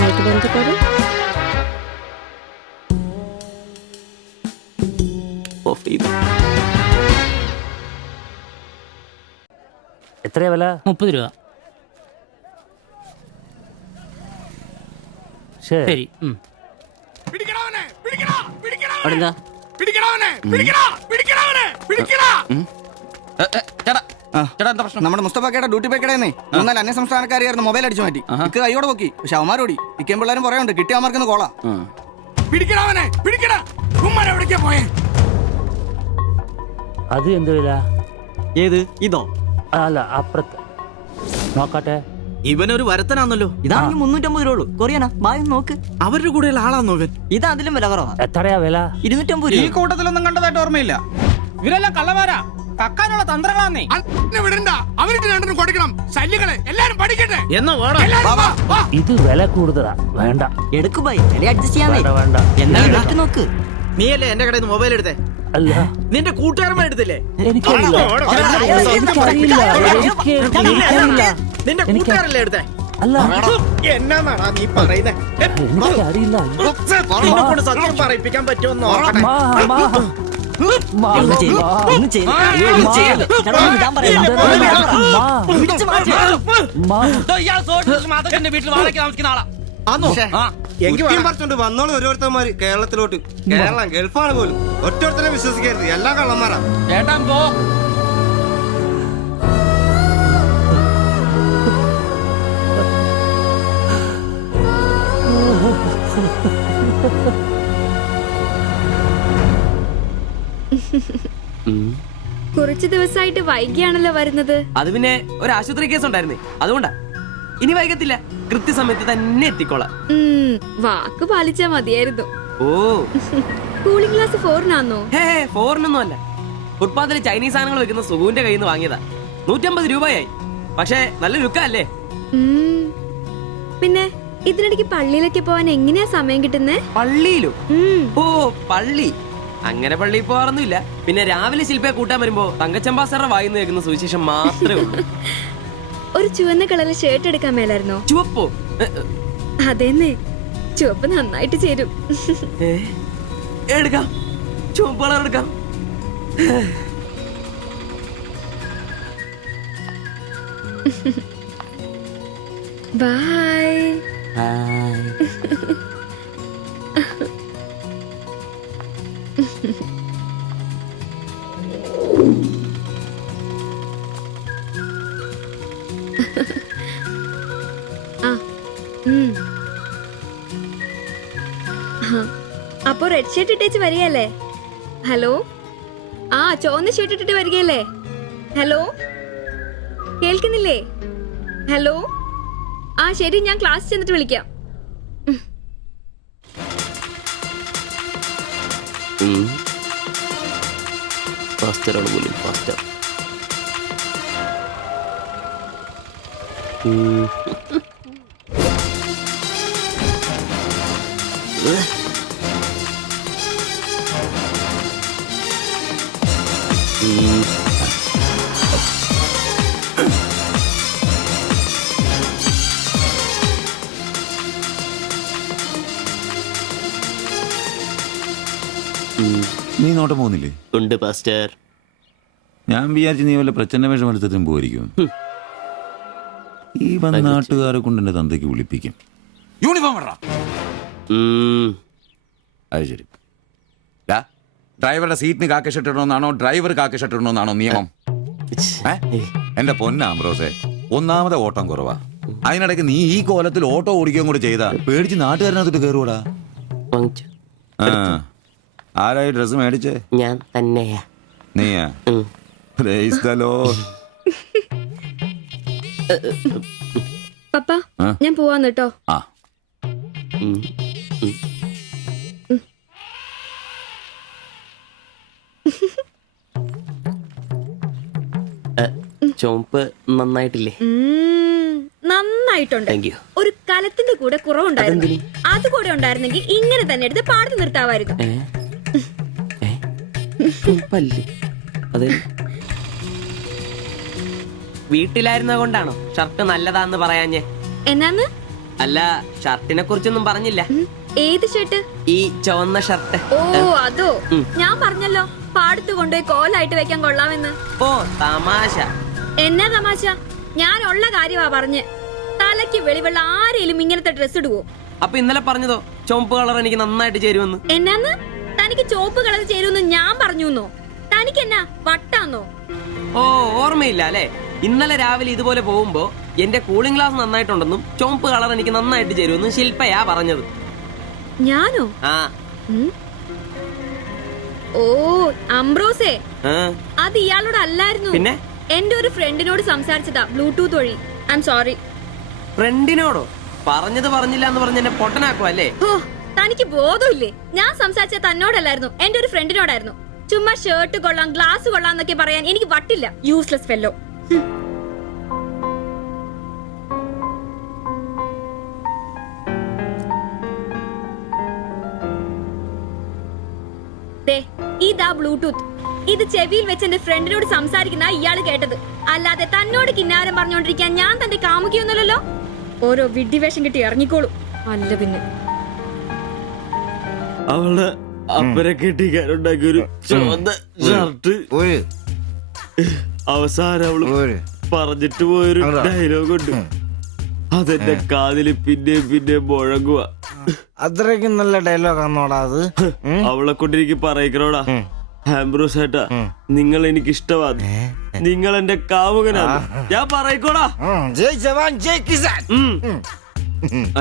লাইট বন্ধ করো। എത്രയാ വില? 30 രൂപ. ശരി. അവിടെന്താ? നമ്മുടെ മുസ്തഫാക്കയുടെ ഡ്യൂട്ടി പേക്കടേന്നേ 3 അന്യ സംസ്ഥാനക്കാരിയായിരുന്നു മൊബൈൽ അടിച്ചു മാറ്റി ഇക്ക് കൈയോടെ നോക്കി പക്ഷെ അവന്മാരോടി ഇക്കേം പിള്ളേരും പറയുന്നുണ്ട് കിട്ടിയ അവന്മാർക്കൊന്ന് കോളാ. അത് എന്ത് വില? ഏത് ഇതോ? അല്ല അപ്പുറത്ത് നോക്കട്ടെ. ഇവനൊരു വരത്തനാന്നല്ലോ. ഇതാണെങ്കിൽ 350 രൂപ ഉള്ളൂ. കൊറിയനാ ബായ് നോക്ക്. അവരുടെ കൂടെയുള്ള ആളാന്നോ ഇവൻ? ഇത് അതിലും വില കുറവാ. എത്രയാ വില? 250 ഈ രൂപ. കൂട്ടത്തിലൊന്നും കണ്ടതായിട്ട് ഓർമ്മയില്ല. ഇവരെല്ലാം കള്ളമാരാ, കക്കാനുള്ള തന്ത്രങ്ങളാന്നേ. ഇത് വില കൂടുതലാ. വേണ്ട. എടുക്ക് ബായ്, വില അഡ്ജസ്റ്റ് ചെയ്യാന്നേ. വേണ്ട വേണ്ട. എന്താ റേറ്റ് നോക്ക്. നീയല്ലേ എന്റെ കടയിൽ നിന്ന് മൊബൈൽ എടുത്തേ? അല്ല നിന്റെ കൂട്ടുകാരന്മാർ എടുത്തില്ലേ? എനിക്കറിയില്ല. നിന്റെ കൂട്ടുകാരല്ലേ എടുത്തേ? അല്ല എന്നാന്നാടാ നീ പറയുന്നേ? എനിക്കറിയില്ല. കൊണ്ട് സത്യം പറയിപ്പിക്കാൻ പറ്റുമെന്ന് നോക്കട്ടെ. ഒന്ന് ചെയ്യ്, ഒന്ന് ചെയ്യ്. ഒന്ന് ചെയ്യ്. എടാ, ഒന്ന് ഇടാൻ പറയാം. പിടിച്ച് മാറ്റ്. വീട്ടിൽ വാടകയ്ക്ക് താമസിക്കുന്ന ആളാ. പറിച്ചോണ്ട് വന്നോളൂ ഓരോരുത്തന്മാര് കേരളത്തിലോട്ട്. കേരളം ഗൾഫാണ് പോലും. ഒറ്റൊരുത്തനെ വിശ്വസിക്കരുത്, എല്ലാം കള്ളന്മാരാ. ചേട്ടാ പോ. കുറച്ചു ദിവസമായിട്ട് വൈകിയാണല്ലോ വരുന്നത്. അത് പിന്നെ ഒരു ആശുപത്രി കേസ് ഉണ്ടായിരുന്നേ, അതുകൊണ്ടാ. ഇനി വൈകത്തില്ല, കൃത്യസമയത്ത് തന്നെ എത്തിക്കോളാം. വാക്ക് പാലിച്ചാ മതിയായിരുന്നു. ഓ കൂളിംഗ് ഗ്ലാസ് 4-നാന്നോ? ഹേ ഫോറിനൊന്നും അല്ല. ഫുട്പാത്തിൽ ചൈനീസ് സാധനങ്ങൾ വെക്കുന്ന സുഖുവിന്റെ കയ്യിൽ നിന്ന് വാങ്ങിയതാ. 150 രൂപയായി. പക്ഷേ നല്ല ലുക്കാ അല്ലേ? പിന്നെ ഇതിനിടയ്ക്ക് പള്ളിയിലൊക്കെ പോവാൻ എങ്ങനെയാ സമയം കിട്ടുന്നേ? പള്ളിയിലും? ഓ പള്ളി, അങ്ങനെ പള്ളിയിൽ പോകാറൊന്നുമില്ല. പിന്നെ രാവിലെ ശില്പയെ കൂട്ടാൻ വരുമ്പോ തങ്കച്ചമ്പാസറ വായിന്ന് കേൾക്കുന്ന സുവിശേഷം മാത്രമേ ഉള്ളൂ. ഒരു ചുവന്ന കളറിൽ ഷർട്ട് എടുക്കാൻ മേലായിരുന്നോ? ചുവപ്പോ? അതെന്നെ, ചുവപ്പ് നന്നായിട്ട് ചേരും. എടുക്കാം, ചുവപ്പ് കളർ എടുക്കാം. ബൈ. അപ്പൊ റെഡ് ഷർട്ട് ഇട്ടേച്ച് വരികയല്ലേ? ഹലോ, ആ ചുവന്ന ഷർട്ട് ഇട്ടിട്ട് വരികയല്ലേ? ഹലോ, കേൾക്കുന്നില്ലേ? ഹലോ, ആ ശരി, ഞാൻ ക്ലാസ് ചെന്നിട്ട് വിളിക്കാം. നീ നോട്ടം പോകുന്നില്ലേ? ഉണ്ട് പാസ്റ്റർ. ഞാൻ വിചാരിച്ചു നീ വല്ല പ്രച്ഛന്ന വേഷം എടുത്തിട്ടും പോയിരിക്കും. ഈ വന്ന നാട്ടുകാരെ കൊണ്ട് എന്റെ തന്തയ്ക്ക് വിളിപ്പിക്കും. യൂണിഫോം ഇടറാ. അത് ശരി. ഡ്രൈവറുടെ സീറ്റിന് കാക്കി ഷർട്ട് ഇടണമെന്നാണോ ഡ്രൈവർ കാക്കി ഷർട്ട് ഇടണമെന്നാണോ നിയമം? എന്റെ പൊന്നാംബ്രോസേ, ഒന്നാമത്തെ ഓട്ടം കുറവാ. അതിനിടയ്ക്ക് നീ ഈ കോലത്തിൽ ഓട്ടോ ഓടിക്കുകയും കൂടെ ചെയ്താ പേടിച്ച് നാട്ടുകാരനകത്തിട്ട് കയറൂടാ. ആരായി ഡ്രസ് മേടിച്ചേ? ഞാൻ തന്നെയാ. നീയാ? പപ്പ, ഞാൻ പോവാന്ന് കേട്ടോ. ആ ചുവപ്പ് നന്നായിട്ടില്ലേ? നന്നായി. നന്നായിട്ടുണ്ട്. ഒരു കലത്തിന്റെ കൂടെ കുറവുണ്ടായിരുന്നു. അത് കൂടെ ഉണ്ടായിരുന്നെങ്കിൽ ഇങ്ങനെ തന്നെ എടുത്ത് പാടത്ത് നിർത്താമായിരുന്നു. വീട്ടിലായിരുന്ന കൊണ്ടാണോ ഷർട്ട് നല്ലതാന്ന് പറയാഞ്ഞേ? എന്നാന്ന്? അല്ല, ഷർട്ടിനെ കുറിച്ചൊന്നും പറഞ്ഞില്ല. ഏത് ഷർട്ട്? ഈ ചുവന്ന ഷർട്ട്. ഓ അതോ, ഞാൻ പറഞ്ഞല്ലോ പാടത്ത് കൊണ്ടുപോയി കോലായിട്ട് വെക്കാൻ കൊള്ളാമെന്ന്. ഓ തമാശ. എന്നാ തമാശ? ഞാൻ ഉള്ള കാര്യമാ പറഞ്ഞ്. തലയ്ക്ക് വെളിവുള്ള ആരെങ്കിലും ഇങ്ങനത്തെ ഡ്രസ് ഇടുവോ? അപ്പൊ ഇന്നലെ പറഞ്ഞതോ ചുവപ്പ് കളർ എനിക്ക് നന്നായിട്ട് ചേരുമെന്ന്? എന്നാന്ന്? തനിക്ക് ചോപ്പ് കളർ ചേരുമെന്ന് ഞാൻ പറഞ്ഞുന്നോ? തനിക്ക് എന്നാ വട്ടാന്നോ? ഓ ഓർമ്മയില്ല അല്ലെ? ഇന്നലെ രാവിലെ ഇതുപോലെ പോകുമ്പോ എന്റെ കൂളിംഗ് ഗ്ലാസ് നന്നായിട്ടുണ്ടെന്നും ചുവപ്പ് കളർ എനിക്ക് നന്നായിട്ട് ചേരുമെന്നും ശില്പയാ പറഞ്ഞത്. ഞാനോ? ആ. ഓ അംബ്രോസേ, ആ. അത് ഇയാളോട് അല്ലായിരുന്നു. പിന്നെ? എന്റെ ഒരു ഫ്രണ്ടിനോട് സംസാരിച്ചതാ ബ്ലൂടൂത്ത് വഴി. I'm sorry. ഫ്രണ്ടിനോടോ? പറഞ്ഞത് പറഞ്ഞില്ല എന്ന് പറഞ്ഞ് എന്നെ പൊട്ടനാക്കും അല്ലേ? ഓ തനിക്ക് ബോധമില്ലേ? ഞാൻ സംസാരിച്ച തന്നോടല്ലായിരുന്നു, എന്റെ ഒരു ഫ്രണ്ടിനോടായിരുന്നു. ചുമ്മാ ഷർട്ട് കൊള്ളാം ഗ്ലാസ് കൊള്ളാം എന്നൊക്കെ പറയാൻ എനിക്ക് വട്ടില്ല. Useless fellow. ഇതാ ബ്ലൂടൂത്ത്. ഇത് ചെവിയിൽ വെച്ച് എന്റെ ഫ്രണ്ടിനോട് സംസാരിക്കുന്ന ഇയാള് കേട്ടത്. അല്ലാതെ തന്നോട് കിന്നാരം പറഞ്ഞോണ്ടിരിക്കാൻ ഞാൻ തന്റെ കാമുകിയൊന്നുമല്ലല്ലോ. ഓരോ വിഡ്ഢിവേഷം കിട്ടി ഇറങ്ങിക്കോളൂ. അല്ല പിന്നെ അവള് അപ്പനെ കെട്ടിക്കാനുണ്ടാക്കിയൊരു ചുവന്ന ഷർട്ട്. അവസാനം അവള് പറഞ്ഞിട്ട് പോയൊരു ഡയലോഗ് ഉണ്ട്. അതെന്റെ കാതില് പിന്നെ മുഴങ്ങുക. അത്രയ്ക്കും നല്ല ഡയലോഗ് ആണോടാ അത്? അവളെ കൊണ്ട് എനിക്ക് പറയിക്കണോടാ, ആംബ്രോസ് ഏട്ടാ നിങ്ങൾ എനിക്ക് ഇഷ്ടമാണ്, നിങ്ങൾ എന്റെ കാമുകനാണ്, ഞാൻ പറയിക്കോടാ.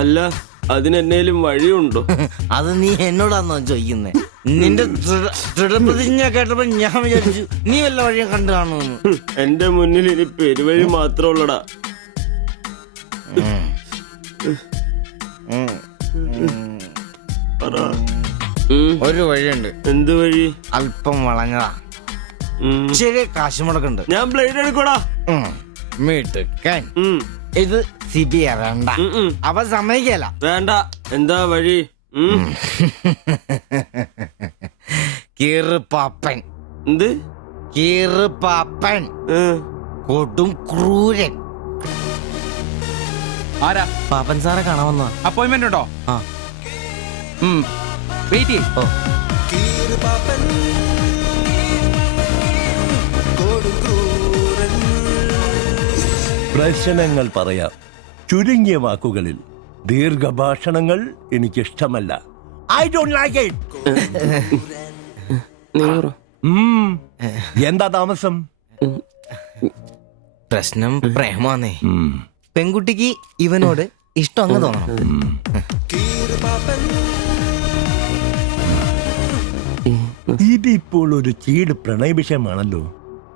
അല്ല അതിനെന്നേലും വഴിയുണ്ടോ? അത് നീ എന്നോടാന്നോ ചോദിക്കുന്നേ? നിന്റെ ദൃഢപ്രതിജ്ഞ കേട്ടപ്പോ ഞാൻ വിചാരിച്ചു നീ വല്ല വഴിയും കണ്ടു കാണുമെന്ന്. എന്റെ മുന്നിൽ ഇനി പെരുവഴി മാത്രമുള്ളടാ. ഒരു വഴിയുണ്ട്. എന്ത് വഴി? അല്പം വളഞ്ഞതാ, ചെറിയ കാശ് മുടക്കുണ്ട്. ഞാൻ ബ്ലേഡ് എടുക്കോടാ. മീട്ടുക്കാൻ ഇത് സിബി വേണ്ട, അവ സമ്മതിക്കല. വേണ്ട. എന്താ വഴി? കീറുപാപ്പൻ. എന്ത് കീറുപാപ്പൻ? കൊടും ക്രൂരൻ. ആരാ? പാപ്പൻ സാറെ കാണാമെന്നാ. അപ്പോയിന്റ്മെന്റ് ഉണ്ടോ? ആ വെയിറ്റ് ചെയ്യ്. പ്രശ്നങ്ങൾ പറയാം ചുരുങ്ങിയ വാക്കുകളിൽ. ദീർഘഭാഷണങ്ങൾ എനിക്കിഷ്ടമല്ല. I don't like it. എന്താ താമസം? പ്രശ്നം പ്രേമാന്നേ. പെൺകുട്ടിക്ക് ഇവനോട് ഇഷ്ടം അങ്ങ് തോന്നണം. ഇതിപ്പോൾ ഒരു ചീട് പ്രണയ വിഷയമാണല്ലോ.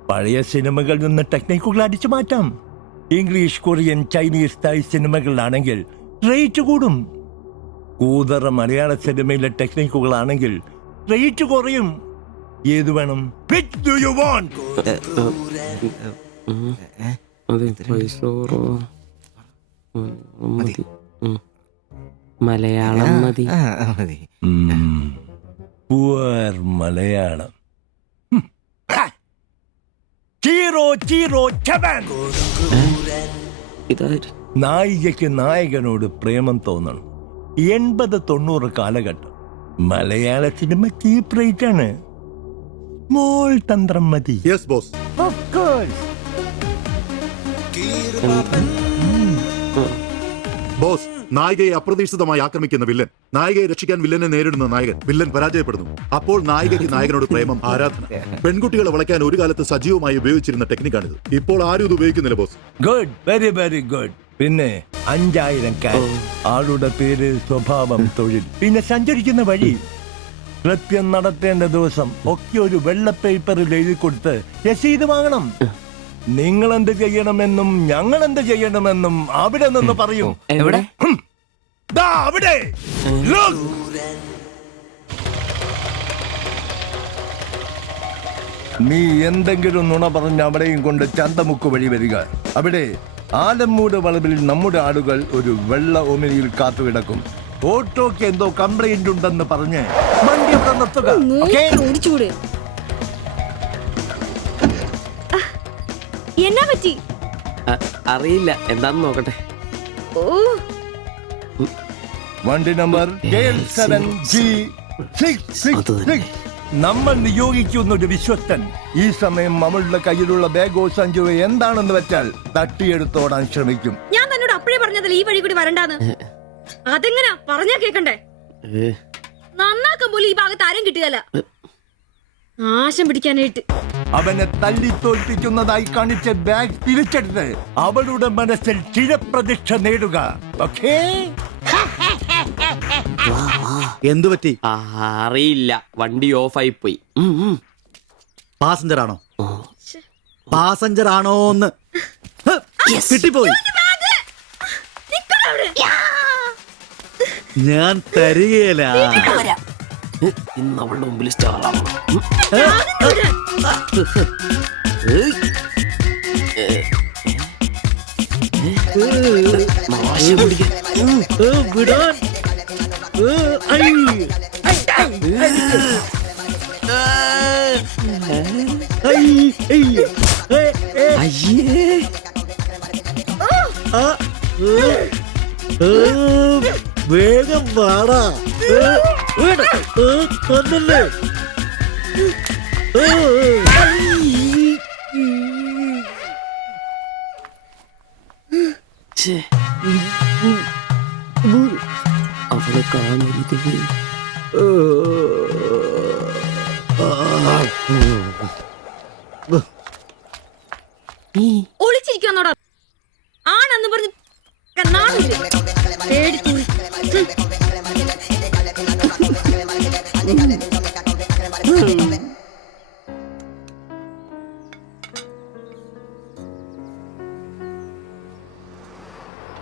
പഴയ സിനിമകളിൽ നിന്ന് ടെക്നിക്കുകൾ അടിച്ചു മാറ്റാം. ഇംഗ്ലീഷ്, കൊറിയൻ, ചൈനീസ്, തായ് സിനിമകളിലാണെങ്കിൽ റേറ്റ് കൂടും. കൂതറ മലയാള സിനിമയിലെ ടെക്നിക്കുകളാണെങ്കിൽ റേറ്റ് കുറയും. ഏത് വേണം? Which do you want? Malayalam മതി. പുവർ മലയാളം. ചീറോ ചീറോ ചവൻ. നായികയ്ക്ക് നായകനോട് പ്രേമം തോന്നണം. 80-90 കാലഘട്ടം മലയാള സിനിമ ചീപ്പ് റേറ്റ് ആണ്. സ്മോൾ തന്ത്രം മതി. Yes boss. Of course. Boss, നായികയെ അപ്രതീക്ഷിതമായി ആക്രമിക്കുന്ന വില്ലൻ, നായികയെ രക്ഷിക്കാൻ വില്ലനെ നേരിടുന്ന നായകൻ, വില്ലൻ പരാജയപ്പെടുന്നു. അപ്പോൾ നായികയ്ക്ക് നായകനോട് പ്രേമം, ആരാധന. പെൺകുട്ടികളെ വളയ്ക്കാൻ ഒരു കാലത്ത് സജീവമായി ഉപയോഗിച്ചിരുന്ന ടെക്നിക്കാണിത്. ഇപ്പോൾ ആരും ഇത് ഉപയോഗിക്കുന്നില്ല boss. Good, very very good. പിന്നെ 5000 ക്യാഷ്, ആളുടെ പേര്, സ്വഭാവം, തൊഴിൽ, പിന്നെ സഞ്ചരിക്കുന്ന വഴി, കൃത്യം നടത്തേണ്ട ദിവസം ഒക്കെ ഒരു വെള്ള പേപ്പറിൽ എഴുതി കൊടുത്ത് രസീത് വാങ്ങണം. നിങ്ങൾ എന്ത് ചെയ്യണമെന്നും ഞങ്ങൾ എന്ത് ചെയ്യണമെന്നും അവിടെ നിന്ന് പറയും. എവിടെ? ദാ അവിടെ. Look. നീ എന്തെങ്കിലും നുണ പറഞ്ഞ് അവിടെയും കൊണ്ട് ചന്തമുക്ക് വഴി വരിക. അവിടെ ആലമ്മൂട് വളവിൽ നമ്മുടെ ആളുകൾ ഒരു വെള്ള ഒമിനിയിൽ കാത്തുകിടക്കും. ഓട്ടോക്ക് എന്തോ കംപ്ലൈന്റ് ഉണ്ടെന്ന് പറഞ്ഞ് വണ്ടി ഇവിടെ നിർത്തുക. ഓക്കേ? ഓടിച്ചൂട്. എന്നാ പറ്റി? അറിയില്ല, എന്താന്ന് നോക്കട്ടെ. ഓ, വണ്ടി നമ്പർ KL7G666. നമ്മൾ നിയോഗിക്കുന്ന ഒരു വിശ്വസ്തൻ ഈ സമയം നമ്മളുടെ കയ്യിലുള്ള ബാഗോ സഞ്ചോ എന്താണെന്ന് വെച്ചാൽ തട്ടിയെടുത്തോടാൻ ശ്രമിക്കും. ഞാൻ തന്നോട് അപ്പഴേ പറഞ്ഞതല്ലേ ഈ വഴി കൂടി വരണ്ടാന്ന്. അതെങ്ങനാ പറഞ്ഞാ കേക്കണ്ടേ? നന്നാക്കാൻ പോലും ഈ ഭാഗത്ത് ആരും കിട്ടുകയല്ല. നാശം പിടിക്കാനായിട്ട് അവനെ തല്ലി തോൽപ്പിക്കുന്നതായി കാണിച്ച ബാഗ് തിരിച്ചെടുത്ത് അവളുടെ മനസ്സിൽ ചിരപ്രതിഷ്ഠ നേടുക. ഓക്കേ? എന്തു പറ്റി? അറിയില്ല, വണ്ടി ഓഫായി പോയി. പാസഞ്ചർ ആണോ? പാസഞ്ചർ ആണോന്ന് കിട്ടിപ്പോയി. ഞാൻ തരികയില്ല. ഇന്ന് അവളുടെ മുമ്പിൽ സ്റ്റാറാണ്. വിടാൻ വേഗം വാടാ. കൊന്നല്ലേ? അവളെ കാണരുത്. ഒളിച്ചിരിക്കുന്നോടാ ആണെന്ന് പറഞ്ഞ് നാണില്ലേ? പേടിച്ചു.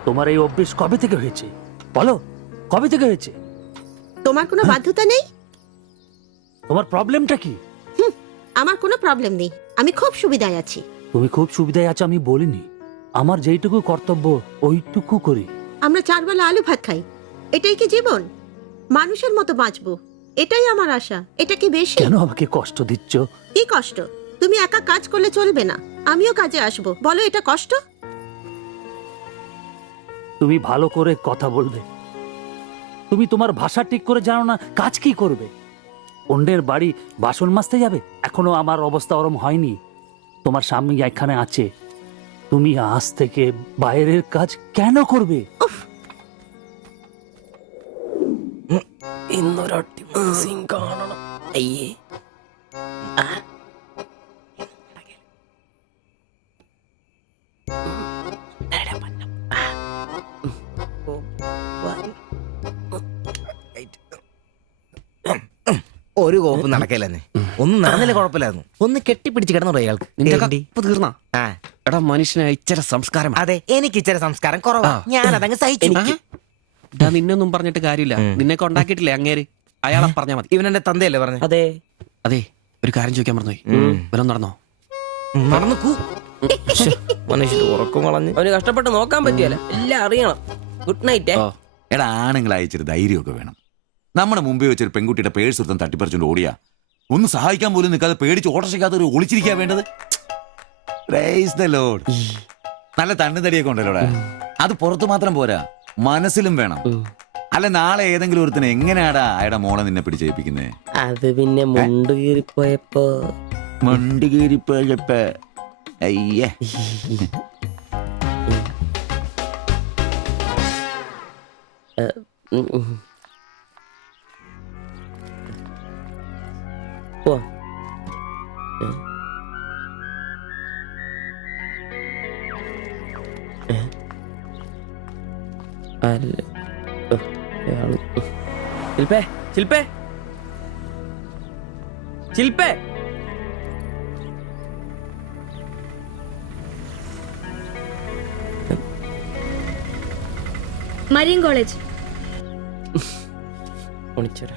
তোমার এই অভ্যেস কবে থেকে হয়েছে বলো? কবে থেকে হয়েছে? তোমার কোনো বাধ্যতা নেই? তোমার প্রবলেমটা কি? আমার কোনো প্রবলেম নেই, আমি খুব সুবিধায় আছি। তুমি খুব সুবিধায় আছো আমি বলিনি, আমার যেইটুকু কর্তব্য ওইটুকু করি। আমরা 4 বেলা আলু ভাত খাই, এটাই কি জীবন? মানুষের মতো বাঁচবো, এটাই আমার আশা। এটা কি বেশি? কেন আমাকে কষ্ট দিচ্ছ? কি কষ্ট? তুমি একা কাজ করলে চলবে না, আমিও কাজে আসবো। বলো এটা কষ্ট? তুমি ভালো করে কথা বলবে। তুমি তোমার ভাষা ঠিক করে জানো না, কাজ কি করবে? অন্যের বাড়ি বাসন মাজতে যাবে? এখনো আমার অবস্থা ওরম হয়নি। তোমার স্বামী এখানে আছে, তুমি আজ থেকে বাইরের কাজ কেন করবে? ഇന്നൊരട്ടി സീൻ കാണണം. അയ്യേ, ഒരു കോപ്പ് നടക്കല്ലെന്നെ. ഒന്നും നടന്നില്ല, കുഴപ്പമില്ലായിരുന്നു. ഒന്ന് കെട്ടിപ്പിടിച്ച് കിടന്നു അയാൾക്ക്. നിന്റെ കപ്പ് തീർന്നാ? എടാ, മനുഷ്യന് ഇച്ചിരി സംസ്കാരം. അതെ, എനിക്ക് ഇച്ചിരി സംസ്കാരം കുറവാ. ഞാൻ അതങ്ങ് സഹിച്ചു. നിന്നൊന്നും പറഞ്ഞിട്ട് കാര്യമില്ല, നിന്നെ ഉണ്ടാക്കിയിട്ടില്ലേ അങ്ങേര്, അയാളെ പറഞ്ഞാ മതി. ഇവനെന്റെ തന്തയല്ലേ പറഞ്ഞു? അതെ അതെ, ഒരു കാര്യം ചോദിക്കാൻ മറന്നുപോയി. വല്ലതും നടന്നോ? നടന്നു. മനുഷ്യൻ ഉറക്കം കളഞ്ഞ് അവന് കഷ്ടപ്പെട്ട് നോക്കാൻ പറ്റിയല്ല, എല്ലാം അറിയണം. Good night. എടാ, ആണുങ്ങളായ ഇച്ചിരി ധൈര്യമൊക്കെ വേണം. നമ്മുടെ മുമ്പേ വെച്ചൊരു പെൺകുട്ടിയുടെ പേഴ്സ് ഒരുത്തം തട്ടിപ്പറിച്ചോണ്ട് ഓടിയാ ഒന്ന് സഹായിക്കാൻ പോലും നിൽക്കാതെ പേടിച്ച് ഓട്ടർഷയ്ക്കകത്ത് ഒരു ഒളിച്ചിരിക്കാൻ വേണ്ടത്. Praise the Lord. നല്ല തണ്ണുതടിയൊക്കെ ഉണ്ടല്ലോടാ. അത് പുറത്തു മാത്രം പോരാ, മനസ്സിലും വേണം. അല്ല, നാളെ ഏതെങ്കിലും ഒരുത്തിന് എങ്ങനെയാടാ അയാളുടെ മോളെ നിന്നെ പിടിച്ചേൽപ്പിക്കുന്നേ? അത് പിന്നെ മുണ്ട് കീറിപ്പോയപ്പോ അയ്യേ. പോ. ശിൽപേ, ശിൽപേ, ശിൽപേ. Marine college. ഒളിച്ചോരാ.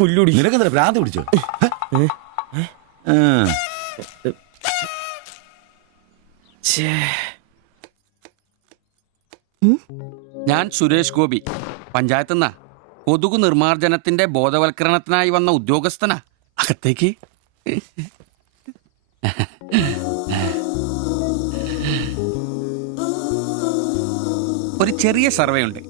കുല്ലുടി. നിനക്കെന്താ ഭ്രാന്ത് പിടിച്ചോ? ഞാൻ സുരേഷ് ഗോപി, പഞ്ചായത്ത് നിന്നാ. കൊതുക് നിർമ്മാർജ്ജനത്തിന്റെ ബോധവൽക്കരണത്തിനായി വന്ന ഉദ്യോഗസ്ഥനാ. അകത്തേക്ക്. ഒരു ചെറിയ സർവേ ഉണ്ട്.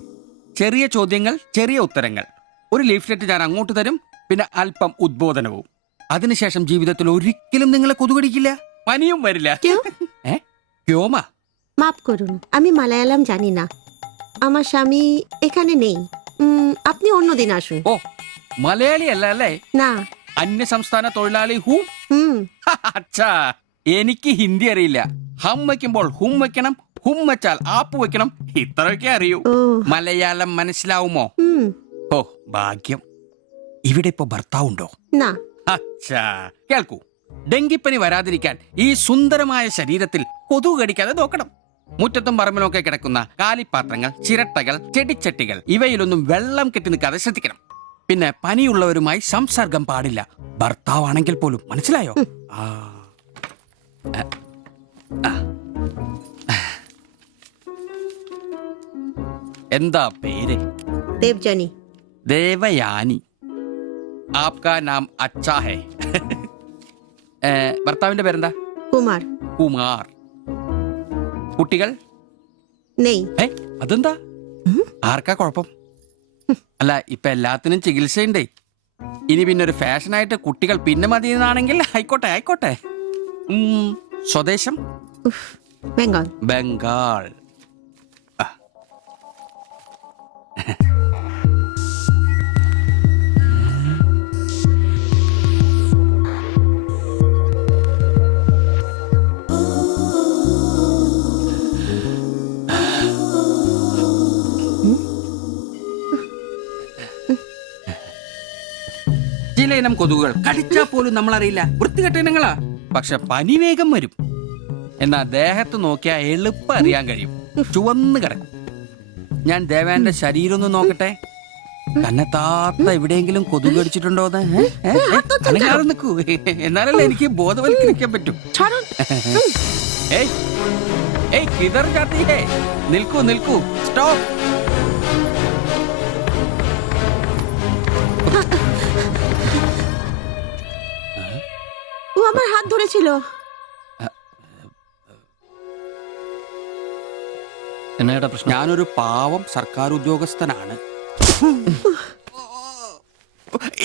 ചെറിയ ചോദ്യങ്ങൾ, ചെറിയ ഉത്തരങ്ങൾ. ഒരു ലീഫ്ലെറ്റ് ഞാൻ അങ്ങോട്ട് തരും, പിന്നെ അല്പം ഉദ്ബോധനവും. അതിനുശേഷം ജീവിതത്തിൽ ഒരിക്കലും നിങ്ങളെ കൊതുകടിക്കില്ല, പനിയും വരില്ല. ക്യോമാ? মাফ করুন, আমি মালায়ালাম জানি না, আমার স্বামী এখানে নেই। আপনি অন্যদিন আসুন। ഓ, മലയാളി അല്ല അല്ലേ? না। അന്യ സംസ്ഥാന തൊഴിലാളി ഹൂം? അച്ഛാ, എനിക്ക് ഹിന്ദി അറിയില്ല. ഹം വയ്ക്കുമ്പോൾ ഹും വെക്കണം, ഹും വെച്ചാൽ ആപ്പ് വെക്കണം, ഇത്രയൊക്കെ അറിയൂ. മലയാളം മനസ്സിലാവുമോ? ഓ, ഭാഗ്യം. ഇവിടെ ഇപ്പൊ ഭർത്താവുണ്ടോ? না। അച്ഛാ, കേൾക്കൂ. ഡെങ്കിപ്പനി വരാതിരിക്കാൻ ഈ സുന്ദരമായ ശരീരത്തിൽ കൊതുക് കടിക്കാതെ നോക്കണം. മുറ്റത്തും പറമ്പിലൊക്കെ കിടക്കുന്ന കാലിപ്പാത്രങ്ങൾ, ചിരട്ടകൾ, ചെടിച്ചട്ടികൾ ഇവയിലൊന്നും വെള്ളം കെട്ടി നിൽക്കാതെ ശ്രദ്ധിക്കണം. പിന്നെ പനിയുള്ളവരുമായി സംസർഗം പാടില്ല, ഭർത്താവാണെങ്കിൽ പോലും. മനസ്സിലായോ? എന്താ പേര്? ദേവ്ജാനി. ദേവയാനി. ആപ്കാ നാം അച്ഛാ ഹേ. ഭർത്താവിന്റെ പേരെന്താ? കുമാർ. കുമാർ. കുട്ടികൾ? നെയ്. അതെന്താ? ആർക്കാ കുഴപ്പം? അല്ല, ഇപ്പൊ എല്ലാത്തിനും ചികിത്സയുണ്ടേ. ഇനി പിന്നെ ഒരു ഫാഷനായിട്ട് കുട്ടികൾ പിന്നെ മതി എന്നാണെങ്കിൽ ആയിക്കോട്ടെ ആയിക്കോട്ടെ. സ്വദേശം? ബംഗാൾ. ബംഗാൾ. ചില ഇനം കൊതുകുകൾ കടിച്ചാൽ പോലും നമ്മളറിയില്ല, വൃത്തികെട്ട ഇനങ്ങളാ. പക്ഷെ പനി വേഗം വരും. എന്നാ ദേഹത്ത് നോക്കിയാൽ എളുപ്പം അറിയാൻ കഴിയും, ചുവന്ന് കിടക്കും. ഞാൻ ദേവാന്റെ ശരീരം ഒന്ന് നോക്കട്ടെ. കന്നെത്താത്ത എവിടെയെങ്കിലും കൊതുക് കടിച്ചിട്ടുണ്ടോ? അനങ്ങാതെ നിൽക്കൂ, എന്നാലല്ലേ എനിക്ക് ബോധവൽക്കരിക്കാൻ പറ്റും. ഏയ് ഏയ്, കിതർ ജാത്തി ഹേ. നിൽക്കൂ നിൽക്കൂ, സ്റ്റോപ്പ്. ও আমার হাত ধরেছিল। എന്നാ പ്രശ്നം? ഞാനൊരു പാവം സർക്കാർ ഉദ്യോഗസ്ഥനാണ്.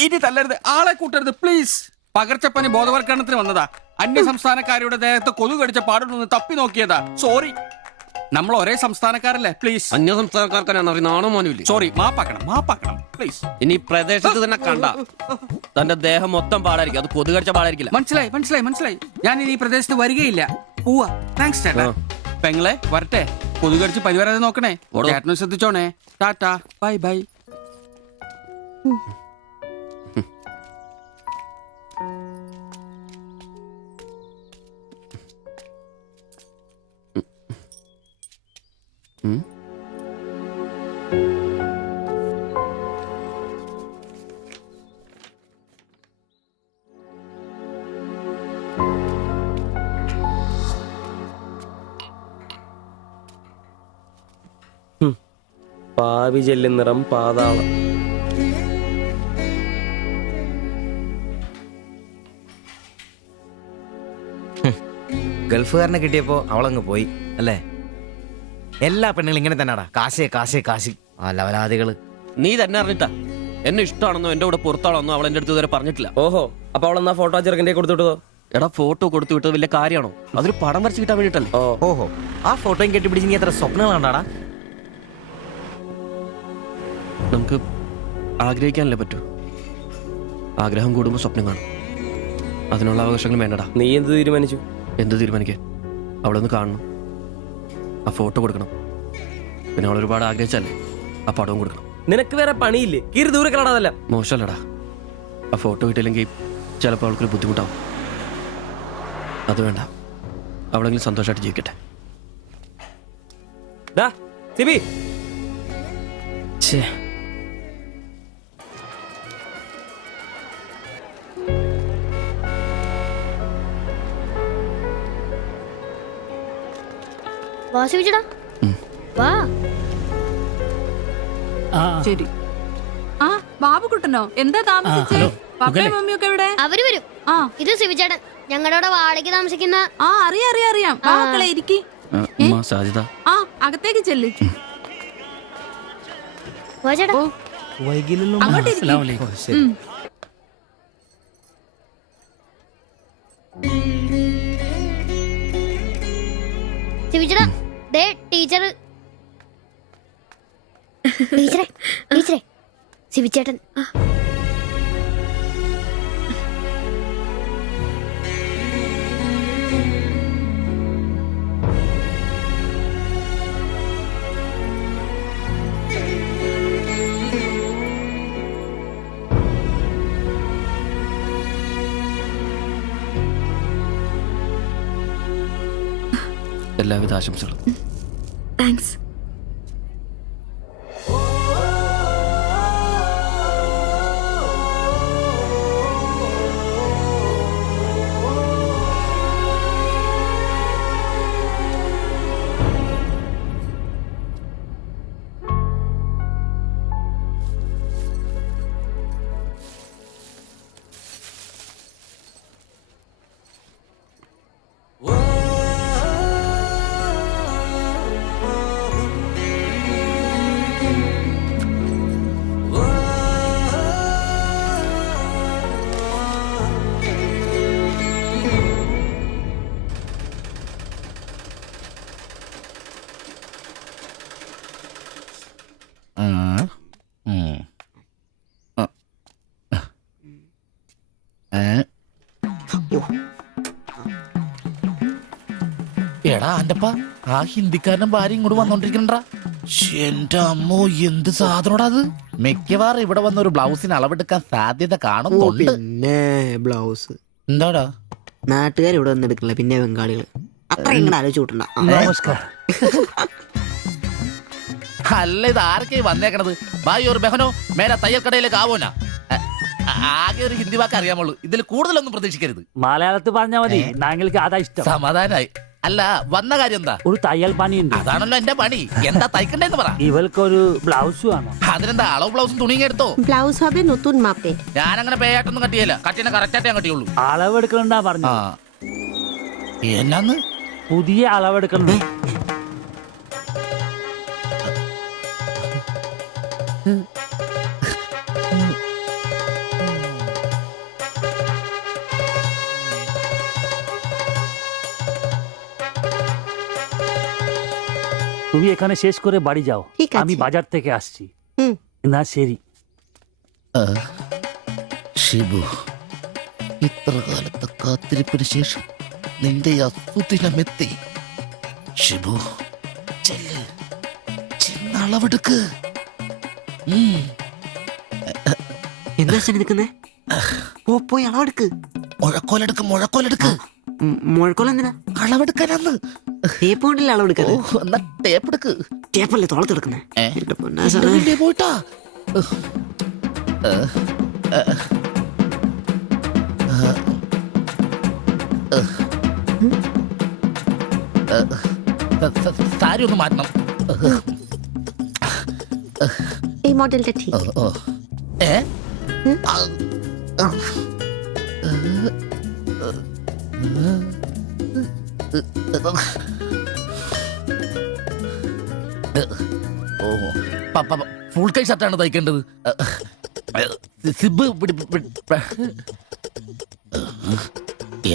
ഇനി തല്ലരുത്, ആളെ കൂട്ടരുത് പ്ലീസ്. പകർച്ചപ്പനി ബോധവൽക്കരണത്തിന് വന്നതാ. അന്യ സംസ്ഥാനക്കാരുടെ ദേഹത്ത് കൊതുക് കടിച്ച പാടുണ്ടെന്ന് തപ്പി നോക്കിയതാ. സോറി, നമ്മൾ ഒരേ സംസ്ഥാനക്കാരല്ലേ, പ്ലീസ്. അന്യ സംസ്ഥാനക്കാർക്കാണ് നാണോ മോനുമില്ല. സോറി, മാപ്പാക്കണം മാപ്പാക്കണം പ്ലീസ്. ഇനി പ്രദേശത്ത് തന്നെ കണ്ട തന്റെ ദേഹം മൊത്തം പാടായിരിക്കും, അത് കൊതുക് കടിച്ച പാടായിരിക്കില്ല. മനസ്സിലായി മനസ്സിലായി മനസ്സിലായി. ഞാൻ ഇനി ഈ പ്രദേശത്ത് വരികയില്ല. പോവാ. താങ്ക്സ് ചേട്ടാ. പെങ്ങളെ വരട്ടെ. കൊതുക് കടിച്ച് പനി വരാതെ നോക്കണേ. ചേട്ടനും ശ്രദ്ധിച്ചോണേ. Tata, bye bye. പാവി ജെല്ലും നിറം പാതാളം. ഗൾഫുകാരനെ കിട്ടിയപ്പോ അവളങ്ങ് പോയി അല്ലേ? എല്ലാ പെണ്ണുങ്ങളും ഇങ്ങനെ തന്നെടാ, കാശേ കാശേ കാശി. ആ ലവലാദികള്. നീ തന്നെ അറിഞ്ഞിട്ടാ എന്നെ ഇഷ്ടമാണെന്നോ എന്റെ കൂടെ പുറത്താണെന്നോ അവൾ എന്റെ അടുത്ത് ഇതുവരെ പറഞ്ഞിട്ടില്ല. ഓഹോ, അപ്പൊ അവൾ എന്നാ ഫോട്ടോ ചെറുക്കൻ്റെ കൊടുത്തു വിട്ടതോ? എടാ, ഫോട്ടോ കൊടുത്തു വിട്ടത് വലിയ കാര്യമാണോ? അതൊരു പടം വരച്ച് കിട്ടാൻ വേണ്ടിട്ടല്ലേ. ഓഹോ, ആ ഫോട്ടോയും കെട്ടിപ്പിടിച്ച് നീ എത്ര സ്വപ്നങ്ങൾ കണ്ടാടാ? നമുക്ക് ആഗ്രഹിക്കാനല്ലേ പറ്റൂ. ആഗ്രഹം കൂടുമ്പോൾ സ്വപ്നം കാണും. അതിനുള്ള അവകാശങ്ങൾ വേണ്ടടാ. നീ എന്ത് തീരുമാനിച്ചു? എന്ത് തീരുമാനിക്കാൻ? അവളൊന്ന് കാണണം, ആ ഫോട്ടോ കൊടുക്കണം, പിന്നെ അവൾ ഒരുപാട് ആഗ്രഹിച്ചല്ലേ ആ പടവും കൊടുക്കണം. നിനക്ക് വേറെ പണിയില്ലേ? കീറി ദൂരെ കളടാതല്ല. മോശമല്ലടാ, ആ ഫോട്ടോ കിട്ടിയില്ലെങ്കിൽ ചിലപ്പോൾ അവൾക്കൊരു ബുദ്ധിമുട്ടാവും. അത് വേണ്ട, അവളെങ്കിലും സന്തോഷമായിട്ട് ജീവിക്കട്ടെ. വാ ശിവിച്ചേട്ടാ വാ. ശരി. ആ ബാബുക്കുട്ടനോ എന്താ താമസിച്ചേ? പപ്പയും മമ്മിയൊക്കെ എവിടെ? അവര് വരും. ഇത് ശിവിച്ചേട്ടൻ ഞങ്ങളുടെ വാടകയ്ക്ക് താമസിക്കുന്ന. ആ അറിയാം. മക്കളെ ഇരിക്കി. സാധ്യത ആ അകത്തേക്ക് ചെല്ല്. വാ ചേട്ടാ. അങ്ങോട്ട് ഇരിക്ക്. ശിവിച്ചേട്ടാ ദേ ടീച്ചർ. ടീച്ചറെ ശിവിച്ചേട്ടൻ. എല്ലാവിധ ആശംസകളും. താങ്ക്സ്. എടാ ആന്റപ്പ, ആ ഹിന്ദിക്കാരനും ഭാര്യ ഇങ്ങോട്ട് വന്നോണ്ടിരിക്കണ്ടാ. എന്റെ അമ്മോ, എന്ത് സാധനോടാ അത്. മിക്കവാറും ഇവിടെ വന്ന ഒരു ബ്ലൗസിന് അളവെടുക്കാൻ സാധ്യത കാണുന്നുണ്ട്. പിന്നെ ബ്ലൗസ് എന്താടാ നാട്ടുകാർ ഇവിടെ വന്ന് എടുക്കില്ല, പിന്നെ ബംഗാളികൾ. അത്ര ഇങ്ങനെ ആലോചിച്ച് കൂട്ടണ്ട. നമസ്കാരം. അല്ല, ഇത് ആരൊക്കെ വന്നേക്കണത്? ഭായി ഒരു ബഹനോ മേലെ തയ്യൽ കടയിലേക്ക് ആവോനാ. ആകെ ഒരു ഹിന്ദി വാക്ക് അറിയാമുള്ളൂ, ഇതിൽ കൂടുതലൊന്നും പ്രതീക്ഷിക്കരുത്. മലയാളത്തിൽ പറഞ്ഞാൽ മതി, ഞങ്ങൾക്ക് അതാ ഇഷ്ടം. സമാധാനായി. അല്ല, വന്ന കാര്യം എന്താ? ഒരു തയ്യൽ പണിയുണ്ട്. അതാണല്ലോ എന്റെ പണി. എന്താ തയ്ക്കണ്ടേന്ന് പറ. ഇവൾക്കൊരു ബ്ലൗസ് വേണം. അതിനെന്താ അളവ് ബ്ലൗസും തുണിയും എടുത്തോ? ব্লাউজ হবে নতুন মাপে। ഞാനങ്ങനെ പേയായിട്ടൊന്നും കട്ടിയല്ല, കട്ടിനെ കറക്റ്റായിട്ട് ഞാൻ കട്ടിയുള്ളൂ. അളവെടുക്കണ്ടാ പറഞ്ഞു. എന്നാന്ന്? പുതിയ അളവെടുക്കണ്ടേ? তুমি এখানে শেষ করে বাড়ি যাও, আমি বাজার থেকে আসছি। না ശരി. ഷിബു, ഇത്ര കാലത്തെ കാത്തിരിപ്പിന് ശേഷം നിന്റെ അസുദിനമെത്തി. ഷിബു, ചെന്നളവെടുക്ക്. എന്താ നിൽക്കുന്നേ? പോയി അളവെടുക്ക്. മുഴക്കോലെടുക്ക്. മുഴക്കോൽ എന്തിനാ? അളവെടുക്കാനാന്ന്. ടേപ്പ് കൊണ്ടല്ലേ അളവെടുക്കാറ്? ടേപ്പ് എടുക്ക്. ടേപ്പല്ലേ തോളത്തെടുക്കുന്നേ? പോയിട്ടാ. സാരി ഒന്ന് മാറ്റണം. এই মডেলটা ঠিক। ഫുൾ കൈ ഷർട്ടാണ് തയ്ക്കേണ്ടത്. സിബ്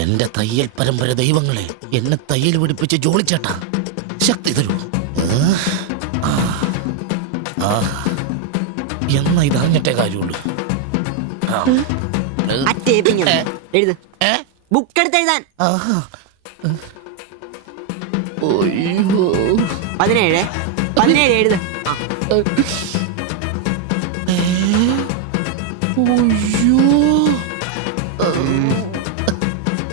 എന്റെ തയ്യൽ പരമ്പര ദൈവങ്ങളെ, എന്നെ തയ്യൽ പിടിപ്പിച്ച് ജോളിച്ചേട്ടാ, ശക്തി തരൂ. എന്നാ ഇത് അറിഞ്ഞിട്ടേ കാര്യമുള്ളൂ. ബുക്ക് എടുത്ത് എഴുതാൻ. 17 എഴുത്.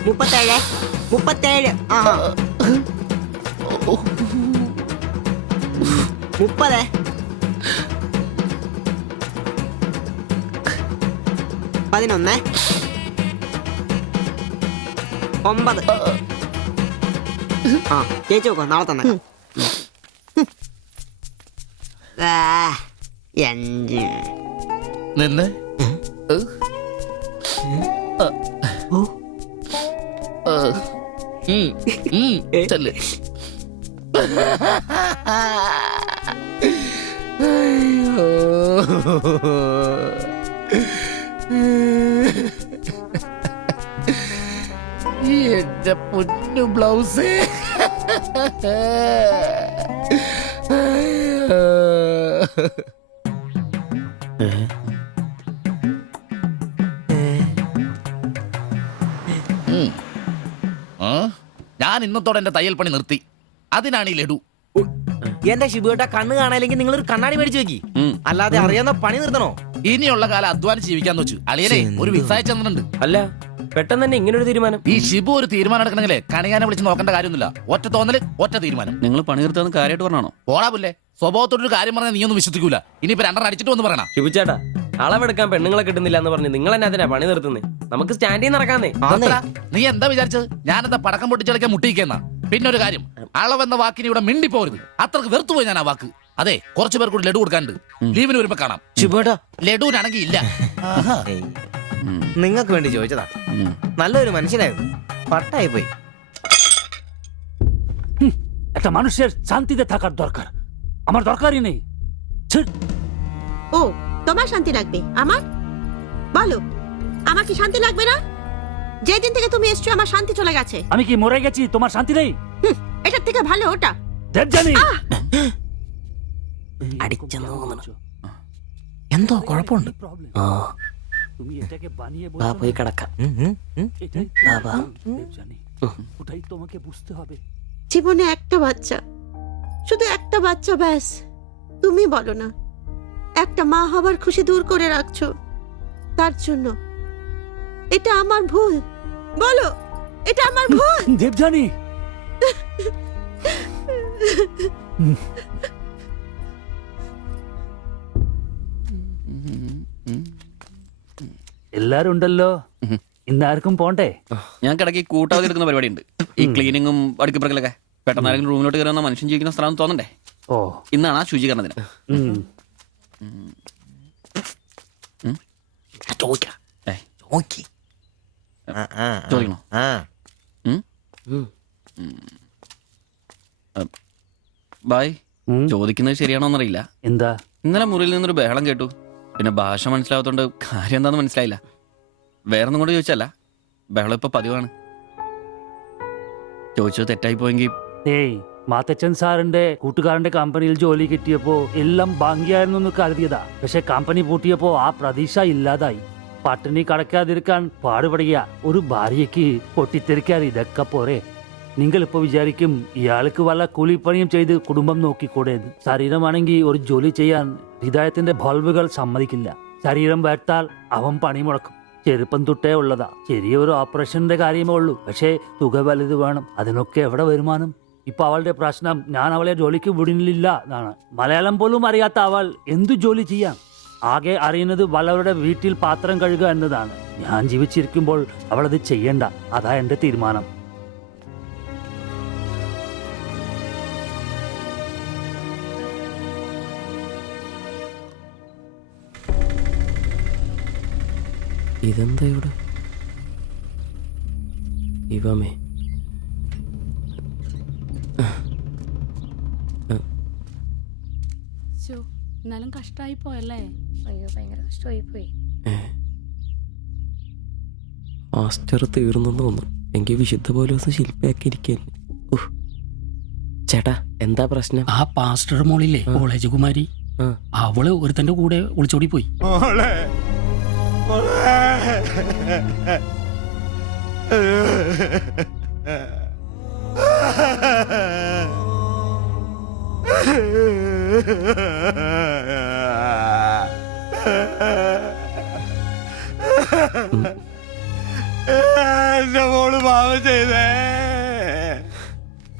37. 30. 11. 9. ചേച്ചി നോക്കോ, നാളെ തന്നെ. നിന്ന് ചെല്ല്. എന്റെ പൊന്നു ബ്ലൗസ്. ഞാൻ ഇന്നത്തോടെ എന്റെ തയ്യൽ പണി നിർത്തി. അതിനാണ് ഈ ലഡു. എന്റെ ശിബുവേട്ട കണ്ണ് കാണാനില്ലെങ്കിൽ നിങ്ങൾ ഒരു കണ്ണാടി മേടിച്ചു വെക്കി. അല്ലാതെ അറിയാവുന്ന പണി നിർത്തണോ? ഇനിയുള്ള കാലം അധ്വാനിച്ച് ജീവിക്കാന്ന് വെച്ചു. അളിയനെ ഒരു വിസായ ചെന്നിട്ടുണ്ട്. അല്ല പെട്ടെന്ന് തന്നെ ഇങ്ങനെ ഒരു തീരുമാനം. ഈ ഷിബു ഒരു തീരുമാനം എടുക്കണമെങ്കിലേ കണിയാനെ വിളിച്ച് നോക്കേണ്ട കാര്യമൊന്നുമില്ല. ഒറ്റ തോന്നല്, ഒറ്റ തീരുമാനം. നിങ്ങൾ പണി നിർത്താന്ന് കാര്യമായിട്ട് പറഞ്ഞാണോ? പോടാ പുല്ലേ, സ്വഭാവത്തോടൊരു കാര്യം പറഞ്ഞാൽ നീ ഒന്നും വിശ്വസിക്കൂല. ഇനിയിപ്പോ രണ്ടെണ്ണം അടിച്ചിട്ട് വന്ന് പറയണം. ശിബുച്ചേട്ടാ, അളവെടുക്കാൻ പെണ്ണുങ്ങളെ കിട്ടുന്നില്ല എന്ന് പറഞ്ഞ് നിങ്ങൾ തന്നെ അതിനാ പണി നിർത്തുന്നേ. നമുക്ക് സ്റ്റാൻഡിൽ നടക്കാന്നേ. നീ എന്താ വിചാരിച്ചത്? ഞാനെന്താ പടക്കം പൊട്ടിച്ചടക്കാൻ മുട്ടിക്കുന്ന? പിന്നെ ഒരു കാര്യം, അളവെന്ന വാക്കിന് ഇവിടെ മിണ്ടിപ്പോരുത്. അത്രക്ക് വെറുത്തുപോയി ഞാൻ ആ വാക്ക്. അതെ, കുറച്ചു പേർ കൂടി ലഡു കൊടുക്കാനുണ്ട്. ലീവിന് വരുമ്പോ കാണാം. ശിബുവേട്ടാ, ലഡുവിനാണെങ്കിൽ ഇല്ല. നിങ്ങൾക്ക് വേണ്ടി ചോദിച്ചതാ. നല്ലൊരു മനുഷ്യനായിരുന്നു, പട്ടായി പോയി. একটা মানুষের শান্তিতে থাকার দরকার, আমার দরকারই নেই। ও তোমার শান্তি লাগবে? আমার বলো, আমার কি শান্তি লাগবে না? যেদিন থেকে তুমি এসছো আমার শান্তি চলে গেছে। আমি কি মরে গেছি? তোমার শান্তি নেই? এটার থেকে ভালো ওটা। দেবজানি, എന്തോ കുഴപ്പമുണ്ട്. তুমি এটাকে বানিয়ে പോയി കിടക്കാം. ওটাই তোমাকে বুঝতে হবে। জীবনে একটা বাচ্চা, শুধু একটা বাচ্চা, ব্যাস। তুমি বলো না, একটা মা হবার খুশি দূর করে রাখছো, তার জন্য এটা আমার ভুল? বলো, এটা আমার ভুল? দেবজানি, എല്ലാരും ഉണ്ടല്ലോ, ഇന്നാർക്കും പോണ്ടേ? ഞങ്ങൾക്ക് ഇടയ്ക്ക് കൂട്ടാതെ എടുക്കുന്ന പരിപാടി ഉണ്ട്. ഈ ക്ലീനിങ്ങും അടുക്കപ്പുറക്കലൊക്കെ. പെട്ടെന്ന് ആരെങ്കിലും റൂമിലോട്ട് കയറുന്ന മനുഷ്യൻ ജീവിക്കുന്ന സ്ഥലം തോന്നണ്ടേ? ഓ, ഇന്നാണ് ആ ശുചീകരണത്തിന്. ചോദിക്കണോ? ബായ്, ചോദിക്കുന്നത് ശരിയാണോന്നറിയില്ല. എന്താ? ഇന്നലെ മുറിയിൽ നിന്നൊരു ബഹളം കേട്ടു. പിന്നെ ഭാഷ മനസ്സിലാവാത്തോണ്ട് കാര്യം എന്താന്ന് മനസ്സിലായില്ല. വേറൊന്നും കൊണ്ട് ചോദിച്ചല്ല, ബഹളം ഇപ്പൊ പതിവാണ്. ചോദിച്ചത് തെറ്റായി പോയെങ്കിൽ. ഏയ്, മാത്തച്ചൻ സാറിന്റെ കൂട്ടുകാരന്റെ കമ്പനിയിൽ ജോലി കിട്ടിയപ്പോ എല്ലാം ഭാഗ്യായിരുന്നു എന്ന് കരുതിയതാ. പക്ഷെ കമ്പനി പൂട്ടിയപ്പോ ആ പ്രതീക്ഷ ഇല്ലാതായി. പട്ടിണി കടക്കാതിരിക്കാൻ പാടുപടുക. ഒരു ഭാര്യയ്ക്ക് പൊട്ടിത്തെറിക്കാൻ ഇതൊക്കെ പോരെ? നിങ്ങൾ ഇപ്പൊ വിചാരിക്കും ഇയാൾക്ക് വല്ല കൂലിപ്പണിയും ചെയ്ത് കുടുംബം നോക്കിക്കൂടേന്ന്. ശരീരമാണെങ്കിൽ ഒരു ജോലി ചെയ്യാൻ ഹൃദയത്തിന്റെ ബൾബുകൾ സമ്മതിക്കില്ല. ശരീരം വേർത്താൽ അവൻ പണി മുടക്കും. ചെറുപ്പം തൊട്ടേ ഉള്ളതാ. ചെറിയൊരു ഓപ്പറേഷന്റെ കാര്യമേ ഉള്ളൂ, പക്ഷേ തുക വലുത് വേണം. അതിനൊക്കെ എവിടെ വരുമാനം? ഇപ്പൊ അവളുടെ പ്രശ്നം ഞാൻ അവളെ ജോലിക്ക് വിടുന്നില്ല എന്നാണ്. മലയാളം പോലും അറിയാത്ത അവൾ എന്തു ജോലി ചെയ്യാം? ആകെ അറിയുന്നത് വല്ലവരുടെ വീട്ടിൽ പാത്രം കഴുകുക എന്നതാണ്. ഞാൻ ജീവിച്ചിരിക്കുമ്പോൾ അവളത് ചെയ്യണ്ട. അതാ എന്റെ തീരുമാനം. ഇതെന്താ ഇവിടെ? ഇവമേ എന്നാലും കഷ്ടായി പോയല്ലേ? അയ്യോ, ഭയങ്കര കഷ്ടമായി പോയി. മാസ്റ്റർ തീർന്നെന്ന് തോന്നുന്നു. എനിക്ക് വിശുദ്ധ പോലെ ദിവസം ശില്പയാക്കി ഇരിക്കല്ലേ. ചേട്ടാ, എന്താ പ്രശ്നം? ആ പാസ്റ്റർ മോളില്ലേ, കോളേജ് കുമാരി, അവള് ഒരുത്തന്റെ കൂടെ ഒളിച്ചോടി പോയി. എന്റെ മോള് പാവം ചെയ്തേ.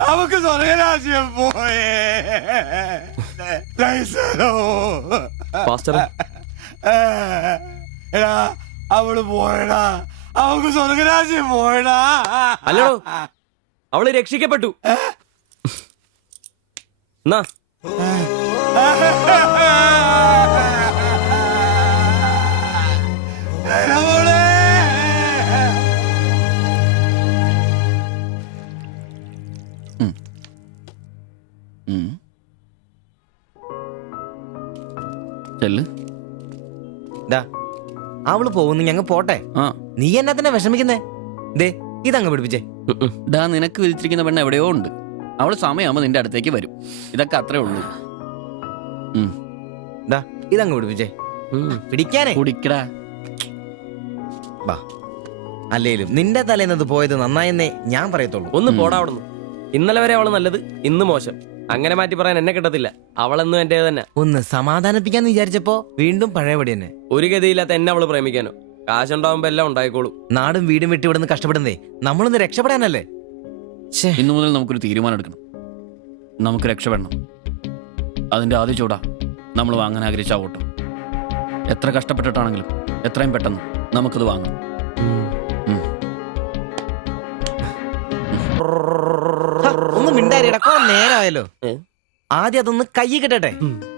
അവക്ക് സ്വർഗരാജ്യം പോയേ. എടാ, അവള് പോയടാ. അവക്ക് സ്വർഗരാജ്യം പോയടാ. അല്ലടോ, അവള് രക്ഷിക്കപ്പെട്ടു. എന്നാ ചെല്ല്. അവള് പോകുന്നു, ഞങ്ങ പോട്ടെ. നീ എന്നാ തന്നെ വിഷമിക്കുന്നേ? ദേ ഇതങ്ങ് പിടിപ്പിച്ചേ. ഡാ, നിനക്ക് വിളിച്ചിരിക്കുന്ന പെണ്ണ് എവിടെയോ ഉണ്ട്. അവള് സമയമാകുമ്പോ നിന്റെ അടുത്തേക്ക് വരും. ഇതൊക്കെ അത്രേ ഉള്ളൂ. ഇതങ്ങ് പിടിപ്പിച്ചേ. പിടിക്കാനേ കുടിക്കടാ. അല്ലേലും നിന്റെ തലേന്നത് പോയത് നന്നായെന്നേ ഞാൻ പറയത്തുള്ളൂ. ഒന്ന് പോടാ അവിടുന്ന്. ഇന്നലെ വരെ അവള് നല്ലത്, ഇന്ന് മോശം. അങ്ങനെ മാറ്റി പറയാൻ എന്നെ കിട്ടത്തില്ല. അവളെന്നും എന്റെ തന്നെ. ഒന്ന് സമാധാനിപ്പിക്കാന്ന് വിചാരിച്ചപ്പോ വീണ്ടും പഴയപടി തന്നെ. ഒരു ഗതിയില്ലാത്ത എന്നെ അവള് പ്രേമിക്കാനോ? കാശുണ്ടാവുമ്പോ എല്ലാം ഉണ്ടായിക്കോളൂ. നാടും വീടും വിട്ട് ഇവിടുന്ന് കഷ്ടപ്പെടുന്നേ നമ്മളൊന്ന് രക്ഷപ്പെടാനല്ലേ. ഇന്നു മുതൽ നമുക്കൊരു തീരുമാനം എടുക്കണം. നമുക്ക് രക്ഷപ്പെടണം. അതിന്റെ ആദ്യ ചൂടാ നമ്മൾ വാങ്ങാൻ ആഗ്രഹിച്ച ആ ഓട്ടം. എത്ര കഷ്ടപ്പെട്ടിട്ടാണെങ്കിലും എത്രയും പെട്ടെന്ന് നമുക്കത് വാങ്ങാം. ഒന്ന് മിണ്ടാരിടാ, കുറെ നേരമായല്ലോ. ആദ്യം അതൊന്ന് കൈ കിട്ടട്ടെ,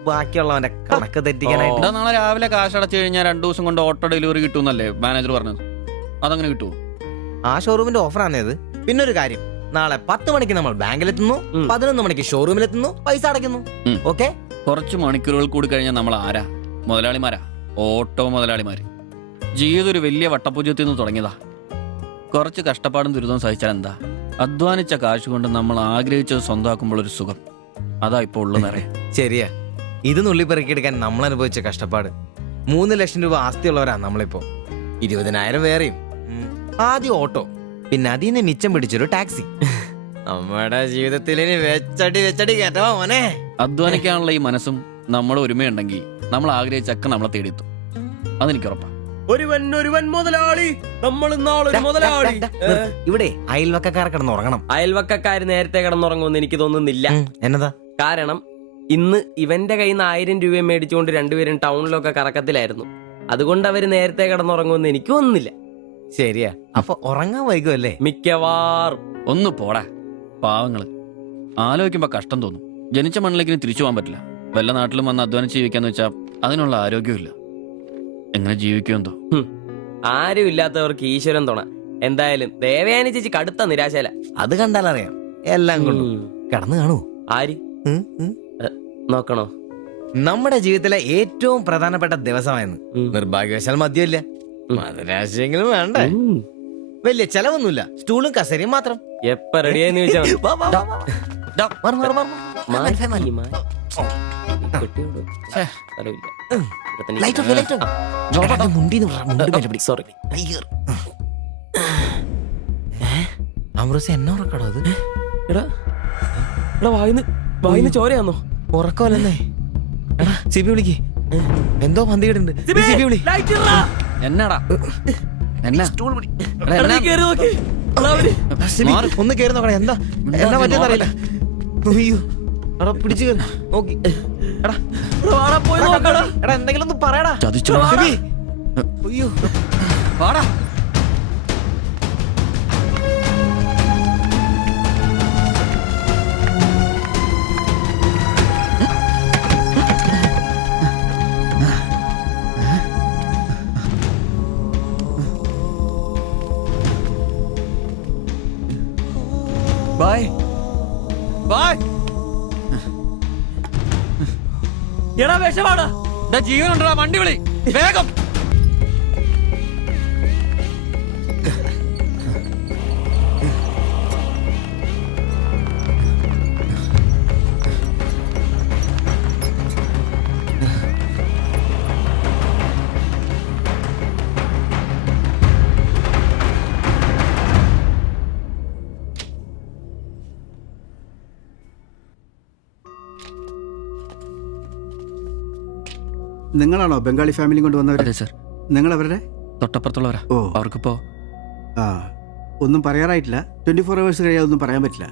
ബാക്കിയുള്ളവന്റെ കണക്ക് തെറ്റിക്കാനായിട്ട്. നാളെ രാവിലെ കാശ് അടച്ചു കഴിഞ്ഞാൽ 2 ദിവസം കൊണ്ട് ഓട്ടോ ഡെലിവറി കിട്ടുമെന്നല്ലേ മാനേജർ പറഞ്ഞത്? അതങ്ങനെ കിട്ടുമോ? ആ ഷോറൂമിന്റെ ഓഫറാണ് ഇത്. പിന്നെ ഒരു കാര്യം, നാളെ 10 മണിക്ക് നമ്മൾ ബാങ്കിലെത്തുന്നു, 11 മണിക്ക് ഷോറൂമിലെത്തുന്നു, പൈസ അടയ്ക്കുന്നു. ഓക്കെ? കുറച്ച് മണിക്കൂറുകൾ കൂടി കഴിഞ്ഞാൽ നമ്മൾ ആരാ? മുതലാളിമാരാ, ഓട്ടോ മുതലാളിമാര്. ജീവിതം ഒരു വലിയ വട്ടപൂജ്യത്തിൽ നിന്ന് തുടങ്ങിയതാ. കുറച്ച് കഷ്ടപ്പാടും ദുരിതവും സഹിച്ചാൽ എന്താ? അധ്വാനിച്ച കാശ് കൊണ്ട് നമ്മൾ ആഗ്രഹിച്ചത് സ്വന്തമാക്കുമ്പോൾ ഒരു സുഖം, അതാ ഇപ്പൊ ഉള്ളു. ശരിയാ, ഇത് നുള്ളിപ്പെറുക്കിയെടുക്കാൻ നമ്മൾ അനുഭവിച്ച കഷ്ടപ്പാട്. 3 ലക്ഷം രൂപ ആസ്തിയുള്ളവരാ നമ്മളിപ്പോ. 20,000 വേറെയും. ആദ്യം ഓട്ടോ, പിന്നെ അതിന് മിച്ചം പിടിച്ചൊരു ടാക്സി. നമ്മുടെ ജീവിതത്തിൽ ഇനി വെച്ചടി കേട്ടോ മോനെ. അധ്വാനിക്കാനുള്ള ഈ മനസ്സും നമ്മുടെ ഒരുമയുണ്ടെങ്കിൽ നമ്മൾ ആഗ്രഹിച്ചൊക്കെ നമ്മളെ തേടിയെത്തും. അതെനിക്ക് ഉറപ്പാ. ഒരുവൻ മുതലാളി, നമ്മൾ നാളൊരു മുതലാളി. ഇവിടെ അയൽവക്കക്കാർ കിടന്നുറങ്ങണം. അയൽവക്കക്കാര് നേരത്തെ കിടന്നുറങ്ങുമെന്ന് എനിക്ക് തോന്നുന്നില്ല. എന്നതാ കാരണം ഇന്ന് ഇവന്റെ കയ്യിൽ നിന്ന് 1000 രൂപ മേടിച്ചുകൊണ്ട് രണ്ടുപേരും ടൗണിലൊക്കെ കറക്കത്തിലായിരുന്നു. അതുകൊണ്ട് അവര് നേരത്തെ കിടന്നുറങ്ങുമെന്ന് എനിക്ക് തോന്നുന്നില്ല. ശരിയാ, അപ്പൊ ഉറങ്ങാൻ വൈകുമല്ലേ? മിക്കവാറും. ഒന്ന് പോടാ പാവങ്ങള്. ആലോചിക്കുമ്പോ കഷ്ടം തോന്നും. ജനിച്ച മണ്ണിലേക്ക് തിരിച്ചു പോകാൻ പറ്റില്ല. വല്ല നാട്ടിലും വന്ന് അധ്വാനിച്ച് ജീവിക്കാന്ന് വെച്ചാൽ അതിനുള്ള ആരോഗ്യമില്ല. എങ്ങനെ ജീവിക്കുമെന്തോ. ആരും ഇല്ലാത്തവർക്ക് ഈശ്വരൻ തുണ. എന്തായാലും ദേവയാനി ചേച്ചി കടുത്ത നിരാശയില. അത് കണ്ടാലറിയാം. എല്ലാം കൊണ്ടും കടന്നു കാണൂ. ആര് നോക്കണോ? നമ്മുടെ ജീവിതത്തിലെ ഏറ്റവും പ്രധാനപ്പെട്ട ദിവസമായിരുന്നു. നിർഭാഗ്യവശാൽ മദ്യമില്ല. മധുരാശയെങ്കിലും വേണ്ടേ? വലിയ ചെലവൊന്നുമില്ല, സ്റ്റൂളും കസേരയും മാത്രം. എപ്പ റെഡിയായെന്ന് ചോദിച്ചാൽ എന്നെ ഉറക്കടോ അത്? വായിന്ന് ചോരയാന്നോ? ഉറക്കമല്ലേ? എടാ സിബി വിളിക്ക്, എന്തോ പന്തികേടുണ്ട്. സിബി വിളി. എന്നാടാ ഒന്ന് കേറി നോക്കണേ. എന്താ എന്നാ പറ്റിയെന്നറിയില്ല. അയ്യോ എടാ പിടിച്ചു കയറി നോക്കി. എടാ എന്തെങ്കിലും ഒന്ന് പറയടാ. അയ്യോ വാടാ. Bye bye. എടാ വിഷമാടാ. ജീവനുണ്ടാ, വണ്ടി വിളി വേഗം. നിങ്ങളാണോ ബംഗാളി ഫാമിലി കൊണ്ടുവന്നവർ? അതെ സർ. നിങ്ങൾ അവരുടെ തൊട്ടപ്പുറത്തുള്ളവരാ. ഓ, അവർക്കിപ്പോ ഒന്നും പറയാറായിട്ടില്ല. 24 hours കഴിയാതെ ഒന്നും പറയാൻ പറ്റില്ല.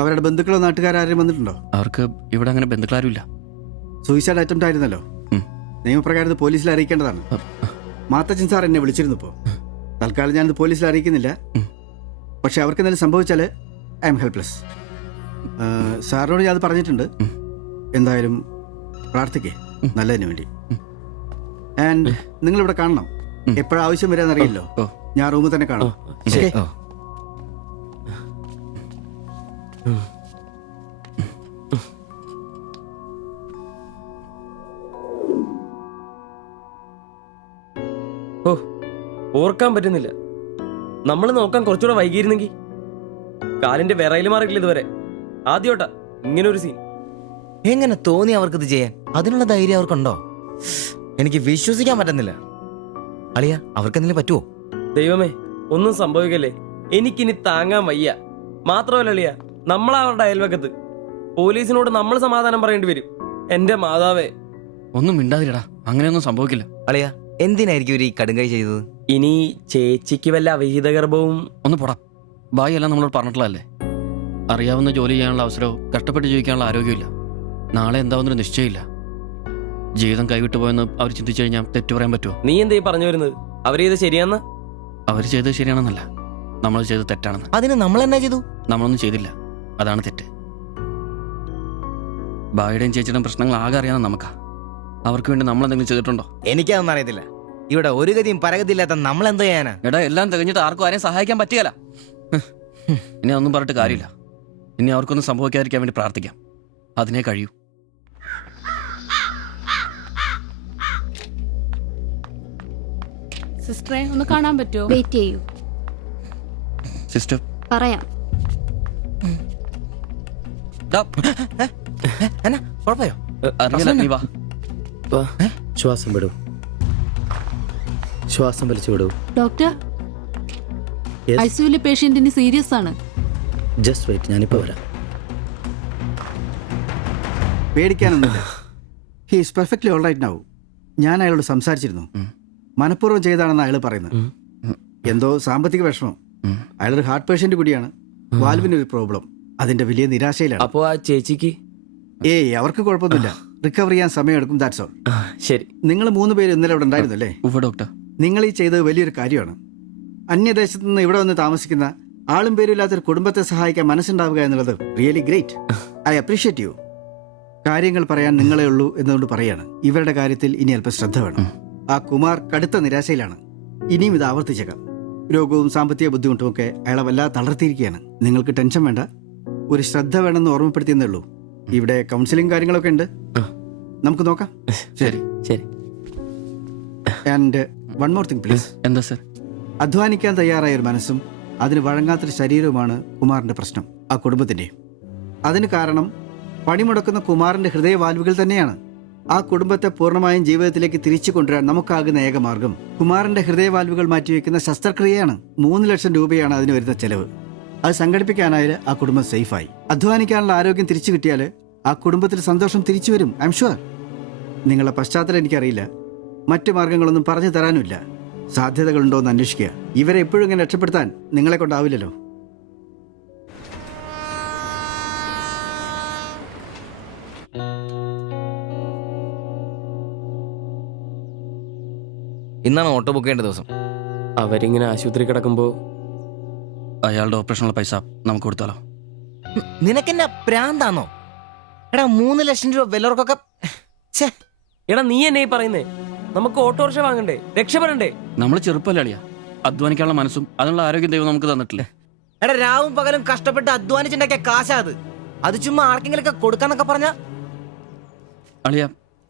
അവരുടെ ബന്ധുക്കളോ നാട്ടുകാരും വന്നിട്ടുണ്ടോ? അവർക്ക് ഇവിടെ അങ്ങനെ ബന്ധുക്കളാരും ഇല്ല. സൂയിസൈഡ് അറ്റംപ്റ്റ് ആയിരുന്നല്ലോ. നിയമപ്രകാരം പോലീസിൽ അറിയിക്കേണ്ടതാണ്. മാത്തച്ചൻ സാർ എന്നെ വിളിച്ചിരുന്നു. ഇപ്പോൾ തൽക്കാലം ഞാനത് പോലീസിൽ അറിയിക്കുന്നില്ല. പക്ഷെ അവർക്ക് എന്തെങ്കിലും സംഭവിച്ചാൽ ഐ എം ഹെൽപ്ലെസ്. സാറിനോട് ഞാൻ അത് പറഞ്ഞിട്ടുണ്ട്. എന്തായാലും പ്രാർത്ഥിക്കേ നല്ലതിന് വേണ്ടി. ആൻഡ് നിങ്ങൾ ഇവിടെ കാണണം. എപ്പോഴാവശ്യം വരാന്നറിയില്ലോ. ഞാൻ റൂമിൽ തന്നെ കാണാം. ശരി. ഓ, ഓർക്കാൻ പറ്റുന്നില്ല. നമ്മൾ നോക്കാൻ കുറച്ചുകൂടെ വൈകിയിരുന്നെങ്കിൽ. കാലിന്റെ വിറയിൽ മാറിയില്ല ഇതുവരെ. ആദ്യോട്ടാ ഇങ്ങനെ ഒരു സീൻ. എങ്ങനെ തോന്നി അവർക്കിത് ചെയ്യാൻ? അതിനുള്ള ധൈര്യം അവർക്കുണ്ടോ? എനിക്ക് വിശ്വസിക്കാൻ പറ്റുന്നില്ല. അളിയ, അവർക്ക് എന്തെങ്കിലും പറ്റുമോ? ദൈവമേ, ഒന്നും സംഭവിക്കല്ലേ. എനിക്കിനി താങ്ങാൻ വയ്യ. മാത്രമല്ല അളിയ, നമ്മളവരുടെ അയൽവക്കത്ത്. പോലീസിനോട് നമ്മൾ സമാധാനം പറയേണ്ടി വരും. എന്റെ മാതാവേ. ഒന്നും മിണ്ടാതിരടാ, അങ്ങനെയൊന്നും സംഭവിക്കില്ല. അളിയ, എന്തിനായിരിക്കും ഒരു ഈ കടുങ്കൈ ചെയ്തത്? ഇനി ചേച്ചിക്ക് വല്ല അവിഹിത ഗർഭവും. ഒന്ന് പോടാ. ബായി എല്ലാം നമ്മളോട് പറഞ്ഞിട്ടുള്ളതല്ലേ. അറിയാവുന്ന ജോലി ചെയ്യാനുള്ള അവസരവും കഷ്ടപ്പെട്ട് ജീവിക്കാനുള്ള ആരോഗ്യമില്ല. നാളെ എന്താവുന്നൊരു നിശ്ചയമില്ല. ജീവിതം കൈവിട്ടു പോയെന്ന് അവർ ചിന്തിച്ചു കഴിഞ്ഞാൽ തെറ്റു പറയാൻ പറ്റുമോ? നീ എന്തേ പറഞ്ഞു വരുന്നത്? അവർ ചെയ്ത് ശരിയാന്ന്? അവർ ചെയ്തത് ശരിയാണെന്നല്ല, നമ്മൾ ചെയ്തത് തെറ്റാണെന്ന്. അതിന് നമ്മൾ എന്നാ ചെയ്തു? നമ്മളൊന്നും ചെയ്തില്ല, അതാണ് തെറ്റ്. ബായിയുടെയും ചേച്ചിയുടെയും പ്രശ്നങ്ങൾ ആകെ അറിയാവുന്ന നമുക്കാ. അവർക്ക് വേണ്ടി നമ്മൾ എന്തെങ്കിലും ചെയ്തിട്ടുണ്ടോ? എനിക്കതൊന്നും അറിയത്തില്ല. ഇവിടെ ഒരു ഗതിയും പരഗതിയില്ലാത്ത നമ്മൾ എന്തോ ചെയ്യാനാ? എടാ, എല്ലാം തികഞ്ഞിട്ട് ആർക്കും ആരെയും സഹായിക്കാൻ പറ്റുകയില്ല. ഇനി ഒന്നും പറഞ്ഞിട്ട് കാര്യമില്ല. ഇനി അവർക്കൊന്നും സംഭവിക്കാതിരിക്കാൻ വേണ്ടി പ്രാർത്ഥിക്കാം. അതിനെ കഴിയൂ. സിസ്റ്ററെ ഒന്ന് കാണാൻ പറ്റുമോ? വെയിറ്റ് ചെയ്യൂ, സിസ്റ്റർ പറയാം. കുഴപ്പമോ? അറിയില്ല, നീ വാ. ശ്വാസം വിടൂ, ശ്വാസം വലിച്ചു വിടൂ. ഡോക്ടർ, ഐസിയുലെ പേഷ്യന്റിന് സീരിയസ് ആണ്. ജസ്റ്റ് വെയിറ്റ്, ഞാനിപ്പോ വരാം. പേടിക്കാനൊന്നുമില്ല. He is perfectly all right now. ഞാൻ അയാളോട് സംസാരിച്ചിരുന്നു. മനഃപൂർവ്വം ചെയ്താണെന്ന് അയാൾ പറയുന്നത്. എന്തോ സാമ്പത്തിക വിഷമം. അയാളൊരു ഹാർട്ട് പേഷ്യന്റ് കൂടിയാണ്. വാൽവിനൊരു പ്രോബ്ലം. അതിന്റെ വലിയ നിരാശയിലാണ്. അപ്പോ ആ ചേച്ചിക്ക്? അവർക്ക് കുഴപ്പമൊന്നുമില്ല. റിക്കവർ ചെയ്യാൻ സമയമെടുക്കും. That's all. ശരി. നിങ്ങൾ 3 പേര് ഇന്നലെ ഇവിടെ ഉണ്ടായിരുന്നല്ലേ? ഡോക്ടർ, നിങ്ങൾ ഈ ചെയ്തത് വലിയൊരു കാര്യമാണ്. അന്യദേശത്ത് നിന്ന് ഇവിടെ വന്ന് താമസിക്കുന്ന ആളും പേരും ഇല്ലാത്തൊരു കുടുംബത്തെ സഹായിക്കാൻ മനസ്സുണ്ടാവുക എന്നുള്ളത് really great. I appreciate you. കാര്യങ്ങൾ പറയാൻ നിങ്ങളെ ഉള്ളൂ എന്നതുകൊണ്ട് പറയാണ്. ഇവരുടെ കാര്യത്തിൽ ഇനി അല്പം ശ്രദ്ധ വേണം. ആ കുമാർ കടുത്ത നിരാശയിലാണ്. ഇനിയും ഇത് ആവർത്തിച്ചേക്കാം. രോഗവും സാമ്പത്തിക ബുദ്ധിമുട്ടും ഒക്കെ അയാളെ വല്ലാതെ തളർത്തിയിരിക്കുകയാണ്. നിങ്ങൾക്ക് ടെൻഷൻ വേണ്ട. ഒരു ശ്രദ്ധ വേണമെന്ന് ഓർമ്മപ്പെടുത്തിയെന്നേ ഉള്ളൂ. ഇവിടെ കൗൺസിലിംഗ് കാര്യങ്ങളൊക്കെ ഉണ്ട്. നമുക്ക് നോക്കാം. ശരി ശരി. And one more thing please. എന്താ സർ? അധ്വാനിക്കാൻ തയ്യാറായ ഒരു മനസ്സും അതിന് വഴങ്ങാത്തൊരു ശരീരവുമാണ് കുമാറിന്റെ പ്രശ്നം, ആ കുടുംബത്തിന്റെ. അതിന് കാരണം പണിമുടക്കുന്ന കുമാറിന്റെ ഹൃദയവാൽവുകൾ തന്നെയാണ്. ആ കുടുംബത്തെ പൂർണ്ണമായും ജീവിതത്തിലേക്ക് തിരിച്ചു കൊണ്ടുവരാൻ നമുക്കാകുന്ന ഏക മാർഗം കുമാറിന്റെ ഹൃദയവാൽവുകൾ മാറ്റിവെക്കുന്ന ശസ്ത്രക്രിയയാണ്. 3 ലക്ഷം രൂപയാണ് അതിന് വരുന്ന ചെലവ്. അത് സംഘടിപ്പിക്കാനായാൽ ആ കുടുംബം സേഫായി. അധ്വാനിക്കാനുള്ള ആരോഗ്യം തിരിച്ചു കിട്ടിയാൽ ആ കുടുംബത്തിൽ സന്തോഷം തിരിച്ചു വരും. I am sure. നിങ്ങളുടെ പശ്ചാത്തലം എനിക്കറിയില്ല, മറ്റു മാർഗങ്ങളൊന്നും പറഞ്ഞു തരാനുമില്ല. സാധ്യതകളുണ്ടോ എന്ന് അന്വേഷിക്കുക. ഇവരെ എപ്പോഴും ഇങ്ങനെ രക്ഷപ്പെടുത്താൻ നിങ്ങളെ കൊണ്ടാവില്ലല്ലോ. ഇന്നാണ് ഓട്ടോ ബുക്ക് ചെയ്യേണ്ട ദിവസം. അവരിങ്ങനെ ആശുപത്രി കിടക്കുമ്പോ അയാളുടെ ഓപ്പറേഷനുള്ള പൈസ നമുക്ക് കൊടുത്താലോ? നിനക്കെന്നെ പ്രാന്താന്നോ? എടാ, 3 ലക്ഷം രൂപ വിലവർക്കൊക്കെ. എടാ, നീ എന്നെ പറയുന്നേ? നമുക്ക് ഓട്ടോറിക്ഷ വാങ്ങണ്ടേ? രക്ഷപ്പെടണ്ടേ? നമ്മൾ ചെറുപ്പല്ലേ അളിയാ. അധ്വാനിക്കാനുള്ള മനസ്സും അതിനുള്ള ആരോഗ്യം ദൈവം നമുക്ക് തന്നിട്ടില്ലേ? എടാ, രാവും പകലും കഷ്ടപ്പെട്ട് അധ്വാനിച്ചുണ്ടാക്കിയ കാശാ അത്. അത് ചുമ്മാ ആർക്കെങ്കിലും ഒക്കെ കൊടുക്കാന്നൊക്കെ പറഞ്ഞ. അളിയ,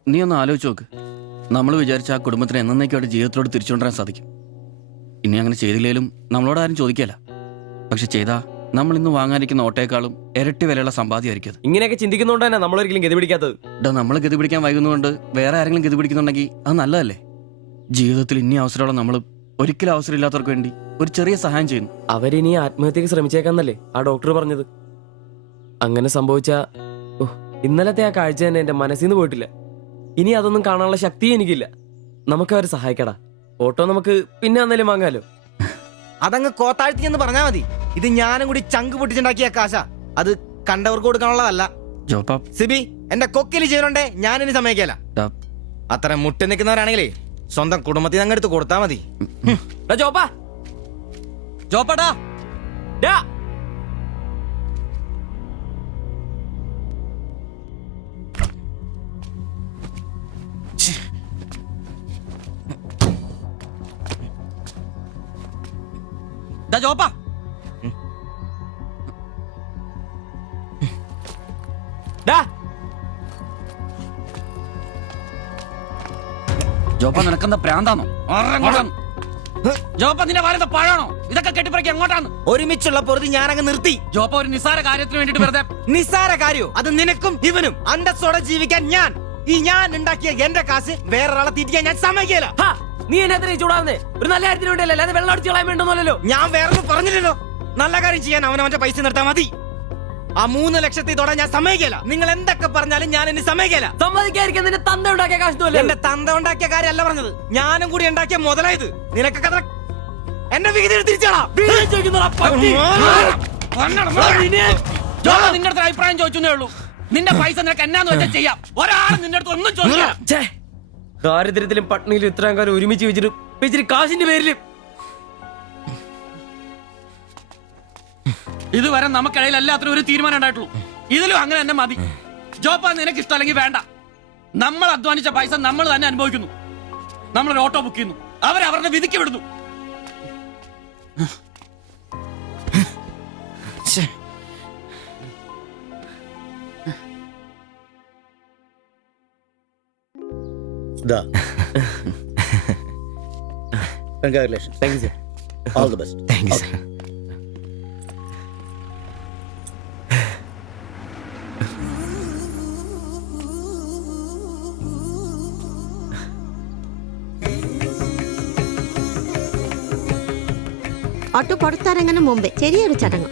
നീ ഒന്ന് ആലോചിച്ച് നോക്ക്. നമ്മൾ വിചാരിച്ച ആ കുടുംബത്തിന് എന്നേക്കുമായിട്ട് ജീവിതത്തിലോട് തിരിച്ചുകൊണ്ടുവരാൻ സാധിക്കും. ഇനി അങ്ങനെ ചെയ്തില്ലേലും നമ്മളോട് ആരും ചോദിക്കല്ല. പക്ഷെ ചെയ്താ നമ്മൾ ഇന്ന് വാങ്ങാനിരിക്കുന്ന ഓട്ടോയെക്കാളും ഇരട്ടി വിലയുള്ള സമ്പാദ്യമായിരിക്കും അത്. ഇങ്ങനെയൊക്കെ ചിന്തിക്കുന്നതുകൊണ്ട് തന്നെ നമ്മളൊരിക്കലും ഗതി പിടിക്കാത്തത്. നമ്മൾ ഗതി പിടിക്കാൻ വൈകുന്നതുകൊണ്ട് വേറെ ആരെങ്കിലും ഗതി പിടിക്കുന്നുണ്ടെങ്കിൽ അത് നല്ലതല്ലേ? ജീവിതത്തിൽ ഇനി അവസരമുള്ള നമ്മൾ ഒരിക്കലും അവസരമില്ലാത്തവർക്ക് വേണ്ടി ഒരു ചെറിയ സഹായം ചെയ്യുന്നു. അവരിനി ആത്മഹത്യക്ക് ശ്രമിച്ചേക്കാന്നല്ലേ ആ ഡോക്ടർ പറഞ്ഞത്? അങ്ങനെ സംഭവിച്ചാ ഇന്നലത്തെ ആ കാഴ്ച തന്നെ എന്റെ മനസ്സിൽ നിന്ന് പോയിട്ടില്ല. ഇനി അതൊന്നും കാണാനുള്ള ശക്തിയും എനിക്കില്ല. നമുക്ക് അവരെ സഹായിക്കടാ. ഓട്ടോ നമുക്ക് പിന്നെ അന്നേലും വാങ്ങാലോ. അതങ്ങ് കോത്താഴ്ത്തി എന്ന് പറഞ്ഞാ മതി. ഇത് ഞാനും കൂടി ചങ്ക് പൊട്ടിച്ചുണ്ടാക്കിയ കാശാ. അത് കണ്ടവർക്ക് കൊടുക്കാനുള്ളതല്ല. സിബി, എന്റെ കൊക്കില് ജീവനുണ്ടേ ഞാനിനി സമ്മതിക്കല. അത്ര മുട്ടി നിൽക്കുന്നവരാണെങ്കിലേ സ്വന്തം കുടുംബത്തിൽ അങ്ങ് എടുത്ത് കൊടുത്താ മതി. ജോപ്പാടാ. ദാ ജോപ്പാ, ജോപ്പ നിനക്കെന്താ പ്രാന്താണോ? ജോപ്പ നിന്റെ വാരുന്ന പഴാണോ? ഇതൊക്കെ കെട്ടിപ്പറക്കി എങ്ങോട്ടാണ്? ഒരുമിച്ചുള്ള പൊറുതി ഞാനങ്ങ് നിർത്തി. ജോപ്പ ഒരു നിസ്സാര കാര്യത്തിന് വേണ്ടിട്ട് വെറുതെ. നിസ്സാര കാര്യോ? അത് നിനക്കും ഇവനും അന്തസ്സോടെ ജീവിക്കാൻ ഞാൻ ഉണ്ടാക്കിയ എന്റെ കാശ് വേറൊരാളെ തീറ്റിക്കാൻ ഞാൻ സമ്മതിക്കില്ല. നീ എന്നെ ചൂടാവുന്നേ? ഒരു നല്ല കാര്യത്തിന് വേണ്ടിയല്ലേ, അല്ലാതെ വെള്ളം അടിച്ചു കളയാൻ വേണ്ടല്ലോ. ഞാൻ വേറൊന്നും പറഞ്ഞില്ലല്ലോ. നല്ല കാര്യം ചെയ്യാൻ അവനവന്റെ പൈസ നിർത്താൻ മതി. ആ 3 ലക്ഷത്തിൽ തൊടാൻ ഞാൻ സമ്മതിക്കില്ല. നിങ്ങൾ എന്തൊക്കെ പറഞ്ഞാലും ഞാൻ എന്നെ സമ്മതിക്കില്ല. സമ്മതിക്കാതിരിക്കാൻ നിന്റെ തന്ത ഉണ്ടാക്കിയ കാശ്. എന്റെ തന്ത ഉണ്ടാക്കിയ കാര്യമല്ല പറഞ്ഞത്, ഞാനും കൂടി ഉണ്ടാക്കിയ മുതലായത്. നിനക്കൊക്കെ എന്റെ വിഹിതം തിരിച്ചാടാ. നിങ്ങളുടെ അഭിപ്രായം ചോദിച്ചേ ഉള്ളൂ. നിന്റെ പൈസ നിനക്ക് എന്നാന്ന് വെച്ചാൽ ചെയ്യാം. ഒരാളും നിന്റെ അടുത്ത് ഒന്നും ചോദിക്കാം. ദാരിദ്ര്യത്തിലും പട്ടിണിയിലും ഇത്രയും കാലം ഒരുമിച്ച് വെച്ചിട്ട് കാശിന്റെ പേരിലും ഇതുവരെ നമുക്കിടയിൽ എല്ലാത്തിനും ഒരു തീരുമാനം ഉണ്ടായിട്ടുള്ളൂ. ഇതിലും അങ്ങനെ തന്നെ മതി. ജോപ്പ നിനക്ക് ഇഷ്ടമല്ലെങ്കിൽ വേണ്ട. നമ്മൾ അധ്വാനിച്ച പൈസ നമ്മൾ തന്നെ അനുഭവിക്കുന്നു. നമ്മളൊരു ഓട്ടോ ബുക്ക് ചെയ്യുന്നു, അവരവരുടെ വിധിക്ക് വിടുന്നു. Congratulations. Thank you, sir. All the best. Thank you, sir. Auto പുറത്തിറങ്ങുന്ന മുമ്പേ ചെറിയൊരു ചടങ്ങ്.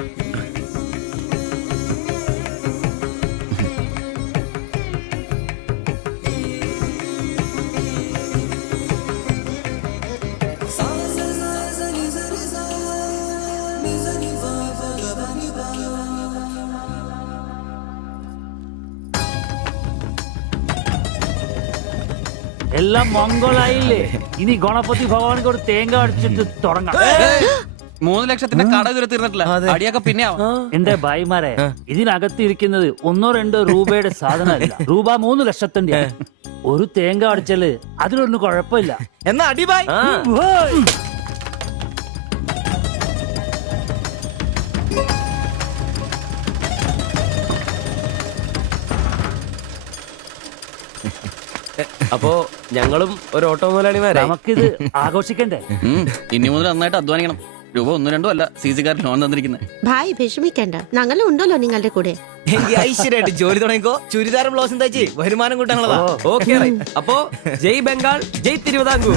എല്ലാം മംഗളായില്ലേ? ഇനി ഗണപതി ഭഗവാനിക്ക് ഒരു തേങ്ങ അടിച്ചിട്ട് തുടങ്ങാം. 3 ലക്ഷത്തിന്റെ കട ഇതുവരെ തീർന്നിട്ടില്ല. അടിയൊക്കെ പിന്നെ എന്റെ ഭായിമാരെ, ഇതിനകത്ത് ഇരിക്കുന്നത് 1-2 രൂപയുടെ സാധനമല്ല, രൂപ 3 ലക്ഷത്തിന്റെ. ഒരു തേങ്ങ അടിച്ചാല് അതിലൊന്നും കുഴപ്പമില്ല. എന്നാ അടിബായ്. അപ്പോ ഞങ്ങളും ഒരു ഓട്ടോ മുതലാളിമാരെ. നമുക്കിത് ആഘോഷിക്കണ്ടേ? ഇനി മുതൽ നന്നായിട്ട് അധ്വാനിക്കണം. രൂപ 1-2 അല്ല CC-കാർ ലോൺ തന്നിരിക്കുന്നത്. ഭായ് വിഷമിക്കണ്ട, ഞങ്ങളും ഉണ്ടല്ലോ നിങ്ങളുടെ കൂടെ. എനിക്ക് ഐശ്വര്യമായിട്ട് ജോലി തുടങ്ങിക്കോ. ചുരിദാറും ബ്ലൗസും തയ്ച്ച് വരുമാനം കൂട്ടാനുള്ളതാ. ഓക്കെ, അപ്പോ ജയ് ബംഗാൾ, ജയ് തിരുവിതാംകൂർ.